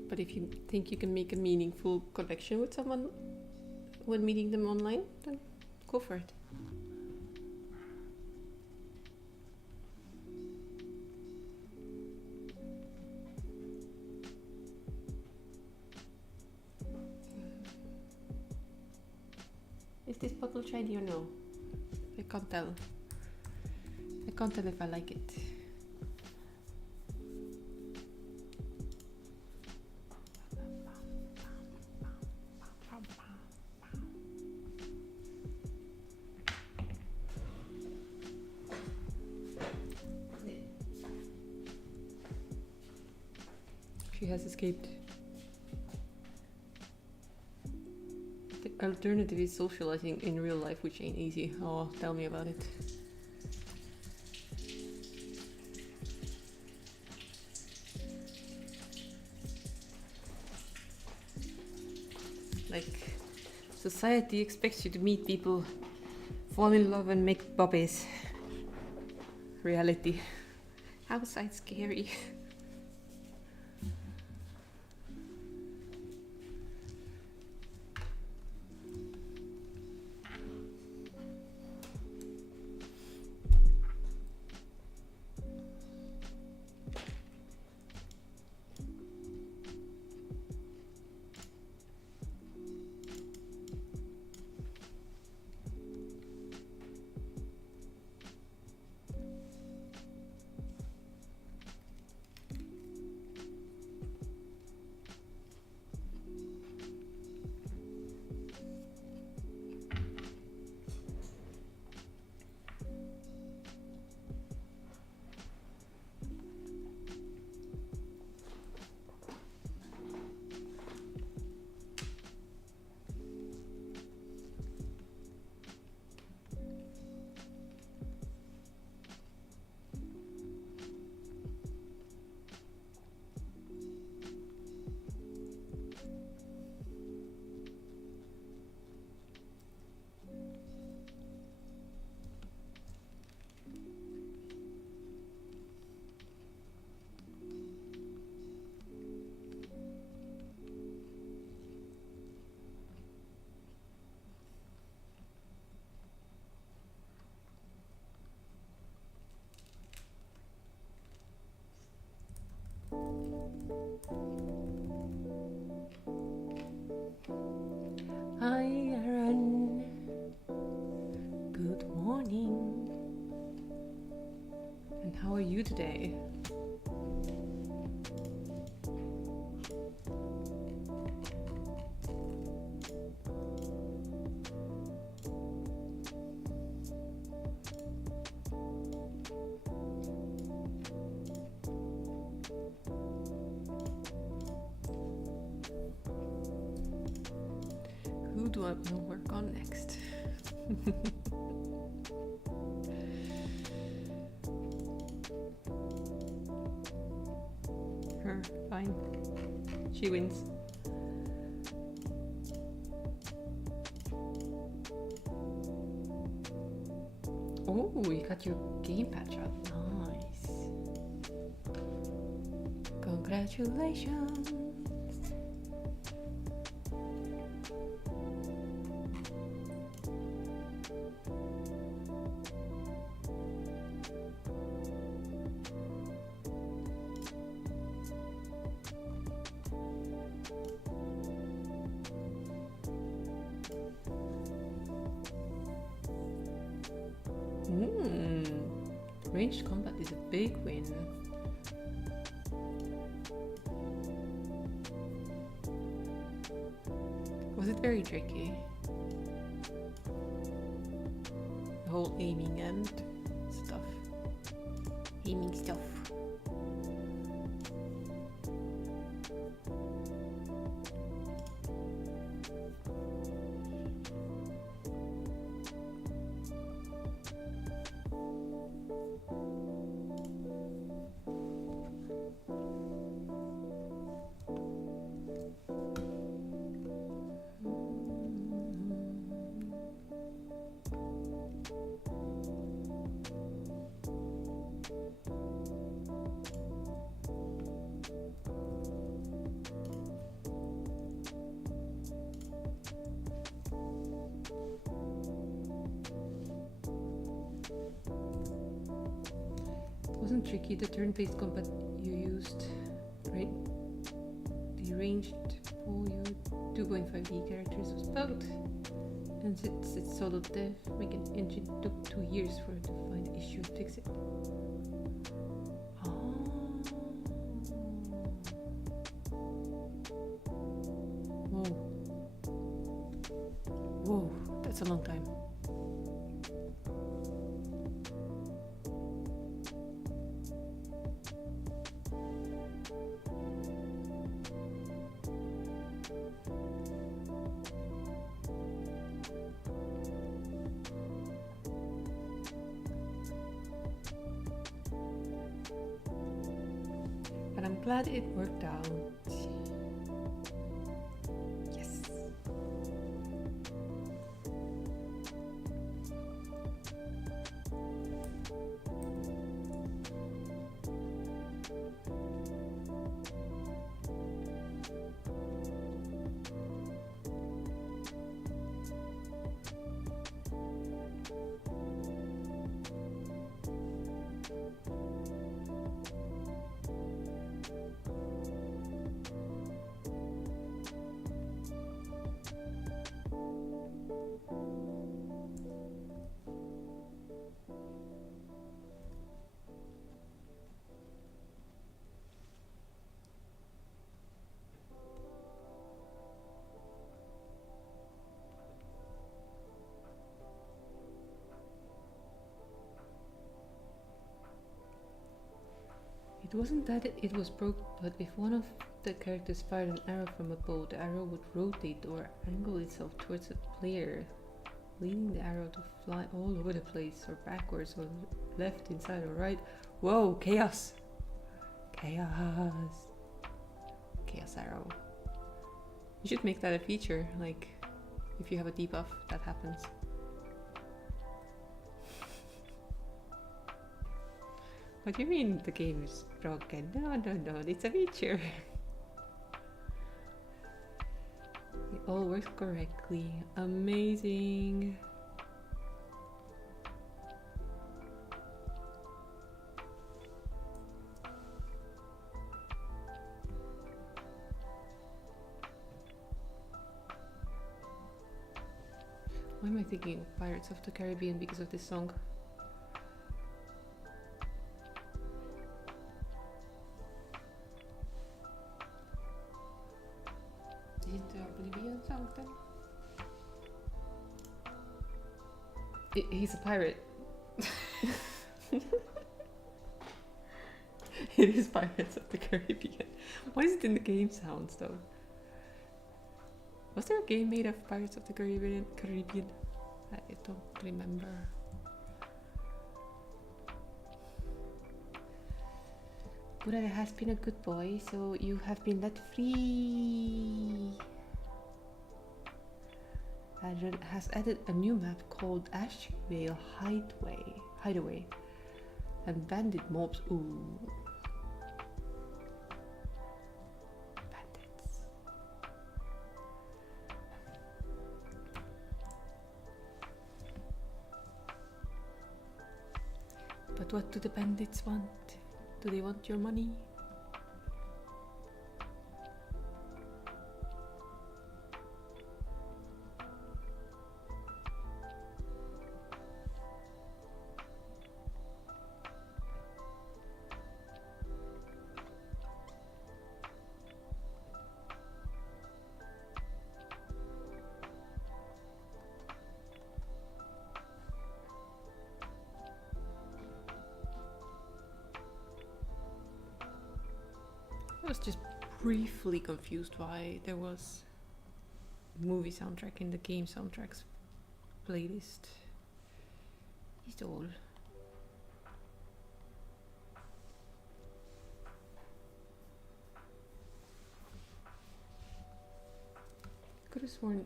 But if you think you can make a meaningful connection with someone when meeting them online, then go for it. Is this bottle shiny or no? I can't tell. I can't tell if I like it. She has escaped. The alternative is socializing in real life, which ain't easy. Oh, tell me about it. Like, society expects you to meet people, fall in love and make puppies. Reality. Outside scary. How are you today? Who do I want to work on next? Her, fine. She wins. Oh, you got your game patch out. Nice. Congratulations. Ranged combat is a big win. Was it very tricky? The whole aiming and stuff. Aiming stuff. Wasn't tricky the turn-based combat you used, right? The ranged pull your 2.5D characters was bugged, and since it's solo dev, make an engine took 2 years for it to find the issue and fix it. Oh. Whoa. Whoa, that's a long time. But I'm glad it worked out. Yes. It wasn't that it was broke, but if one of the characters fired an arrow from a bow, the arrow would rotate or angle itself towards the player, leading the arrow to fly all over the place, or backwards, or left, inside, or right. Whoa, chaos! Chaos! Chaos arrow. You should make that a feature, like, if you have a debuff, that happens. What do you mean the game is broken? No, it's a feature. It all works correctly. Amazing. Why am I thinking of Pirates of the Caribbean because of this song? Caribbean something? He's a pirate. It is Pirates of the Caribbean. Why is it in the game sounds though? Was there a game made of Pirates of the Caribbean? I don't remember. Gurare has been a good boy, so you have been let free. Adrian has added a new map called Ashvale Hideaway. And bandit mobs. Ooh. Bandits. But what do the bandits want? Do they want your money? I was just briefly confused why there was movie soundtrack in the game soundtracks playlist. Is all. Could have sworn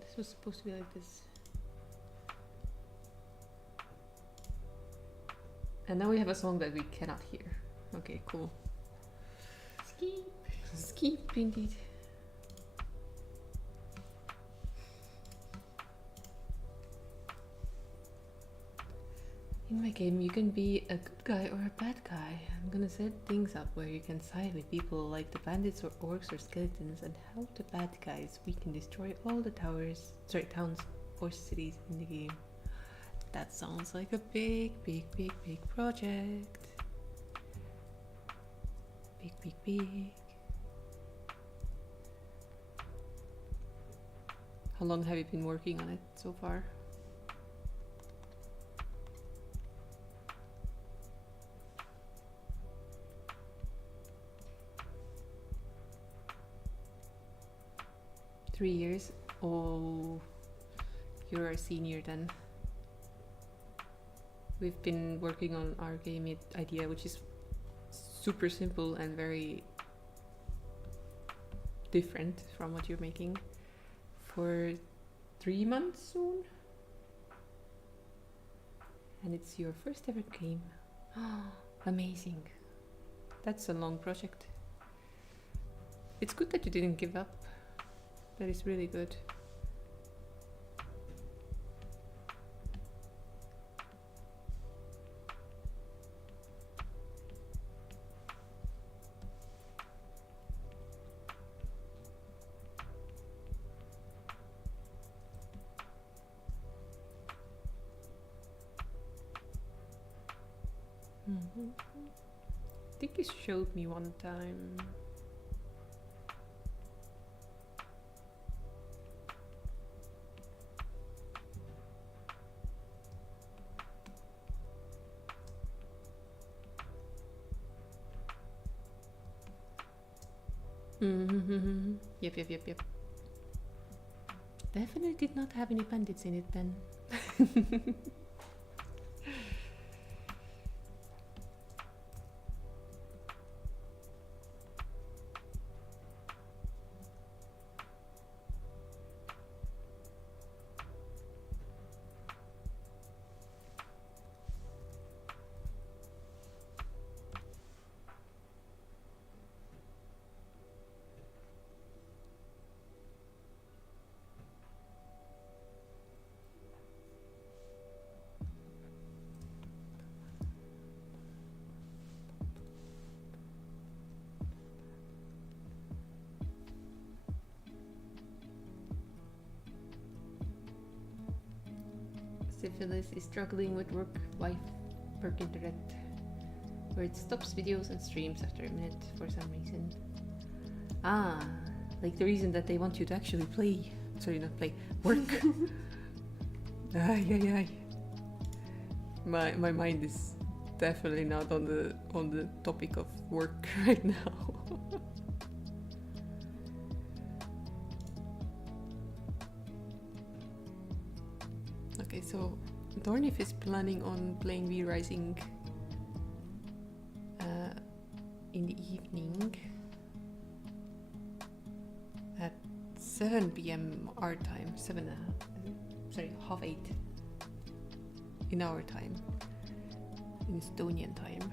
this was supposed to be like this. And now we have a song that we cannot hear. Okay, cool. Skip. Skip indeed. In my game, you can be a good guy or a bad guy. I'm gonna set things up where you can side with people like the bandits or orcs or skeletons and help the bad guys. We can destroy all the towns or cities in the game. That sounds like a big project. Big. How long have you been working on it so far? Three years? Oh, you're a senior then. We've been working on our game idea, which is super simple and very different from what you're making, for 3 months soon. And it's your first ever game. Amazing. That's a long project. It's good that you didn't give up. That is really good. I think you showed me one time. Yep. Definitely did not have any bandits in it then. Syphilis is struggling with work-life internet, where it stops videos and streams after a minute for some reason. Ah, like the reason that they want you to actually play. Sorry, not play, work. Ay, ay, ay. My mind is definitely not on the topic of work right now. Okay, so Dornif is planning on playing V Rising in the evening at 7 p.m. our time, 8 in our time, in Estonian time,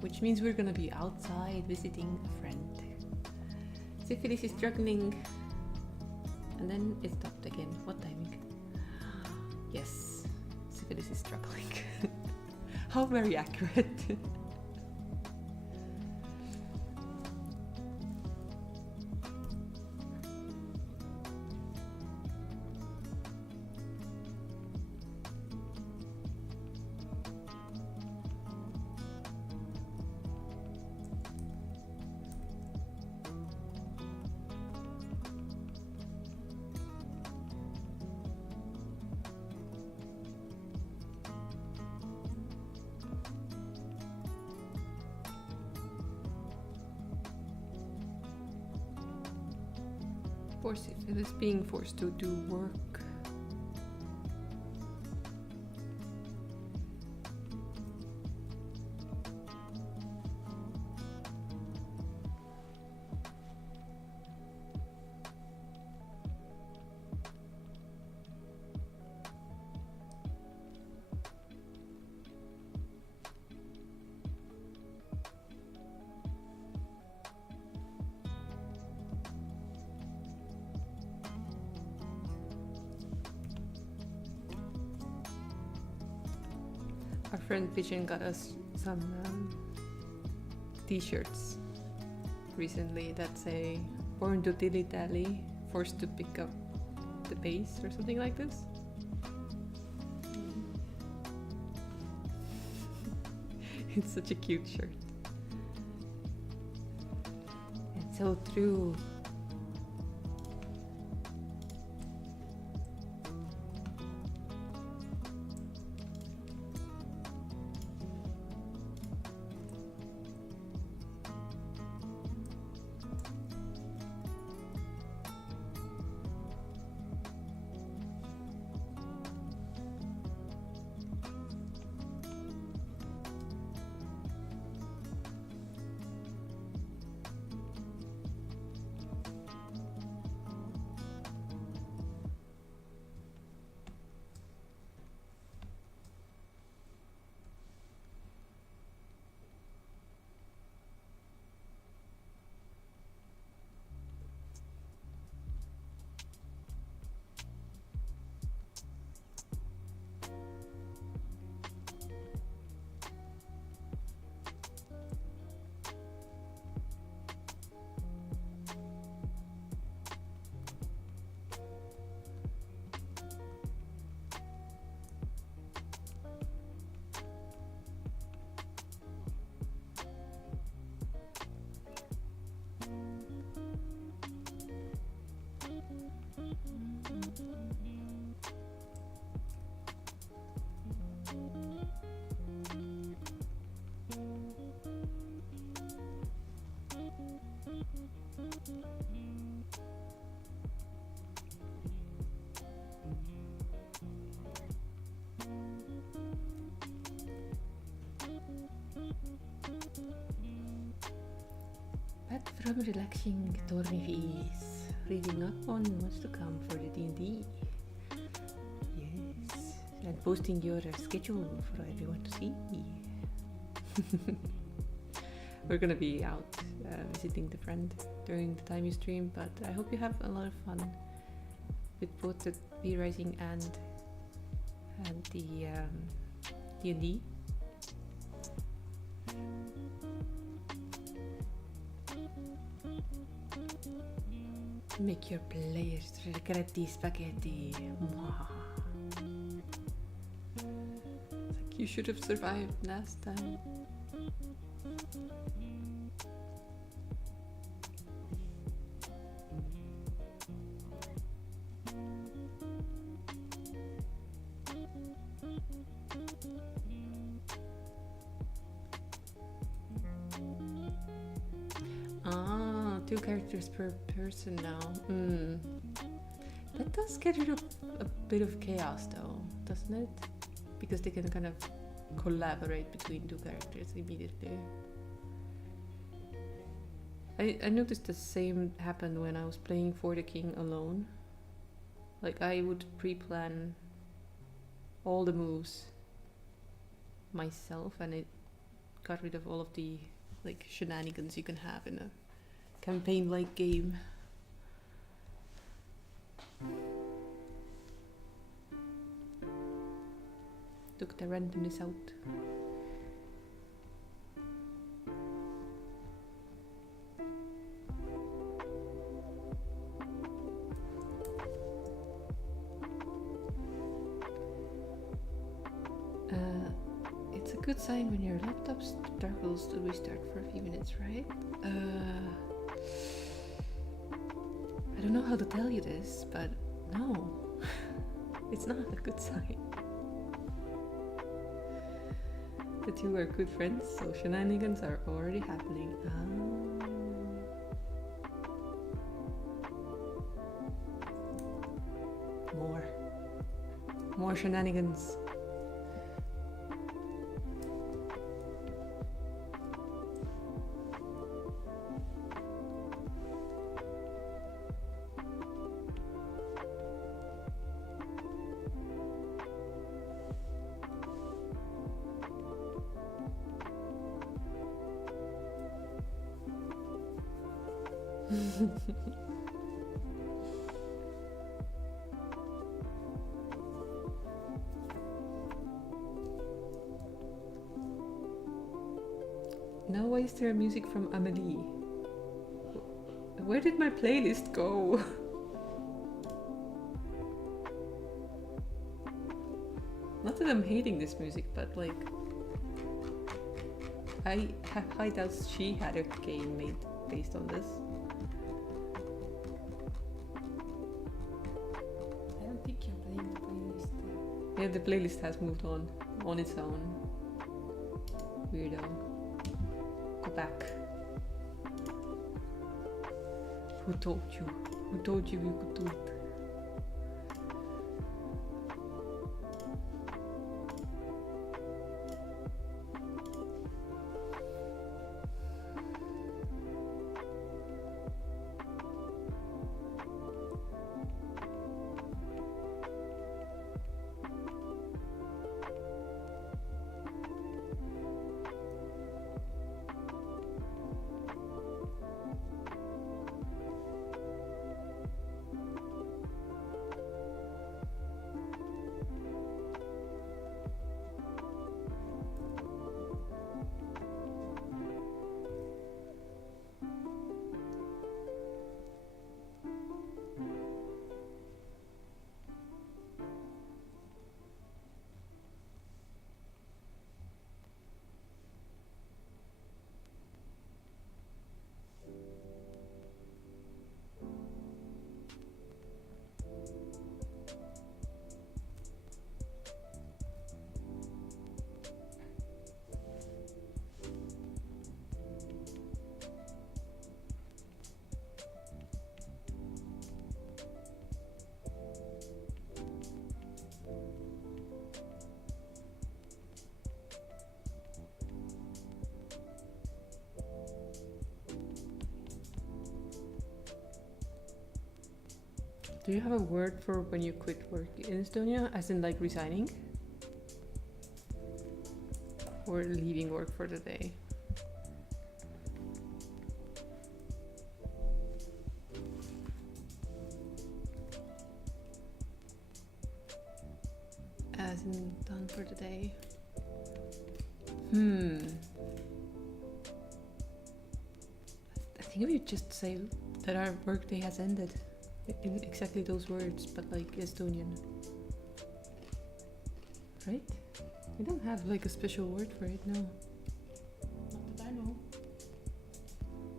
which means we're gonna be outside visiting a friend. Syphilis is struggling, and then it stopped again. What timing? Yes, Syphilis is struggling. How very accurate. Syphilis being forced to do work. Our friend Pigeon got us some t-shirts recently that say "Born to Dilly-Dally, forced to pick up the pace" or something like this. It's such a cute shirt. It's so true. Back from relaxing Dornif reading up on what's to come for the D&D. Yes, and posting your schedule for everyone to see. We're gonna be out visiting the friend during the time you stream, but I hope you have a lot of fun with both the V Rising and the D&D. Make your players regret the spaghetti. It's like you should have survived last time. Ah, 2 characters per person now. That does get rid of a bit of chaos though, doesn't it? Because they can kind of collaborate between 2 characters immediately. I noticed the same happened when I was playing For the King alone. Like I would pre-plan all the moves myself, and it got rid of all of the like shenanigans you can have in a campaign-like game. Took the randomness out. It's a good sign when your laptop struggles to restart for a few minutes, right? I don't know how to tell you this, but no, it's not a good sign. The 2 are good friends, so shenanigans are already happening. More shenanigans. Now why is there music from Amelie? Where did my playlist go? Not that I'm hating this music, but like I have high doubts she had a game made based on this. I don't think you're playing the playlist. Yeah, the playlist has moved on its own. Weirdo. Go back. Who told you? Who told you you could do it? Do you have a word for when you quit work in Estonia, as in like resigning? Or leaving work for the day? As in done for the day? I think we just say that our workday has ended. In exactly those words, but like Estonian. Right? We don't have like a special word for it, no. Not that I know.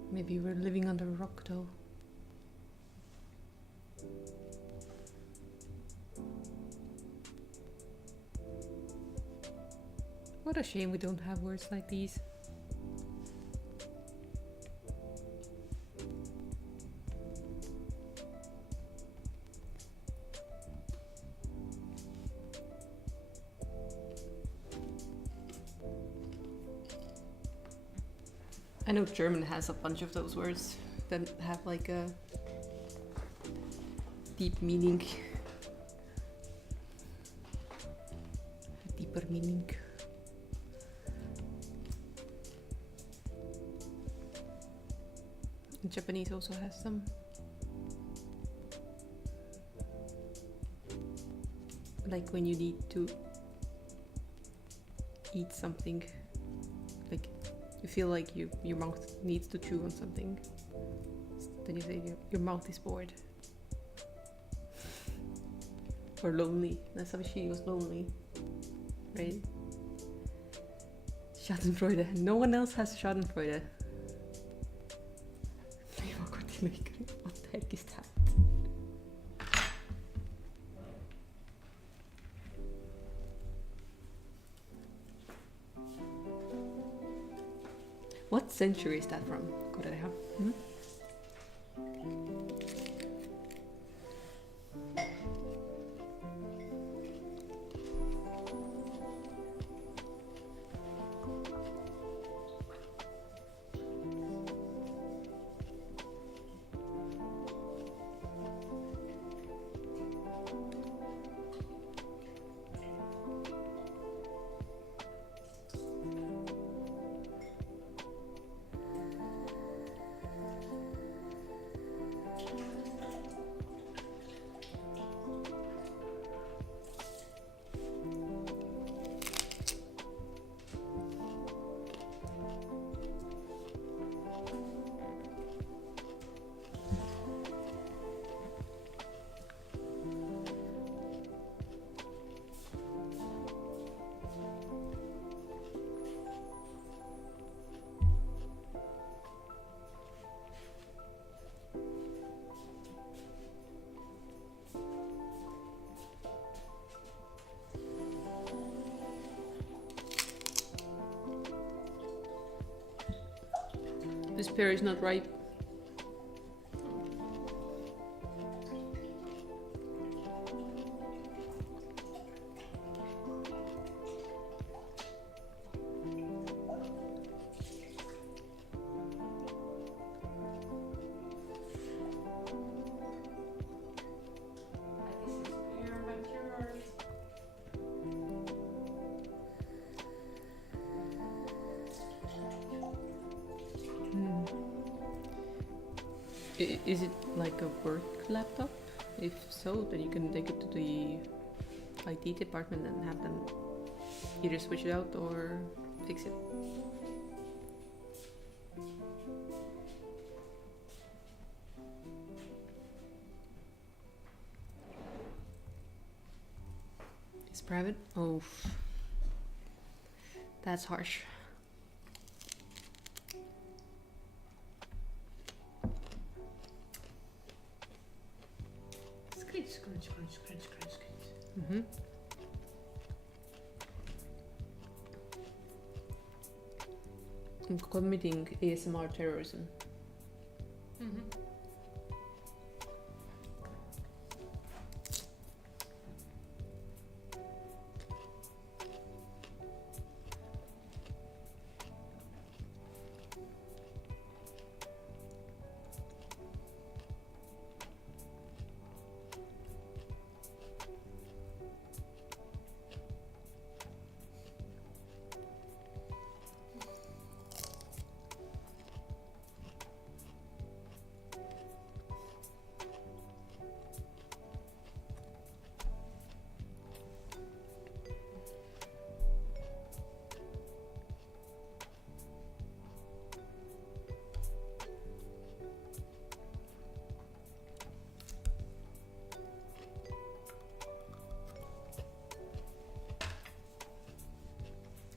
Maybe we're living under a rock though. What a shame we don't have words like these. I know German has a bunch of those words that have like a deep meaning. A deeper meaning. And Japanese also has some. Like when you need to eat something, like you feel like your mouth needs to chew on something, then you say your mouth is bored. Or lonely. That's how she was lonely, right? Schadenfreude. No one else has Schadenfreude. What the heck is that? What century is that from? Could I have? Hmm? This pear is not ripe. Is it like a work laptop? If so, then you can take it to the IT department and have them either switch it out or fix it. It's private? Oh, that's harsh. Mm-hmm. I'm committing ASMR terrorism. Mm-hmm.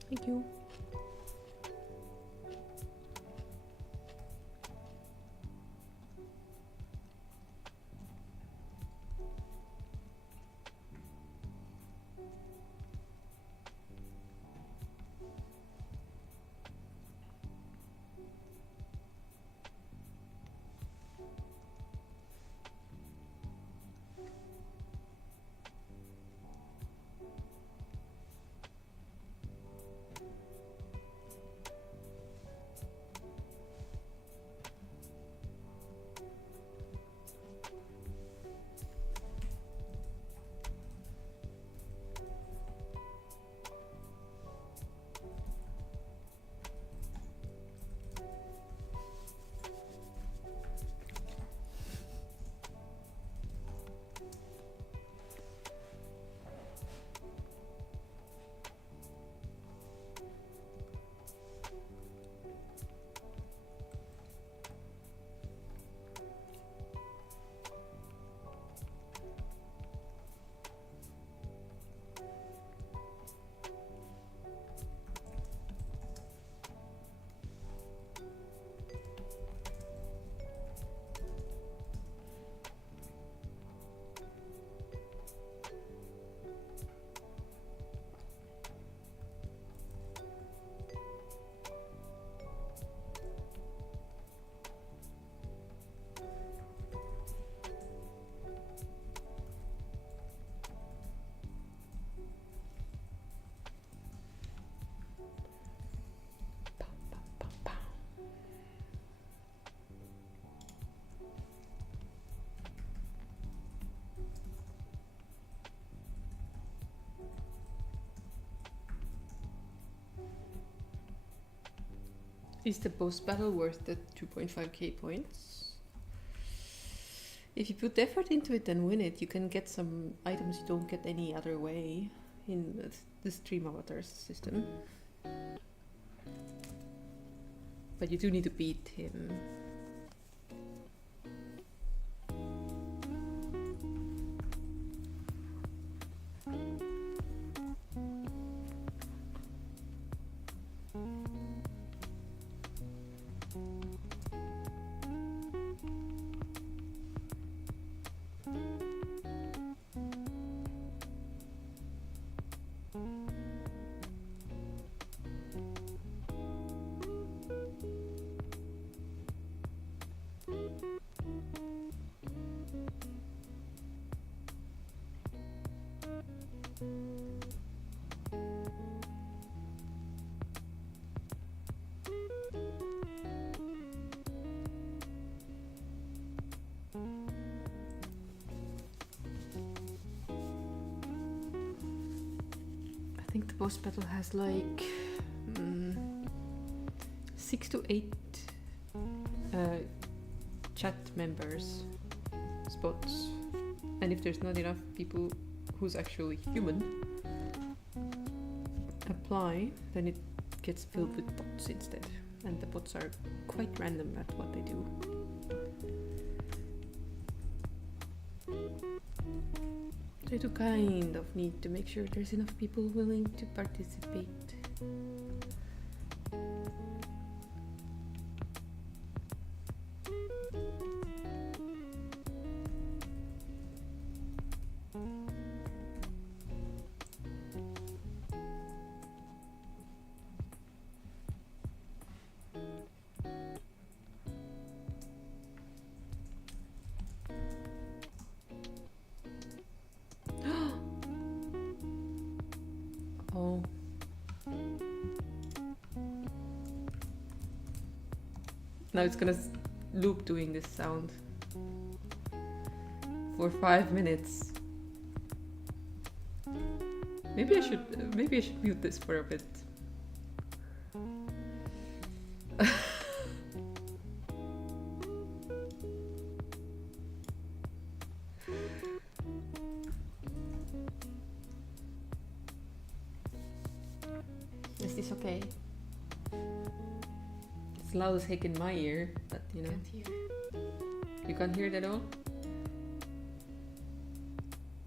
Thank you. Is the post battle worth the 2.5k points? If you put effort into it and win it, you can get some items you don't get any other way in the stream avatars system. But you do need to beat him. I think the boss battle has like 6 to 8 chat members spots, and if there's not enough people who's actually human apply, then it gets filled with bots instead, and the bots are quite random at what they do. So you do kind of need to make sure there's enough people willing to participate. Oh. Now it's gonna loop doing this sound for 5 minutes. Maybe I should mute this for a bit. Is this okay? It's loud as heck in my ear, but you know. Can't hear. You can't hear it at all?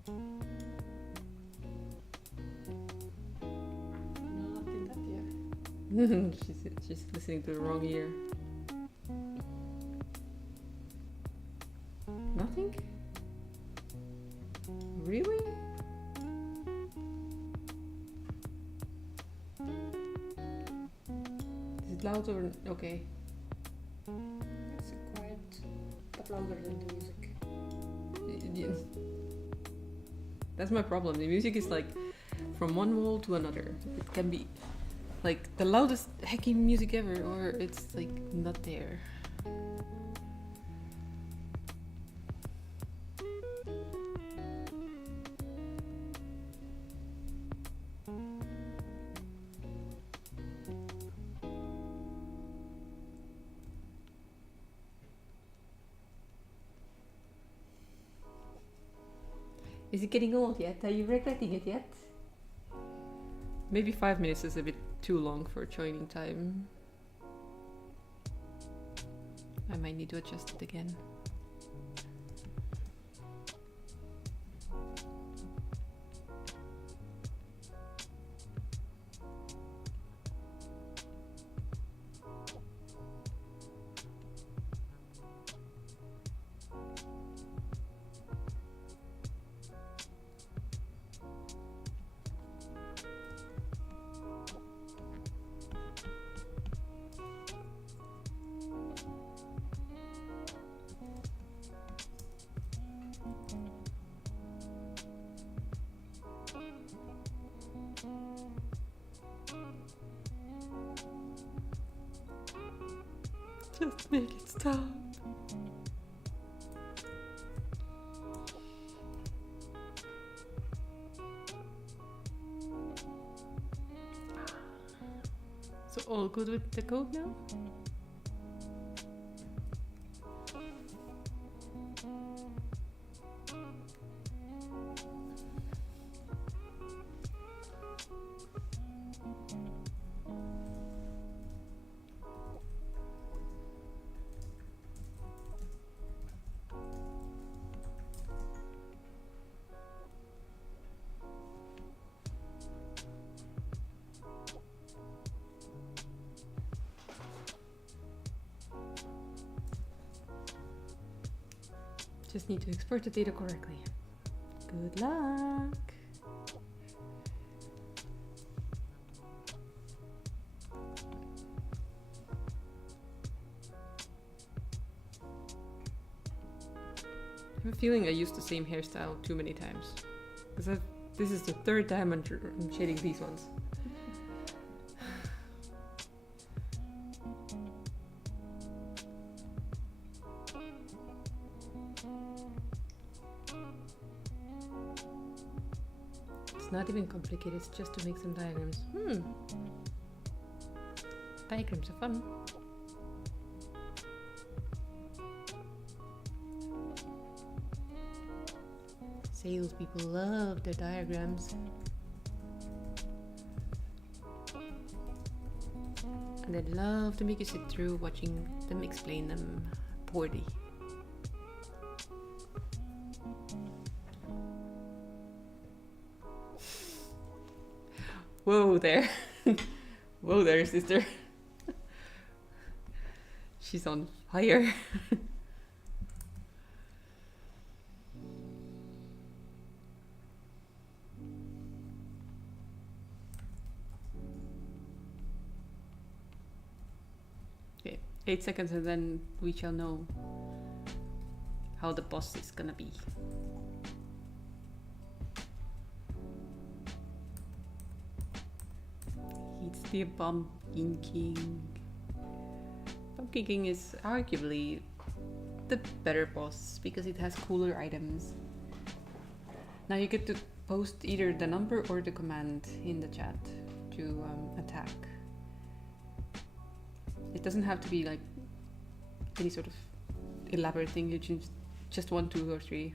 No, not in that ear. she's listening to the wrong ear. Nothing? Really? Is it loud or okay? It's quiet, but louder than the music. Yes. That's my problem. The music is like from one wall to another. It can be like the loudest hacking music ever, or it's like not there. Is it getting old yet? Are you regretting it yet? Maybe 5 minutes is a bit too long for joining time. I might need to adjust it again. Just make it stop. So all good with the code now? Just need to export the data correctly. Good luck! I have a feeling I used the same hairstyle too many times. Because this is the third time I'm shading these ones. It's not even complicated, it's just to make some diagrams. Diagrams are fun. Salespeople love their diagrams. And they love to make you sit through watching them explain them poorly. Whoa there. Whoa there, sister. She's on fire. Okay, 8 seconds and then we shall know how the boss is gonna be. It's the Pumpkin King. Pumpkin King is arguably the better boss because it has cooler items. Now you get to post either the number or the command in the chat to attack. It doesn't have to be like any sort of elaborate thing, you just 1, 2 or 3.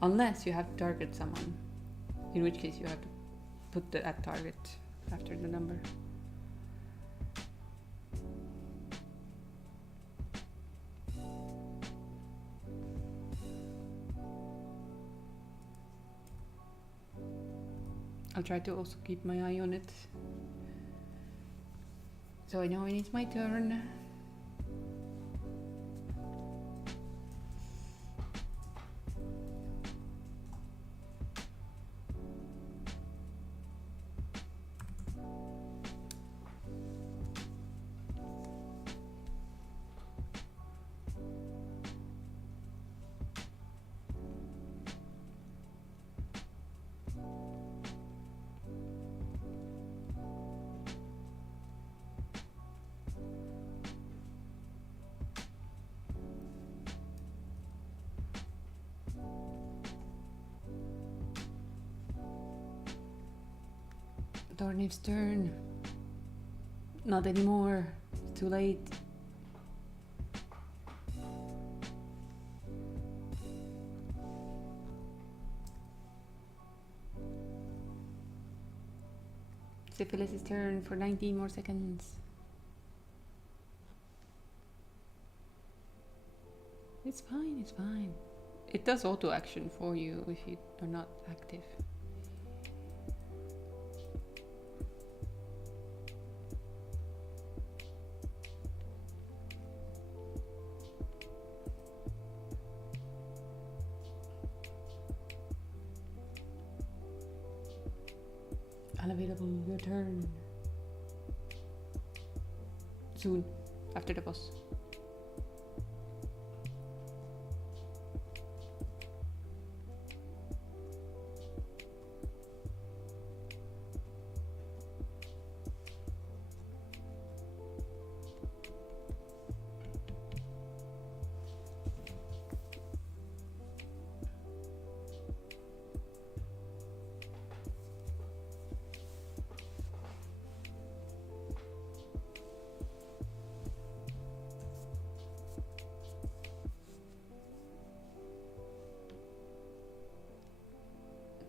Unless you have to target someone, in which case you have to put the at target after the number. I'll try to also keep my eye on it, so I know when it's my turn. Dorniv's turn. Not anymore. It's too late. Syphilis' turn for 19 more seconds. It's fine, it's fine. It does auto action for you if you are not active. Unavailable, your turn. Soon, after the boss.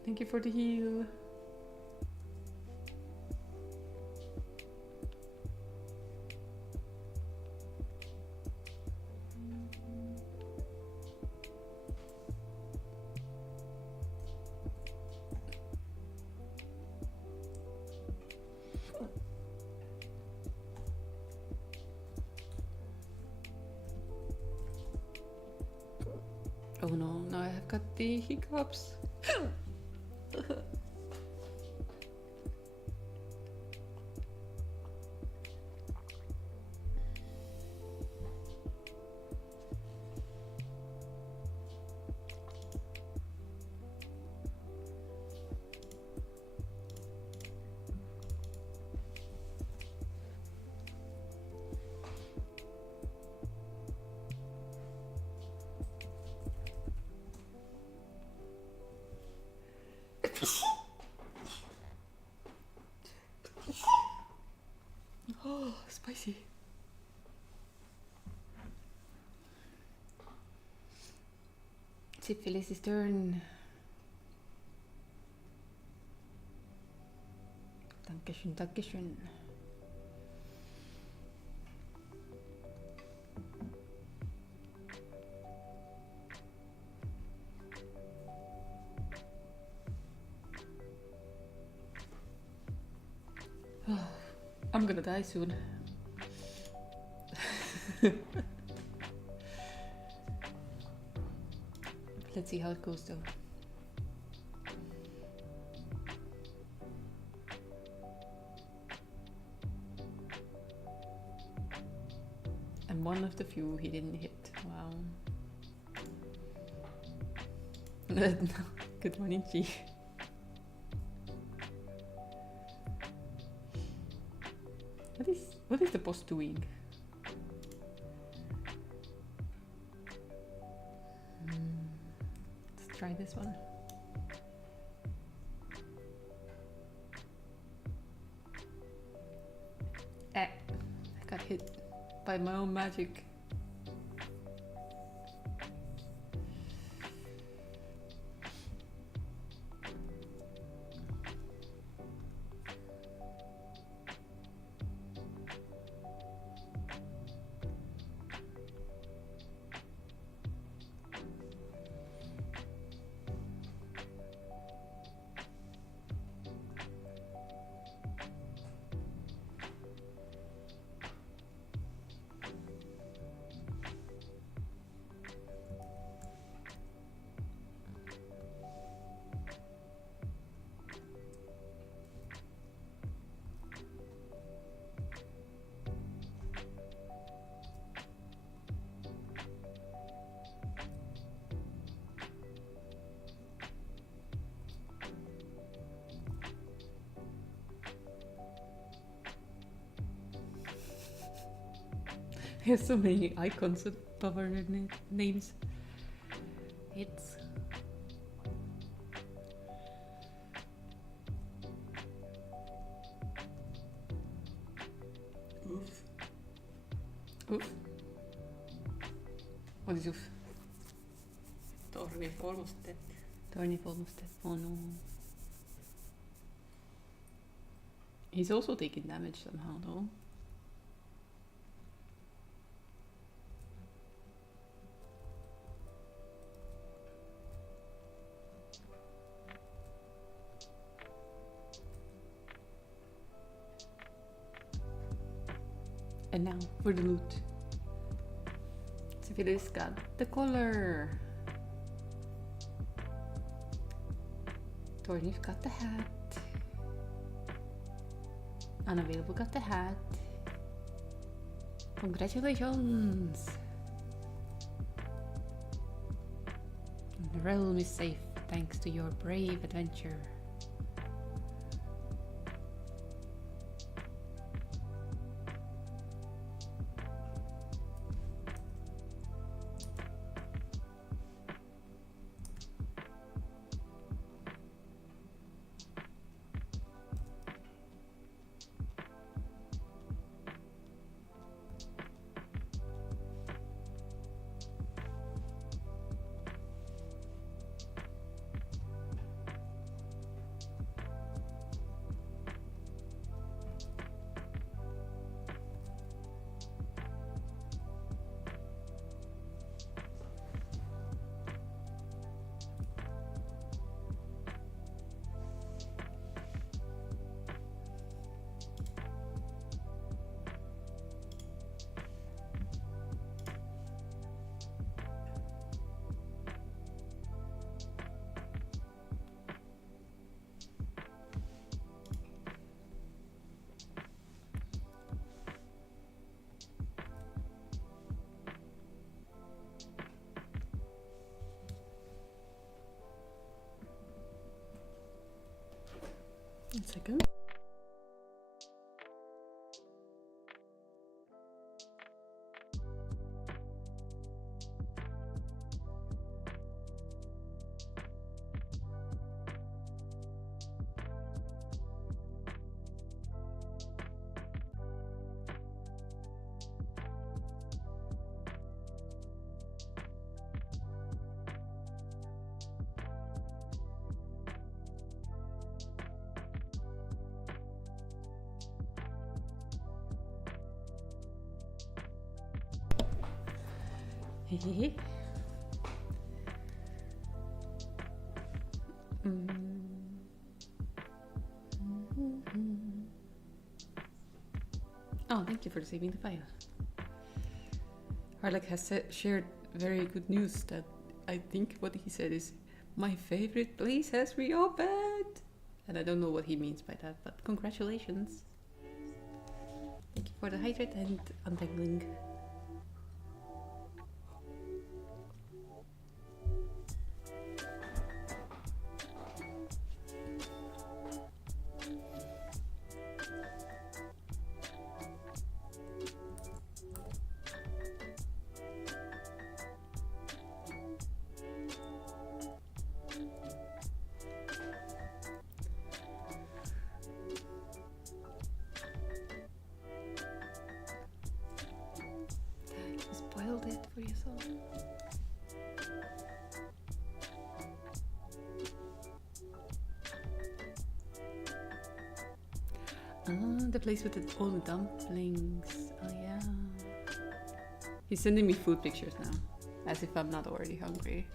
Thank you for the heal. Oh no, now I have got the hiccups. Oh, spicy. Syphilis' turn. Dankeschön, Dankeschön. I'm gonna die soon. Let's see how it goes though. And one of the few he didn't hit. Wow. Good morning, G. What is the boss doing? Let's try this one. I got hit by my own magic. He has so many icons above our names. It's Oof. oof. What is oof? Torni almost dead. Tornif almost dead. Oh no. He's also taking damage somehow though. And now for the loot. Syphilis got the collar. Tornif got the hat. Unavailable got the hat. Congratulations! The realm is safe thanks to your brave adventure. 1 second. Hehehe. Oh, thank you for saving the file. Harlek has shared very good news that I think what he said is my favorite place has reopened. And I don't know what he means by that, but congratulations. Thank you for the hydrate and untangling. It for yourself. The place with all the dumplings. Oh yeah. He's sending me food pictures now, as if I'm not already hungry.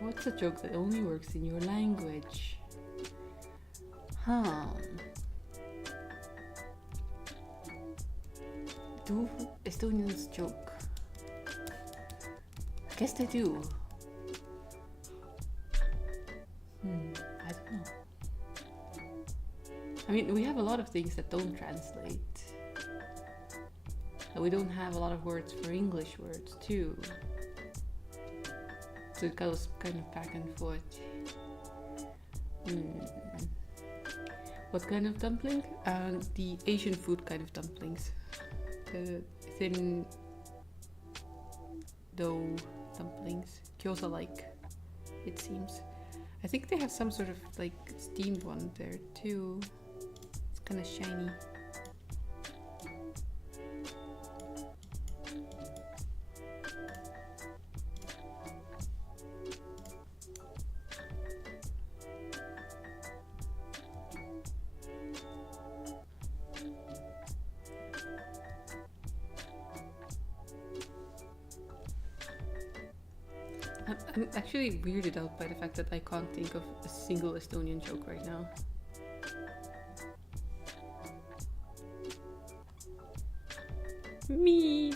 What's a joke that only works in your language? Do Estonians joke? I guess they do. I don't know. I mean, we have a lot of things that don't translate. And we don't have a lot of words for English words too. So it goes kind of back and forth. What kind of dumpling? The Asian food kind of dumplings. The thin dough dumplings. Gyoza-like, it seems. I think they have some sort of like steamed one there too. It's kind of shiny. I'm actually weirded out by the fact that I can't think of a single Estonian joke right now. Me!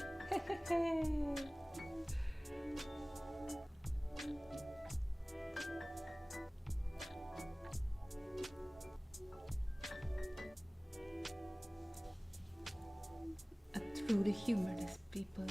A truly humorless people.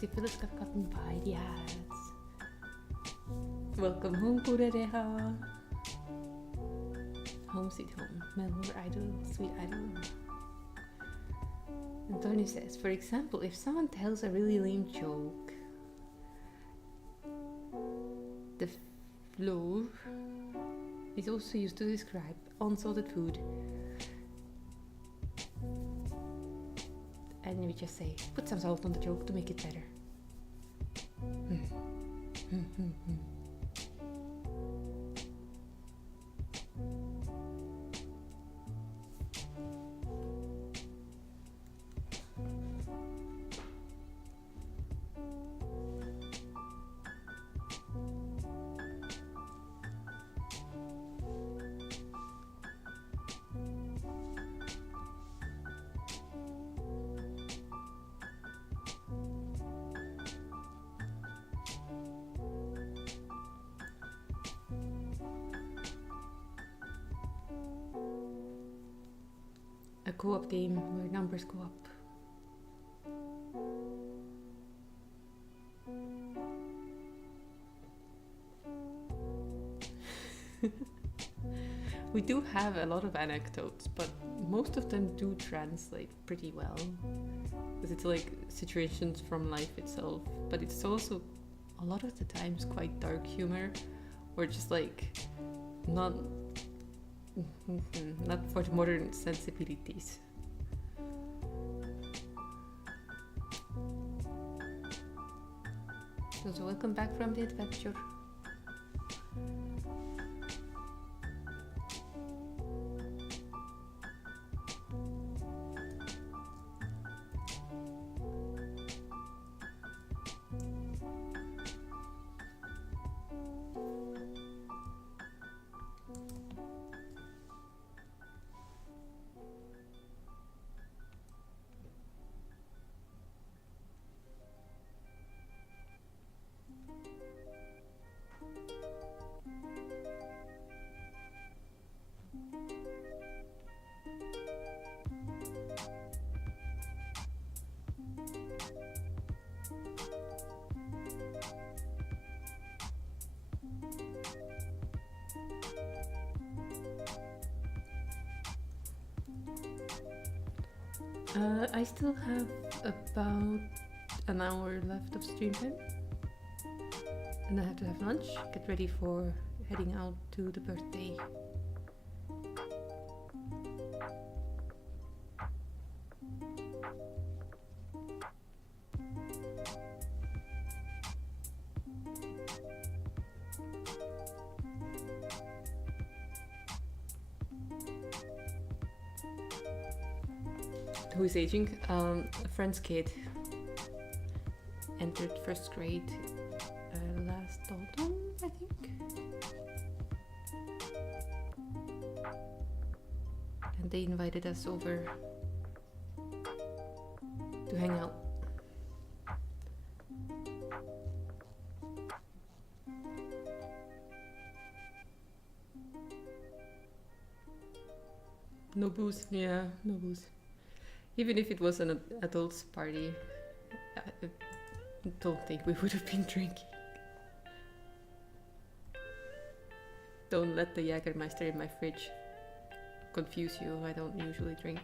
Syphilis got gotten by the ads. Welcome home, Kurereha. Home Sweet Home. Melmore Idol, Sweet Idol. Antonio says, for example, if someone tells a really lame joke, the floor is also used to describe unsalted food. And we just say, put some salt on the joke to make it better. A co-op game where numbers go up. We do have a lot of anecdotes, but most of them do translate pretty well. Because it's like situations from life itself, but it's also a lot of the times quite dark humor, or just like not for the modern sensibilities. So welcome back from the adventure. I still have about an hour left of stream time, and I have to have lunch, get ready for heading out to the birthday. Who is aging? A friend's kid entered first grade last autumn, I think. And they invited us over to hang out. No booze, yeah, no booze. Even if it was an adults party, I don't think we would have been drinking. Don't let the Jägermeister in my fridge confuse you. I don't usually drink.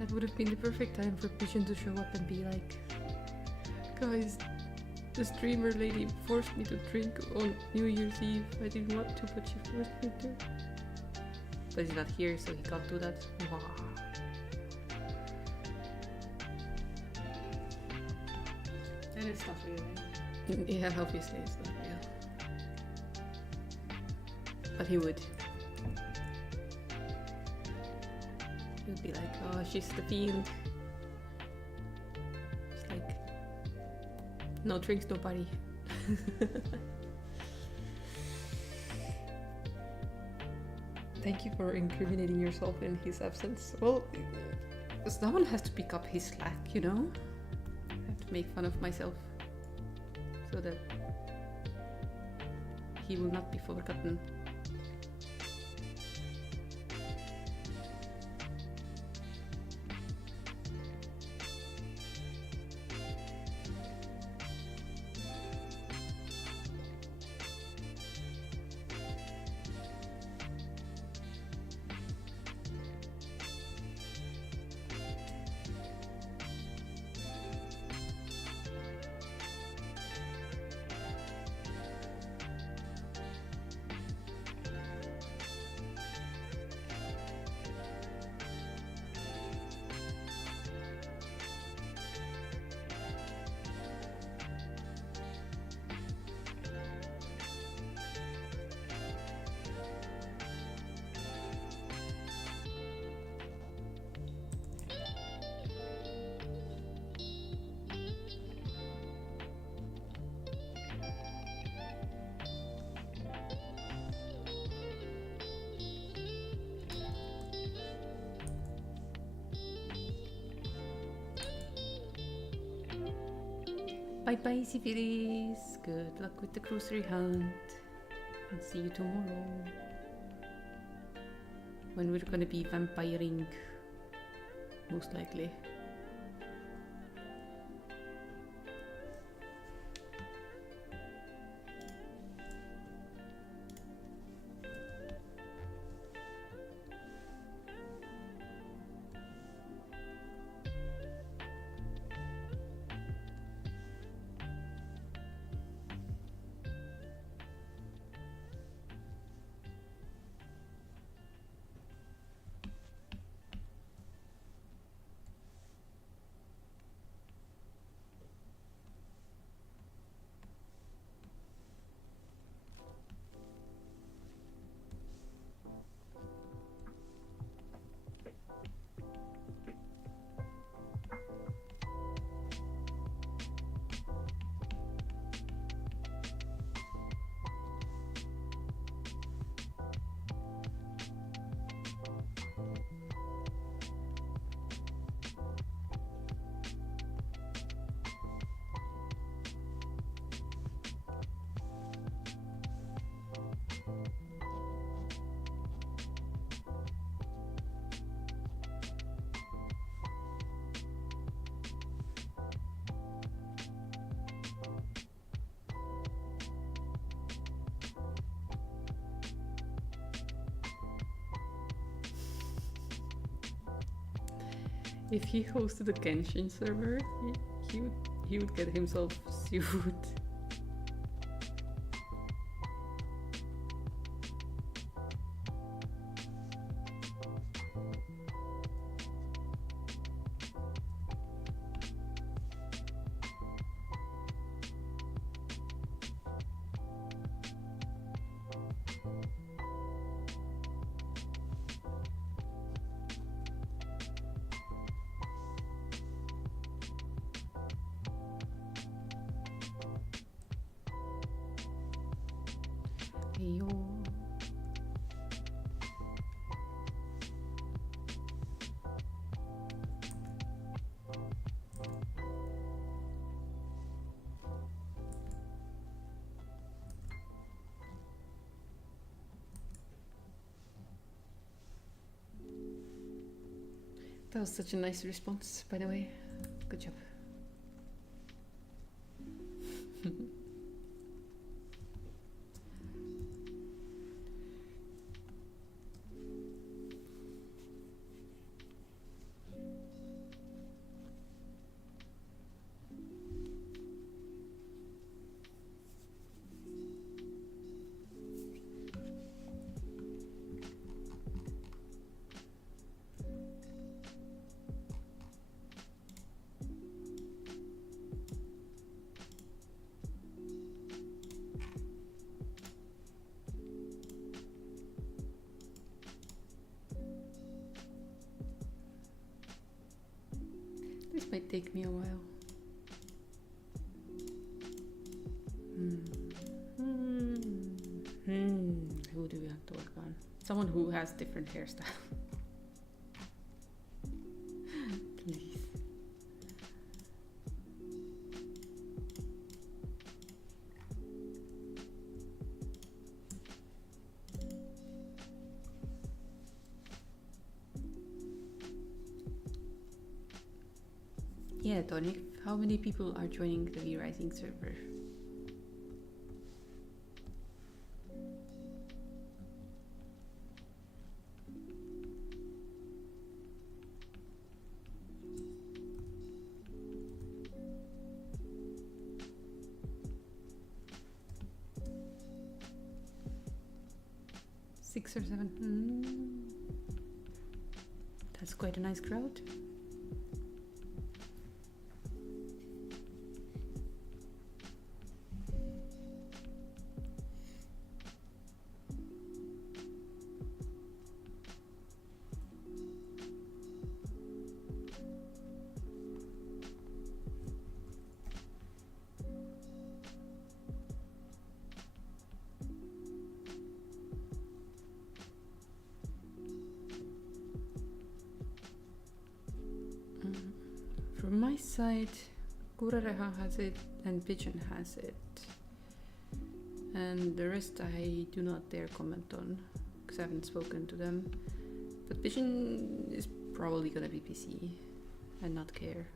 That would have been the perfect time for Pigeon to show up and be like, guys, the streamer lady forced me to drink on New Year's Eve. I didn't want to, but she forced me to. But he's not here, so he can't do that. Wow. it's not real. Yeah, obviously it's not real. But he would. He would be like, oh, she's the fiend. It's like, no drinks, no party. Thank you for incriminating yourself in his absence. Well, someone has to pick up his slack, you know? I have to make fun of myself so that he will not be forgotten. Bye bye, Syphilis. Good luck with the grocery hunt. And see you tomorrow. When we're gonna be vampiring. Most likely. If he hosted a Genshin server, he would get himself sued. Yo. That was such a nice response, by the way. Good job. might take me a while. Who do we have to work on? Someone who has different hairstyle. Please. Yeah, Tonic, how many people are joining the V-Rising server? Six or seven. That's quite a nice crowd. From my side, Kurareha has it and Pigeon has it. And the rest I do not dare comment on because I haven't spoken to them. But Pigeon is probably gonna be PC and not care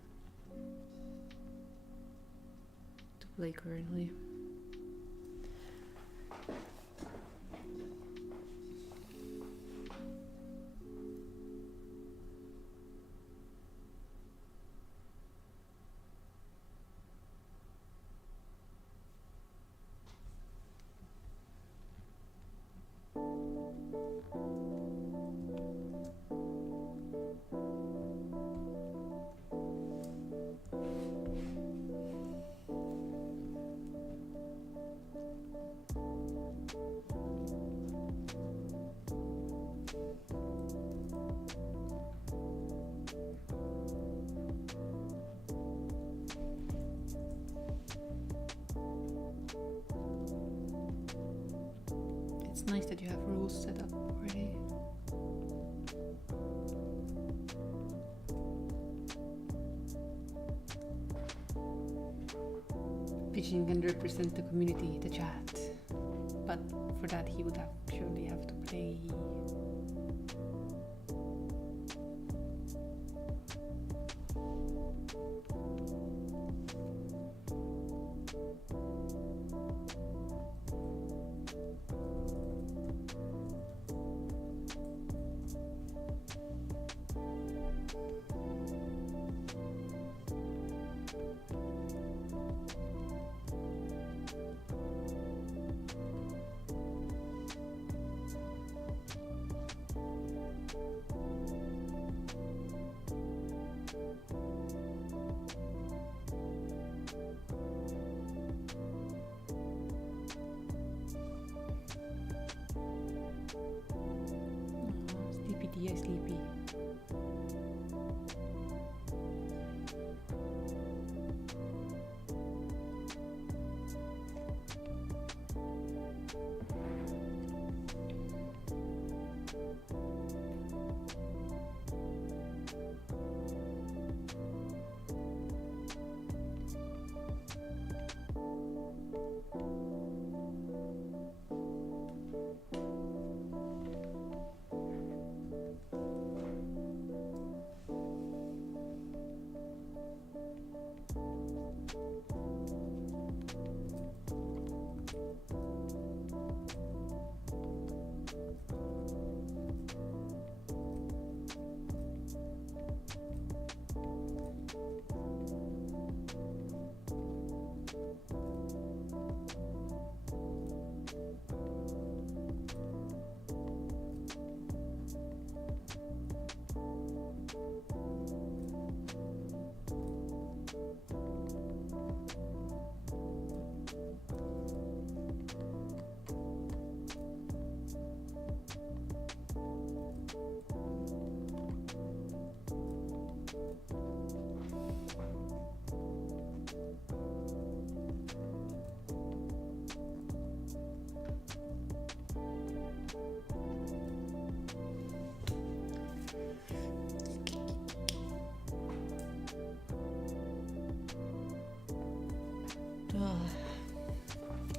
to play currently. It's nice that you have rules set up already. Pigeon can represent the community, the chat, but for that he would surely have to play.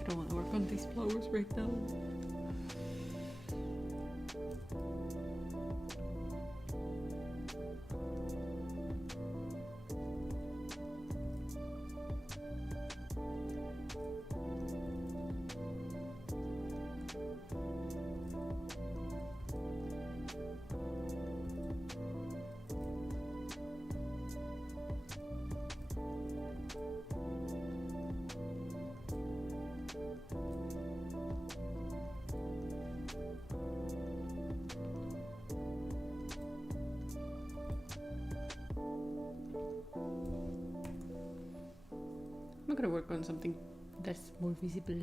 don't want to work on these flowers right now. I'm gonna work on something that's more visible.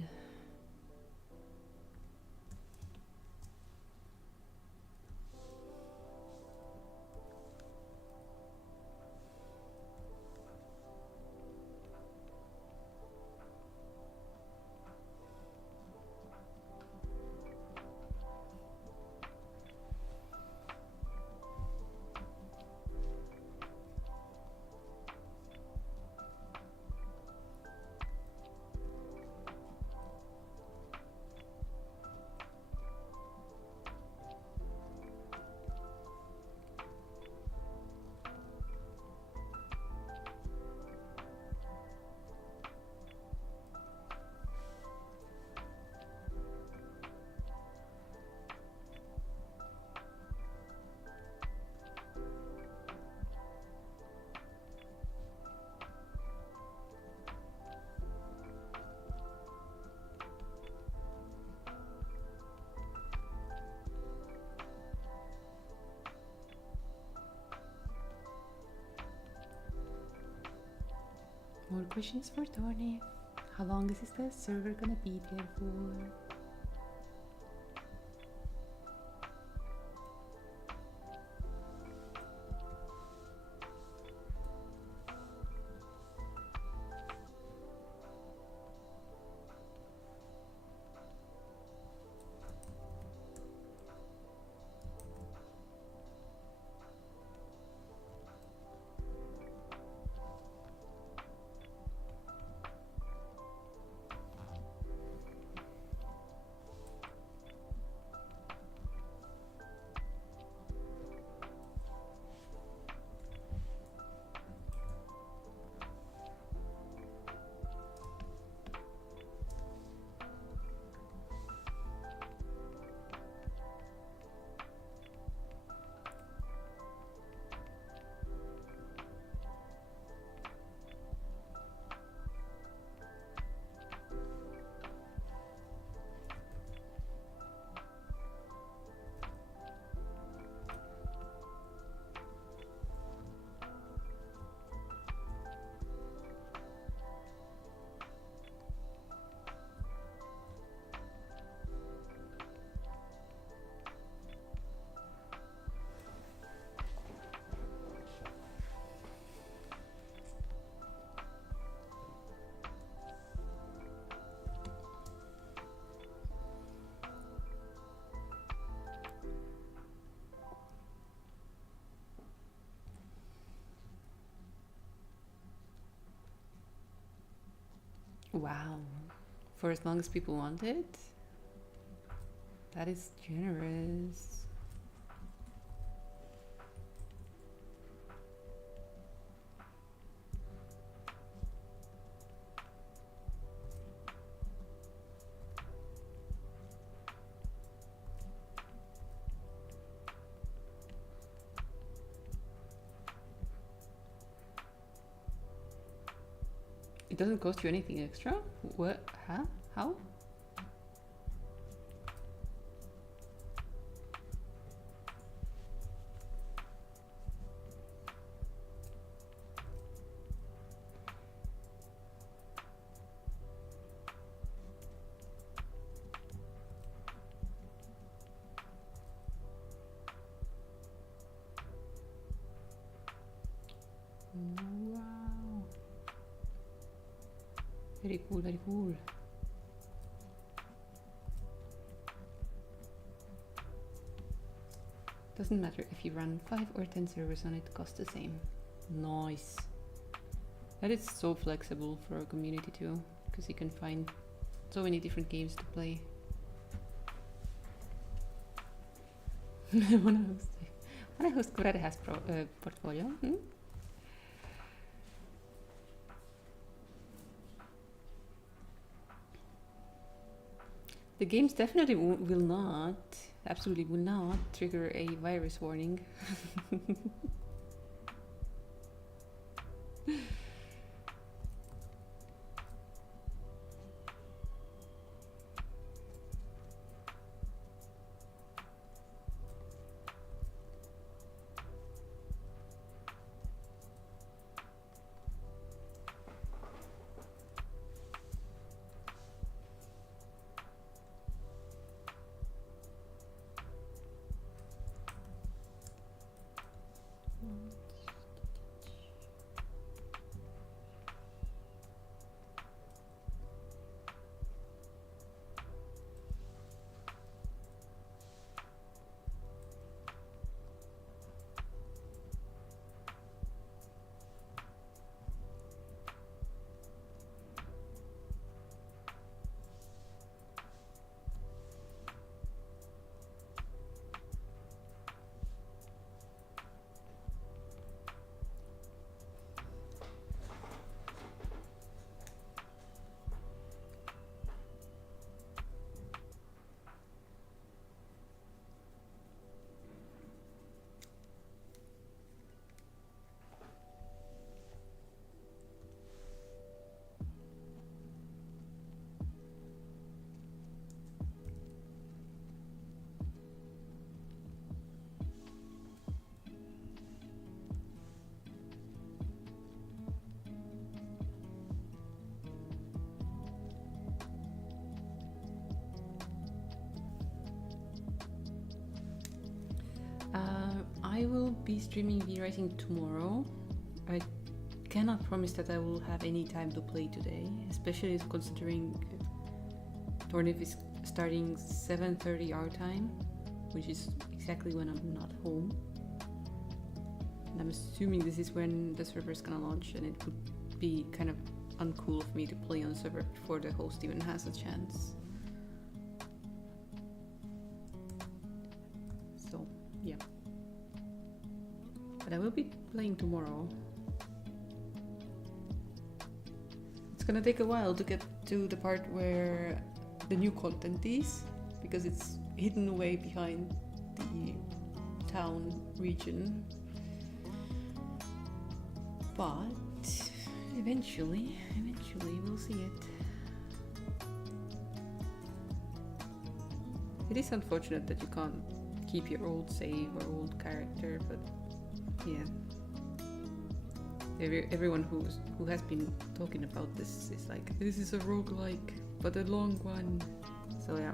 More questions for Tony. How long is the server gonna be there for? Wow. For as long as people want it? That is generous. It doesn't cost you anything extra? What? Huh? How? Wow. Very cool, very cool. Doesn't matter if you run 5 or 10 servers on it, costs the same. Nice. That is so flexible for a community too, because you can find So many different games to play. Wanna host Kuradehas portfolio? Hmm? The games definitely will not, absolutely will not trigger a virus warning. I will be streaming V-Rising tomorrow. I cannot promise that I will have any time to play today, especially considering Tornif is starting 7:30 our time, which is exactly when I'm not home. And I'm assuming this is when the server is gonna launch, and it would be kind of uncool of me to play on the server before the host even has a chance. So, yeah. But I will be playing tomorrow. It's gonna take a while to get to the part where the new content is, because it's hidden away behind the town region. But eventually we'll see it. It is unfortunate that you can't keep your old save or old character, but yeah. Everyone who has been talking about this is like, this is a roguelike, but a long one. So yeah.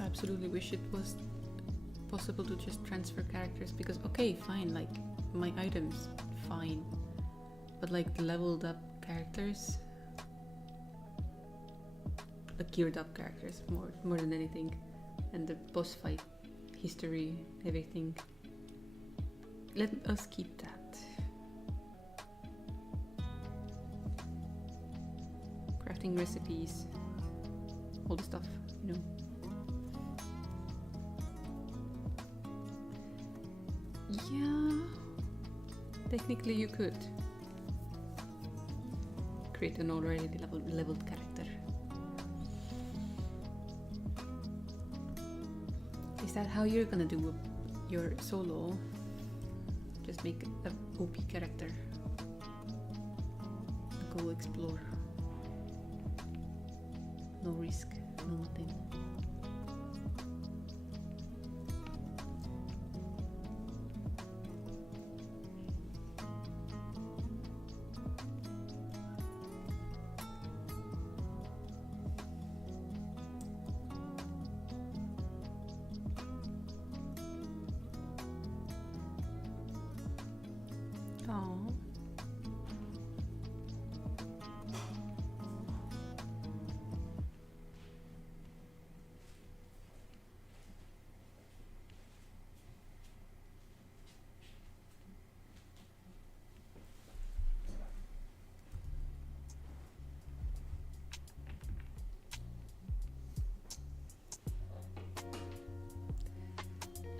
Absolutely wish it was possible to just transfer characters, because okay, fine, like my items, fine, but like the leveled up characters, the geared up characters more than anything, and the boss fight history, everything, let us keep that. Crafting recipes, all the stuff, you know. Yeah, technically you could create an already leveled character. Is that how you're gonna do your solo? Just make an OP character. Go explore. No risk, no nothing. Oh.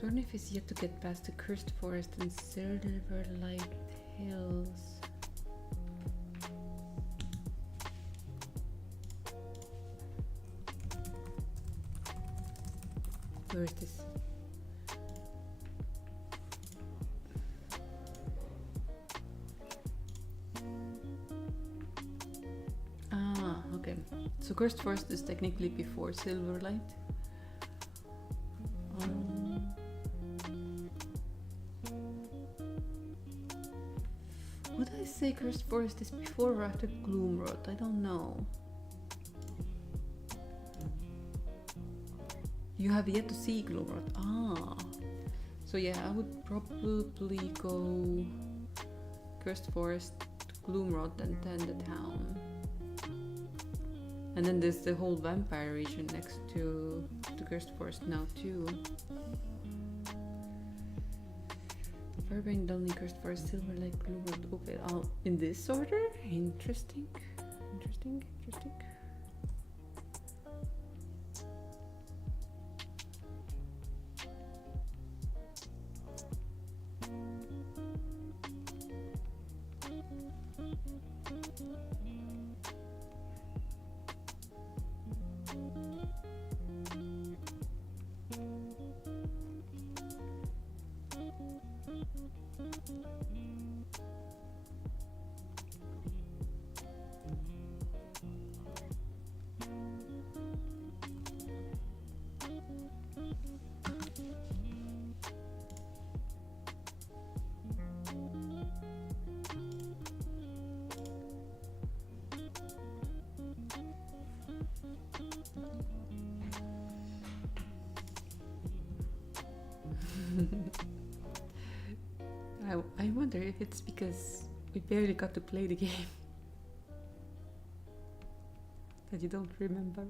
Dornif is yet to get past the cursed forest and Silver Light Hills. Where is this? Ah, okay. So cursed forest is technically before Silverlight. Would I say cursed forest is before or after Gloomrod? I don't know. You have yet to see Gloomrod. Ah. So yeah, I would probably go cursed forest, Gloomrod, and then the town. And then there's the whole vampire region next to the cursed forest now too. Firebane, Dunley, cursed forest, Silverlight, Gloomrod, okay. Oh, in this order? Interesting. Interesting. I wonder if it's because we barely got to play the game that you don't remember.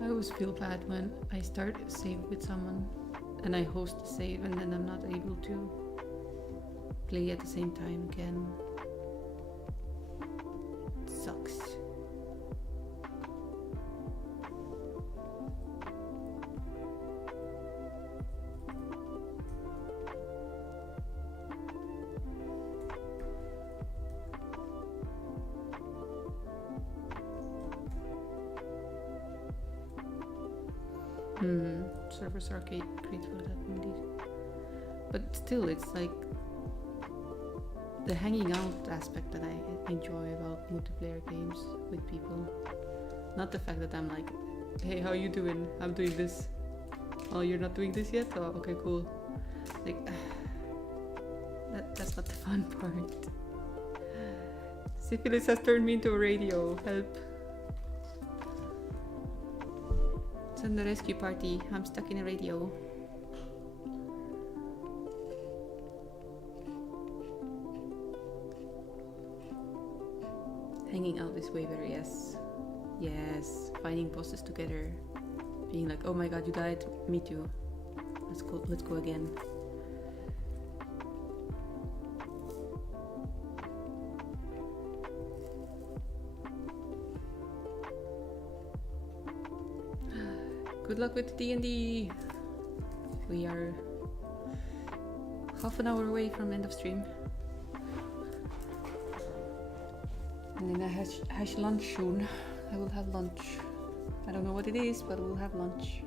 I always feel bad when I start a save with someone and I host a save and then I'm not able to play at the same time again. It sucks. Servers are great for that indeed. But still, it's like the hanging out aspect that I enjoy about multiplayer games with people. Not the fact that I'm like, hey, how you doing? I'm doing this. Oh, you're not doing this yet? Oh, okay, cool. Like, that's not the fun part. Syphilis has turned me into a radio. Help. Send the rescue party. I'm stuck in a radio. Hanging out is way better, yes. Yes. Finding bosses together. Being like, oh my god, you died. Me too. Let's go again. Good luck with D&D. We are half an hour away from end of stream. And then I have lunch soon. I will have lunch. I don't know what it is, but we'll have lunch.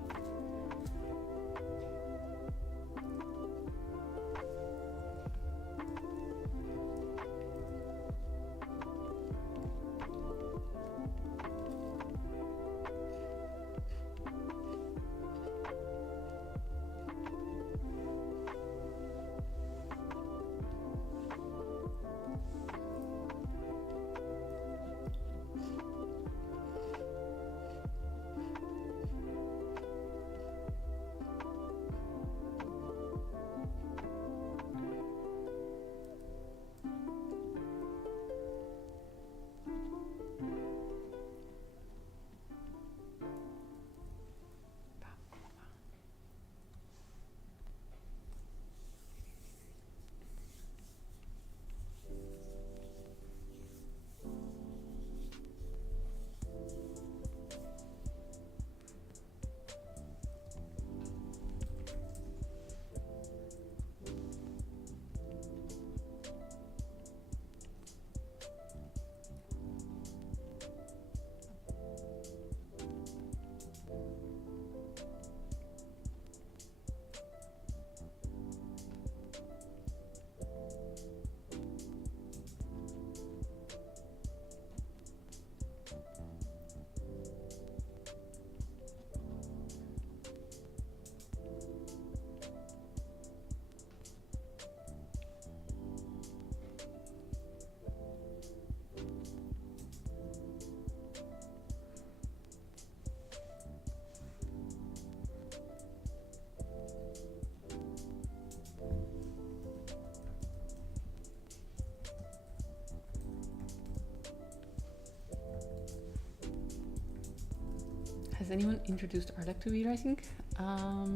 Has anyone introduced Arlek to V-Rising? I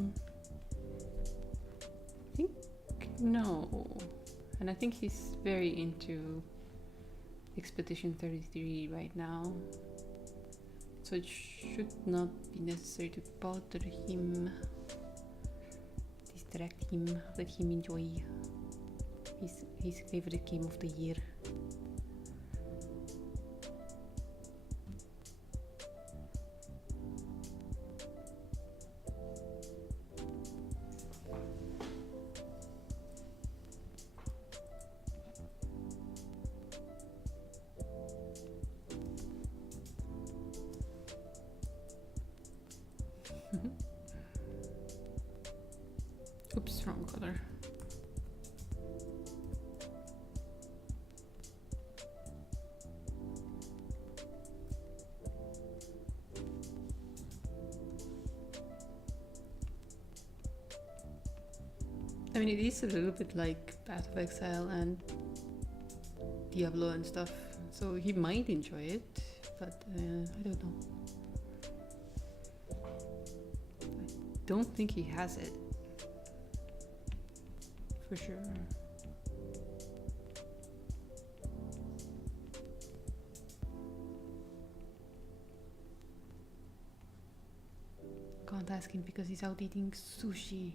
think no. And I think he's very into Expedition 33 right now. So it should not be necessary to bother him. Distract him, let him enjoy his favorite game of the year. Oops, wrong color. I mean, it is a little bit like Path of Exile and Diablo and stuff, so he might enjoy it, but I don't know. I don't think he has it. For sure. Can't ask him because he's out eating sushi.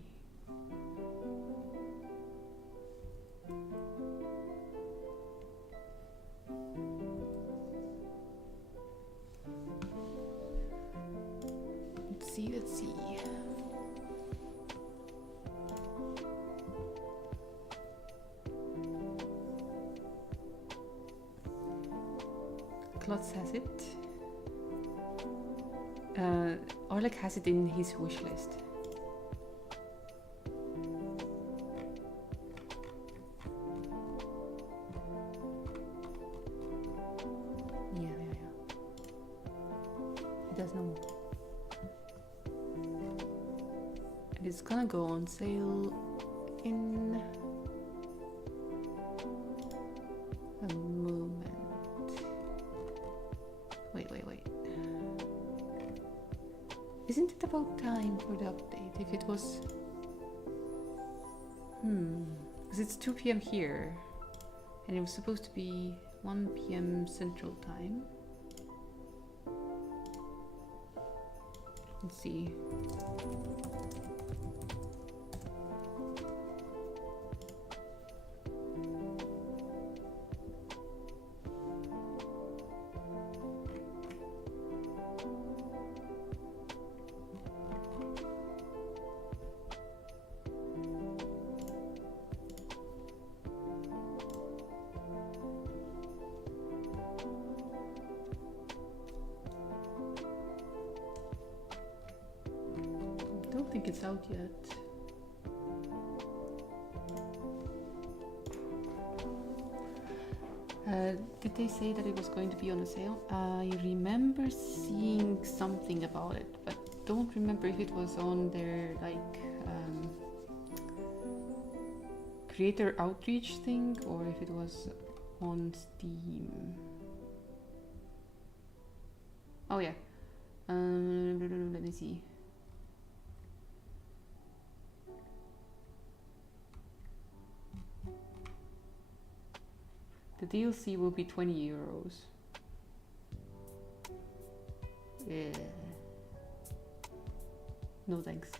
Let's see. Klotz has it. Arlek has it in his wish list. Yeah. He does know. And it's gonna go on sale in a moment. Wait. Isn't it about time for the update? If it was... because it's 2 p.m. here. And it was supposed to be 1 p.m. Central Time. Let's see. I don't think it's out yet. Did they say that it was going to be on a sale? I remember seeing something about it, but don't remember if it was on their creator outreach thing or if it was on Steam. Oh yeah. Let me see. The DLC will be 20 euros. Yeah. No thanks.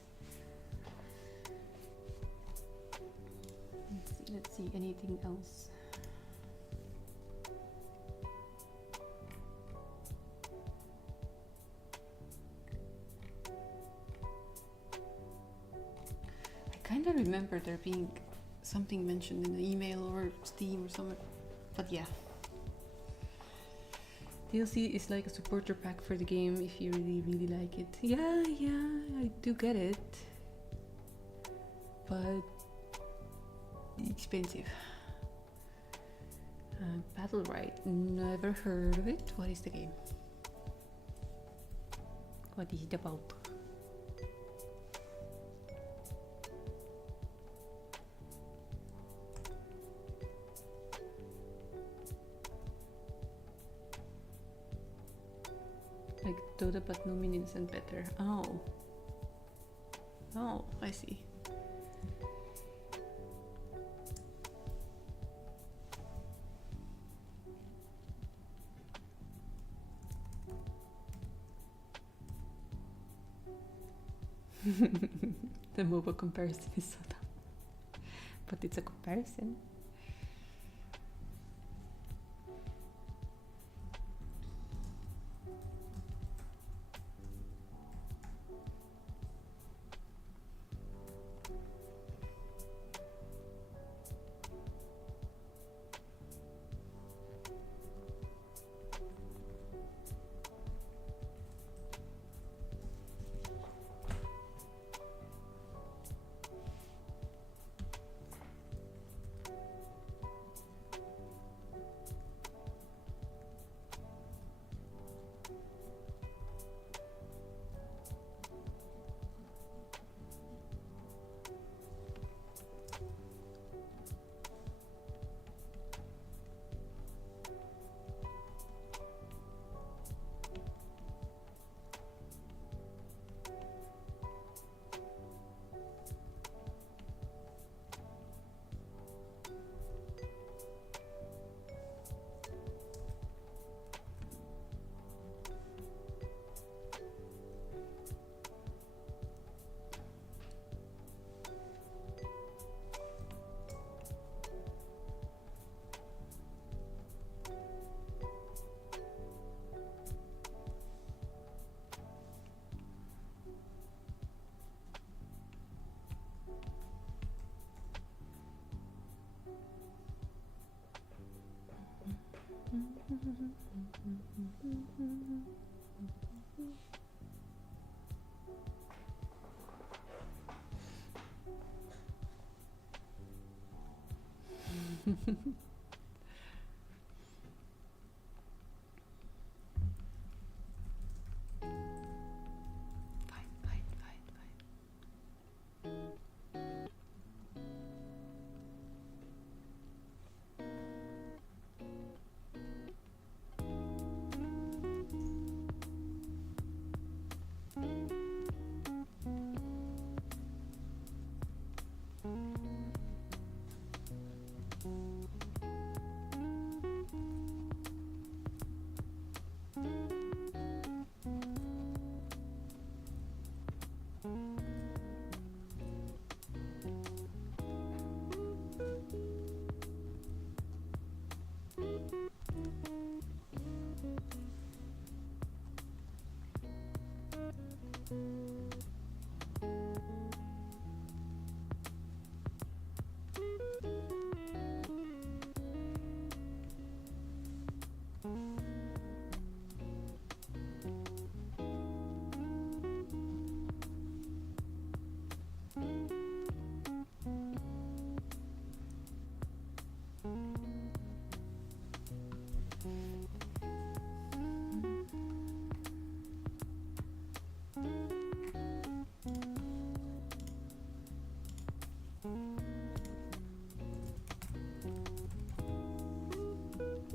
Let's see anything else. I kind of remember there being something mentioned in the email or Steam or somewhere. But yeah, DLC is like a supporter pack for the game if you really like it. Yeah, I do get it, but expensive. Battle Right, never heard of it. What is the game? What is it about? Dota, but no minions and better. Oh. Oh, I see. The MOBA comparison is so dumb. But it's a comparison.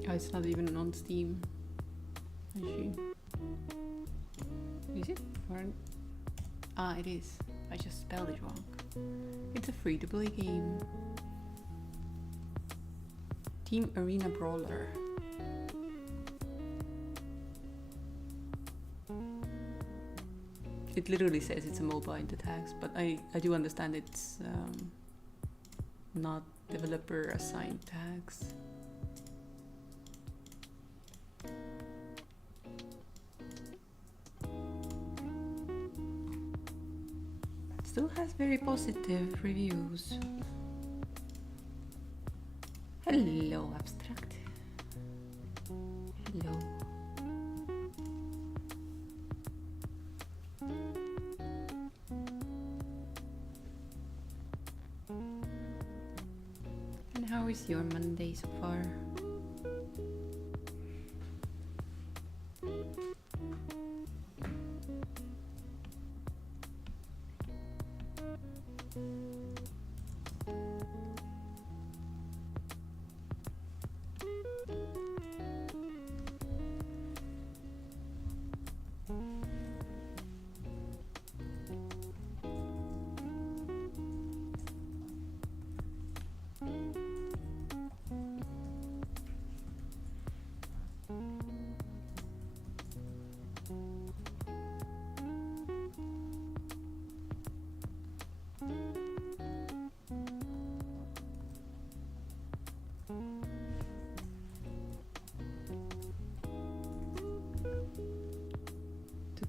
Oh, it's not even on Steam. Is it? Or... Ah, it is. I just spelled it wrong. It's a free-to-play game. Team Arena Brawler. It literally says it's a MOBA in the tags, but I do understand it's not developer assigned tags. Still has very positive reviews. Hello, Abstract. Hello. And how is your Monday so far?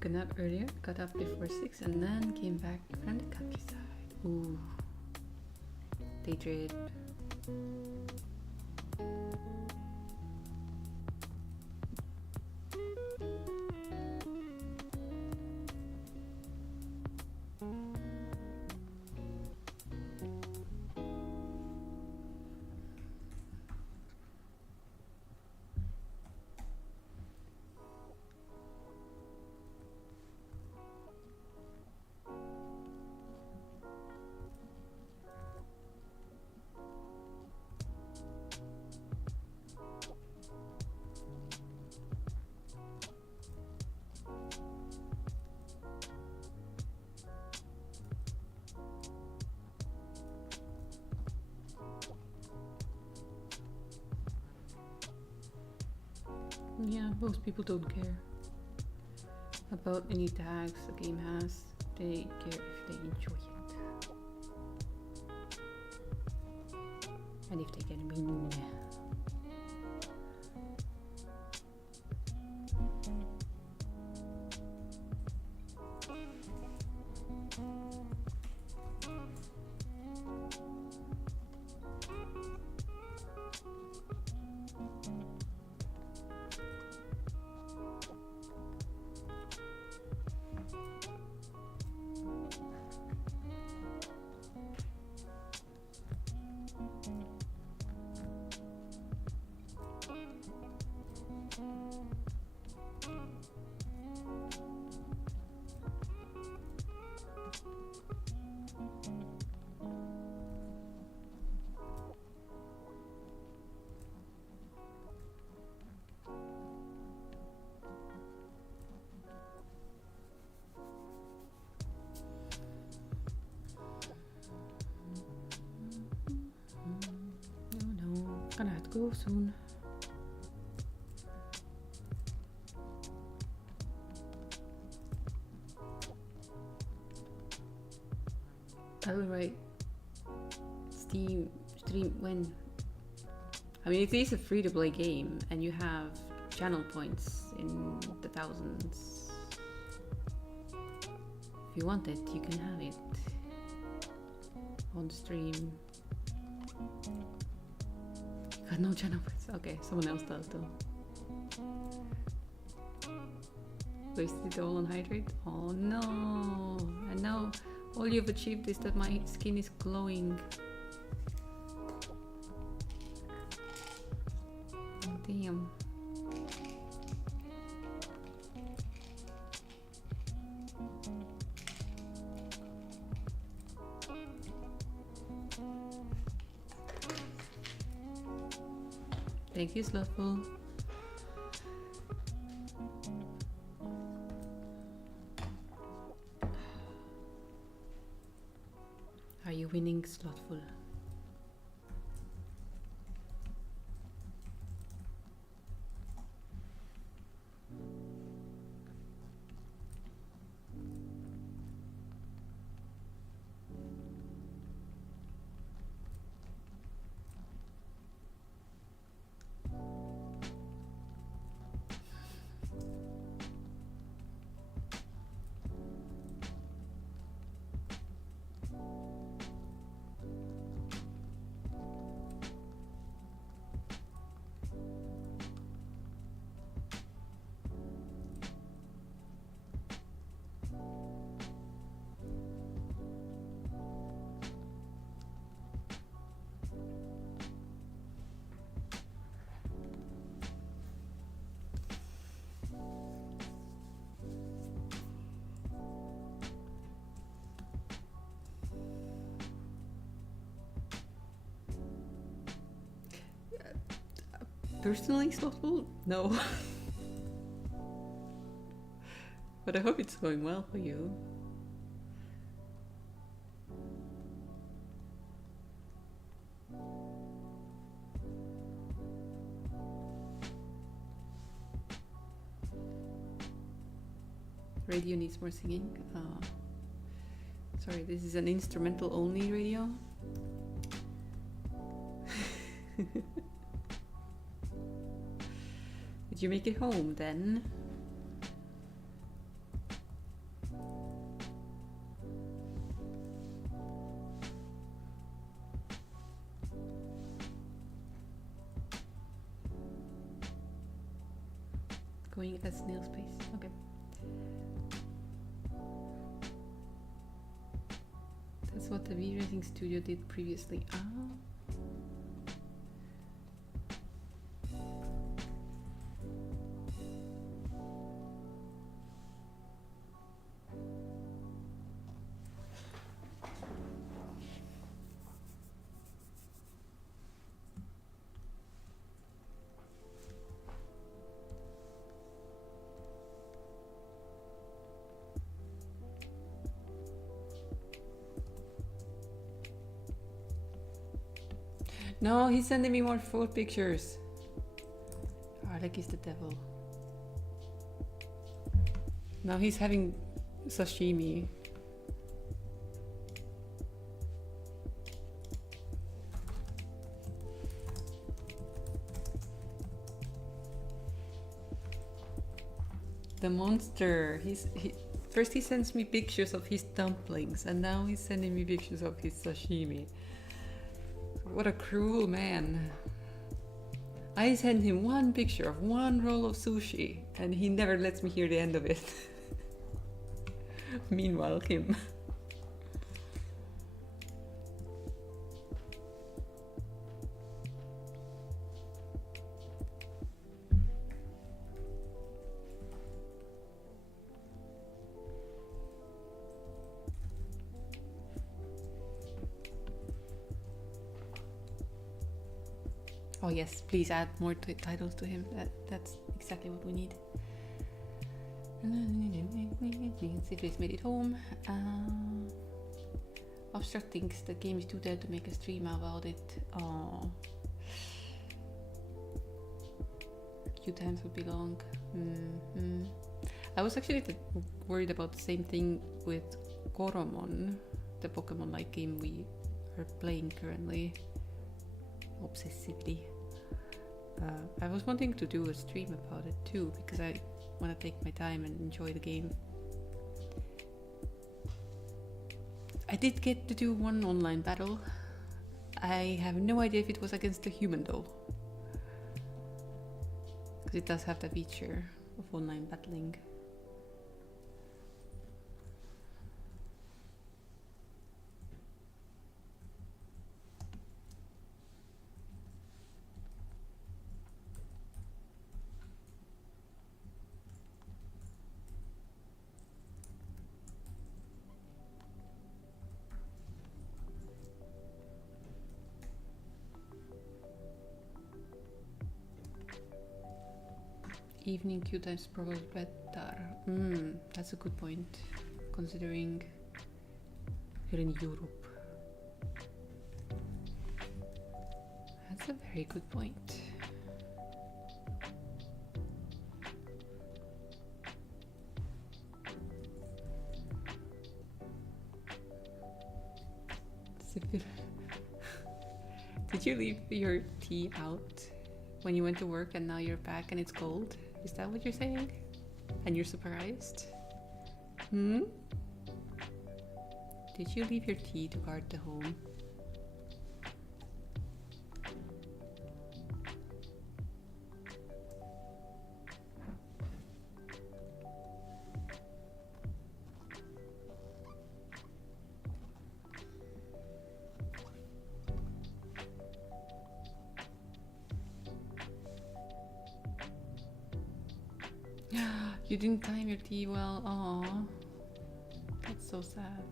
a nap earlier, got up before 6 and then came back from the countryside. Ooh. Day trip. Yeah, most people don't care about any tags the game has. They care if they enjoy it. And if they can win. Gonna have to go soon. I will write stream when. I mean, it is a free-to-play game, and you have channel points in the thousands. If you want it, you can have it on stream. Got no channel points. Okay, someone else does though. Wasted it all on hydrate? Oh no! And now all you've achieved is that my skin is glowing. Oh, damn. Thank you, Slothful. Are you winning, Slothful? Personally, Slothful? No. But I hope it's going well for you. Radio needs more singing. Sorry, this is an instrumental only radio. Did you make it home then? Going at snail's pace. Okay. That's what the V-Racing Studio did previously. Ah. No, he's sending me more food pictures. Arlek is the devil. Now he's having sashimi. The monster. First he sends me pictures of his dumplings, and now he's sending me pictures of his sashimi. What a cruel man. I send him one picture of one roll of sushi, and he never lets me hear the end of it. Meanwhile, him. Oh yes, please add more titles to him. That's exactly what we need. See if he's made it home. Abstract thinks the game is too dead to make a stream about it. Oh. Queue times would be long. I was actually worried about the same thing with Koromon, the Pokemon-like game we are playing currently. Obsessively. I was wanting to do a stream about it too, because I want to take my time and enjoy the game. I did get to do one online battle. I have no idea if it was against a human though, because it does have the feature of online battling. Evening queue times probably better. That's a good point, considering you're in Europe. That's a very good point. Did you leave your tea out when you went to work and now you're back and it's cold? Is that what you're saying? And you're surprised? Did you leave your tea to guard the home? You didn't time your tea well. Aww. That's so sad.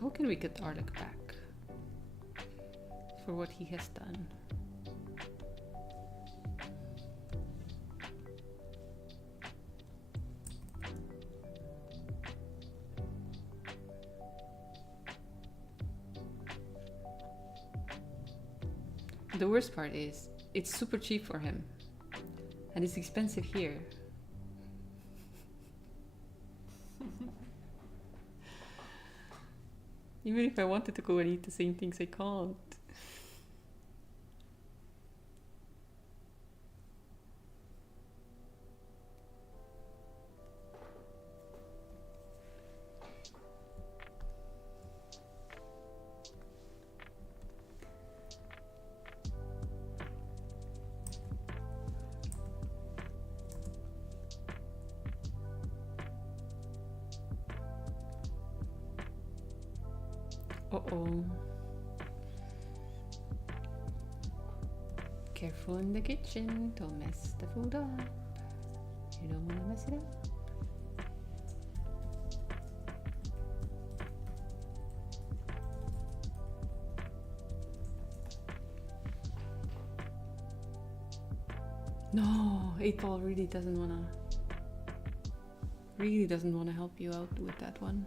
How can we get Arlek back for what he has done? the worst part is it's super cheap for him, and it's expensive here. Even if I wanted to go and eat the same things, I can't. Uh-oh. Careful in the kitchen, don't mess the food up. You don't want to mess it up. No, 8-Ball really doesn't wanna help you out with that one.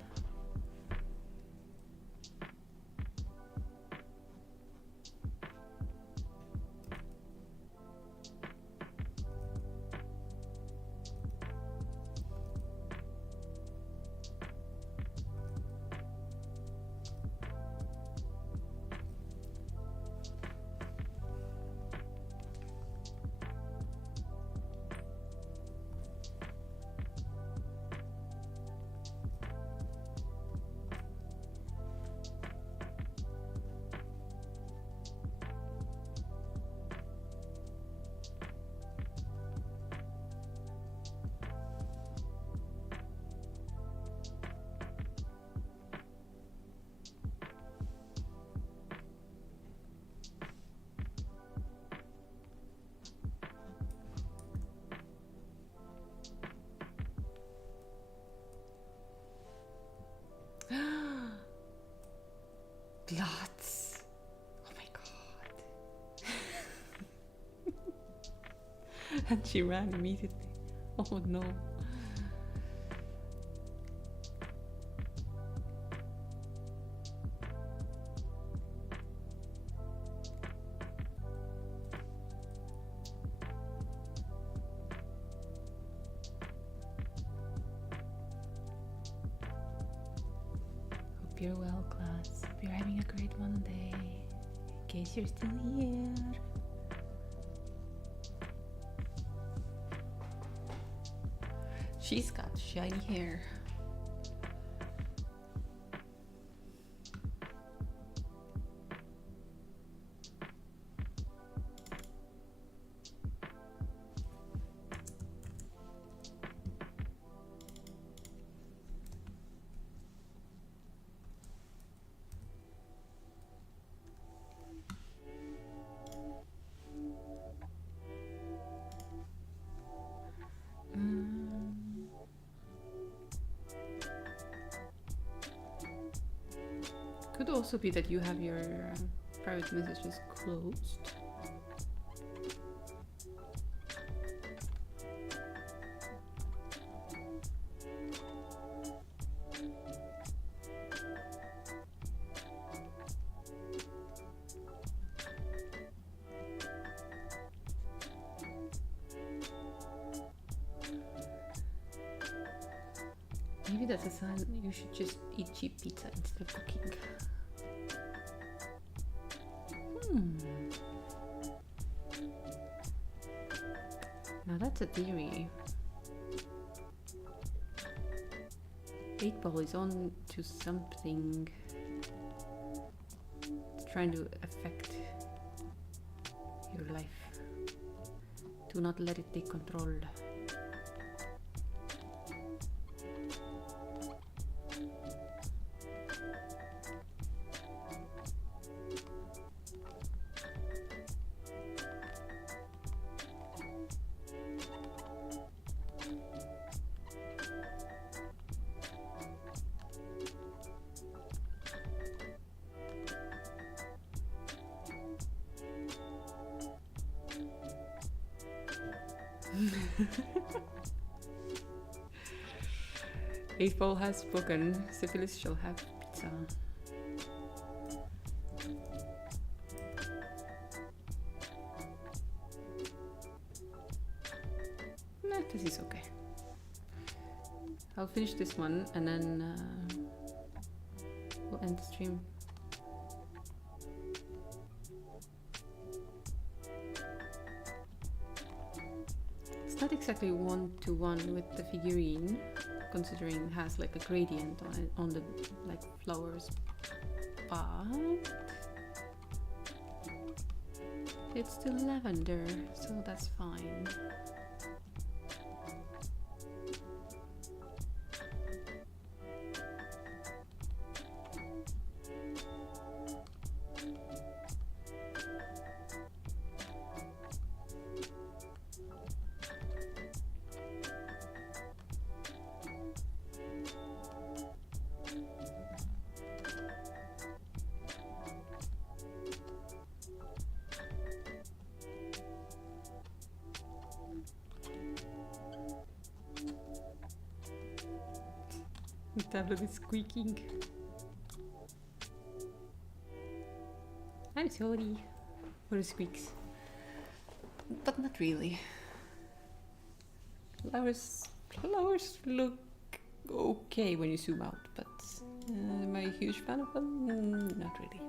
Lots. Oh my god. And she ran immediately. Oh no. Hope you're well, class. Hope you're having a great Monday. In case you're still here. She's got shiny hair. Could also be that you have your private messages closed. Maybe that's a sign you should just eat cheap pizza instead of cooking. Now that's a theory. 8-Ball is on to something. It's trying to affect your life. Do not let it take control. Eightball has spoken. Syphilis shall have pizza. this is okay. I'll finish this one and then we'll end the stream. It's not exactly one-to-one with the figurine, considering it has like a gradient on it, on the like flowers, but it's still lavender, so that's fine. The tablet is squeaking. I'm sorry for the squeaks, but not really. Flowers look okay when you zoom out, but am I a huge fan of them? Not really.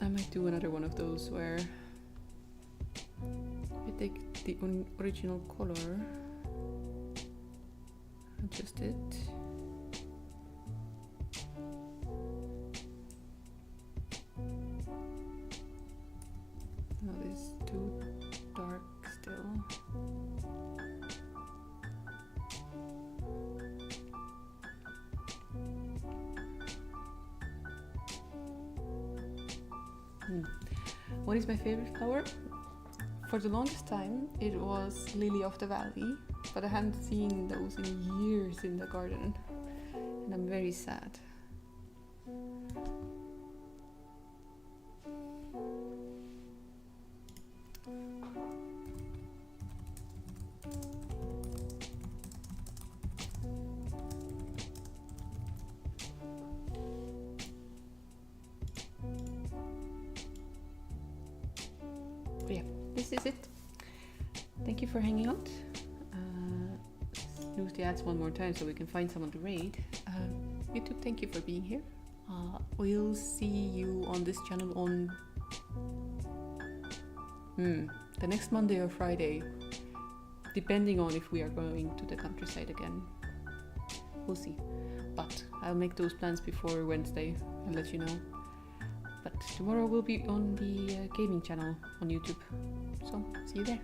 I might do another one of those where I take the original color, adjust it, no, this is too dark still. What is my favorite flower? For the longest time it was Lily of the Valley, but I haven't seen those in years in the garden and I'm very sad. Yeah, this is it. Thank you for hanging out. Snooze the ads one more time so we can find someone to raid. YouTube, thank you for being here. We'll see you on this channel on the next Monday or Friday, depending on if we are going to the countryside again. We'll see. But I'll make those plans before Wednesday and let you know. But tomorrow we'll be on the gaming channel on YouTube. So, see you there.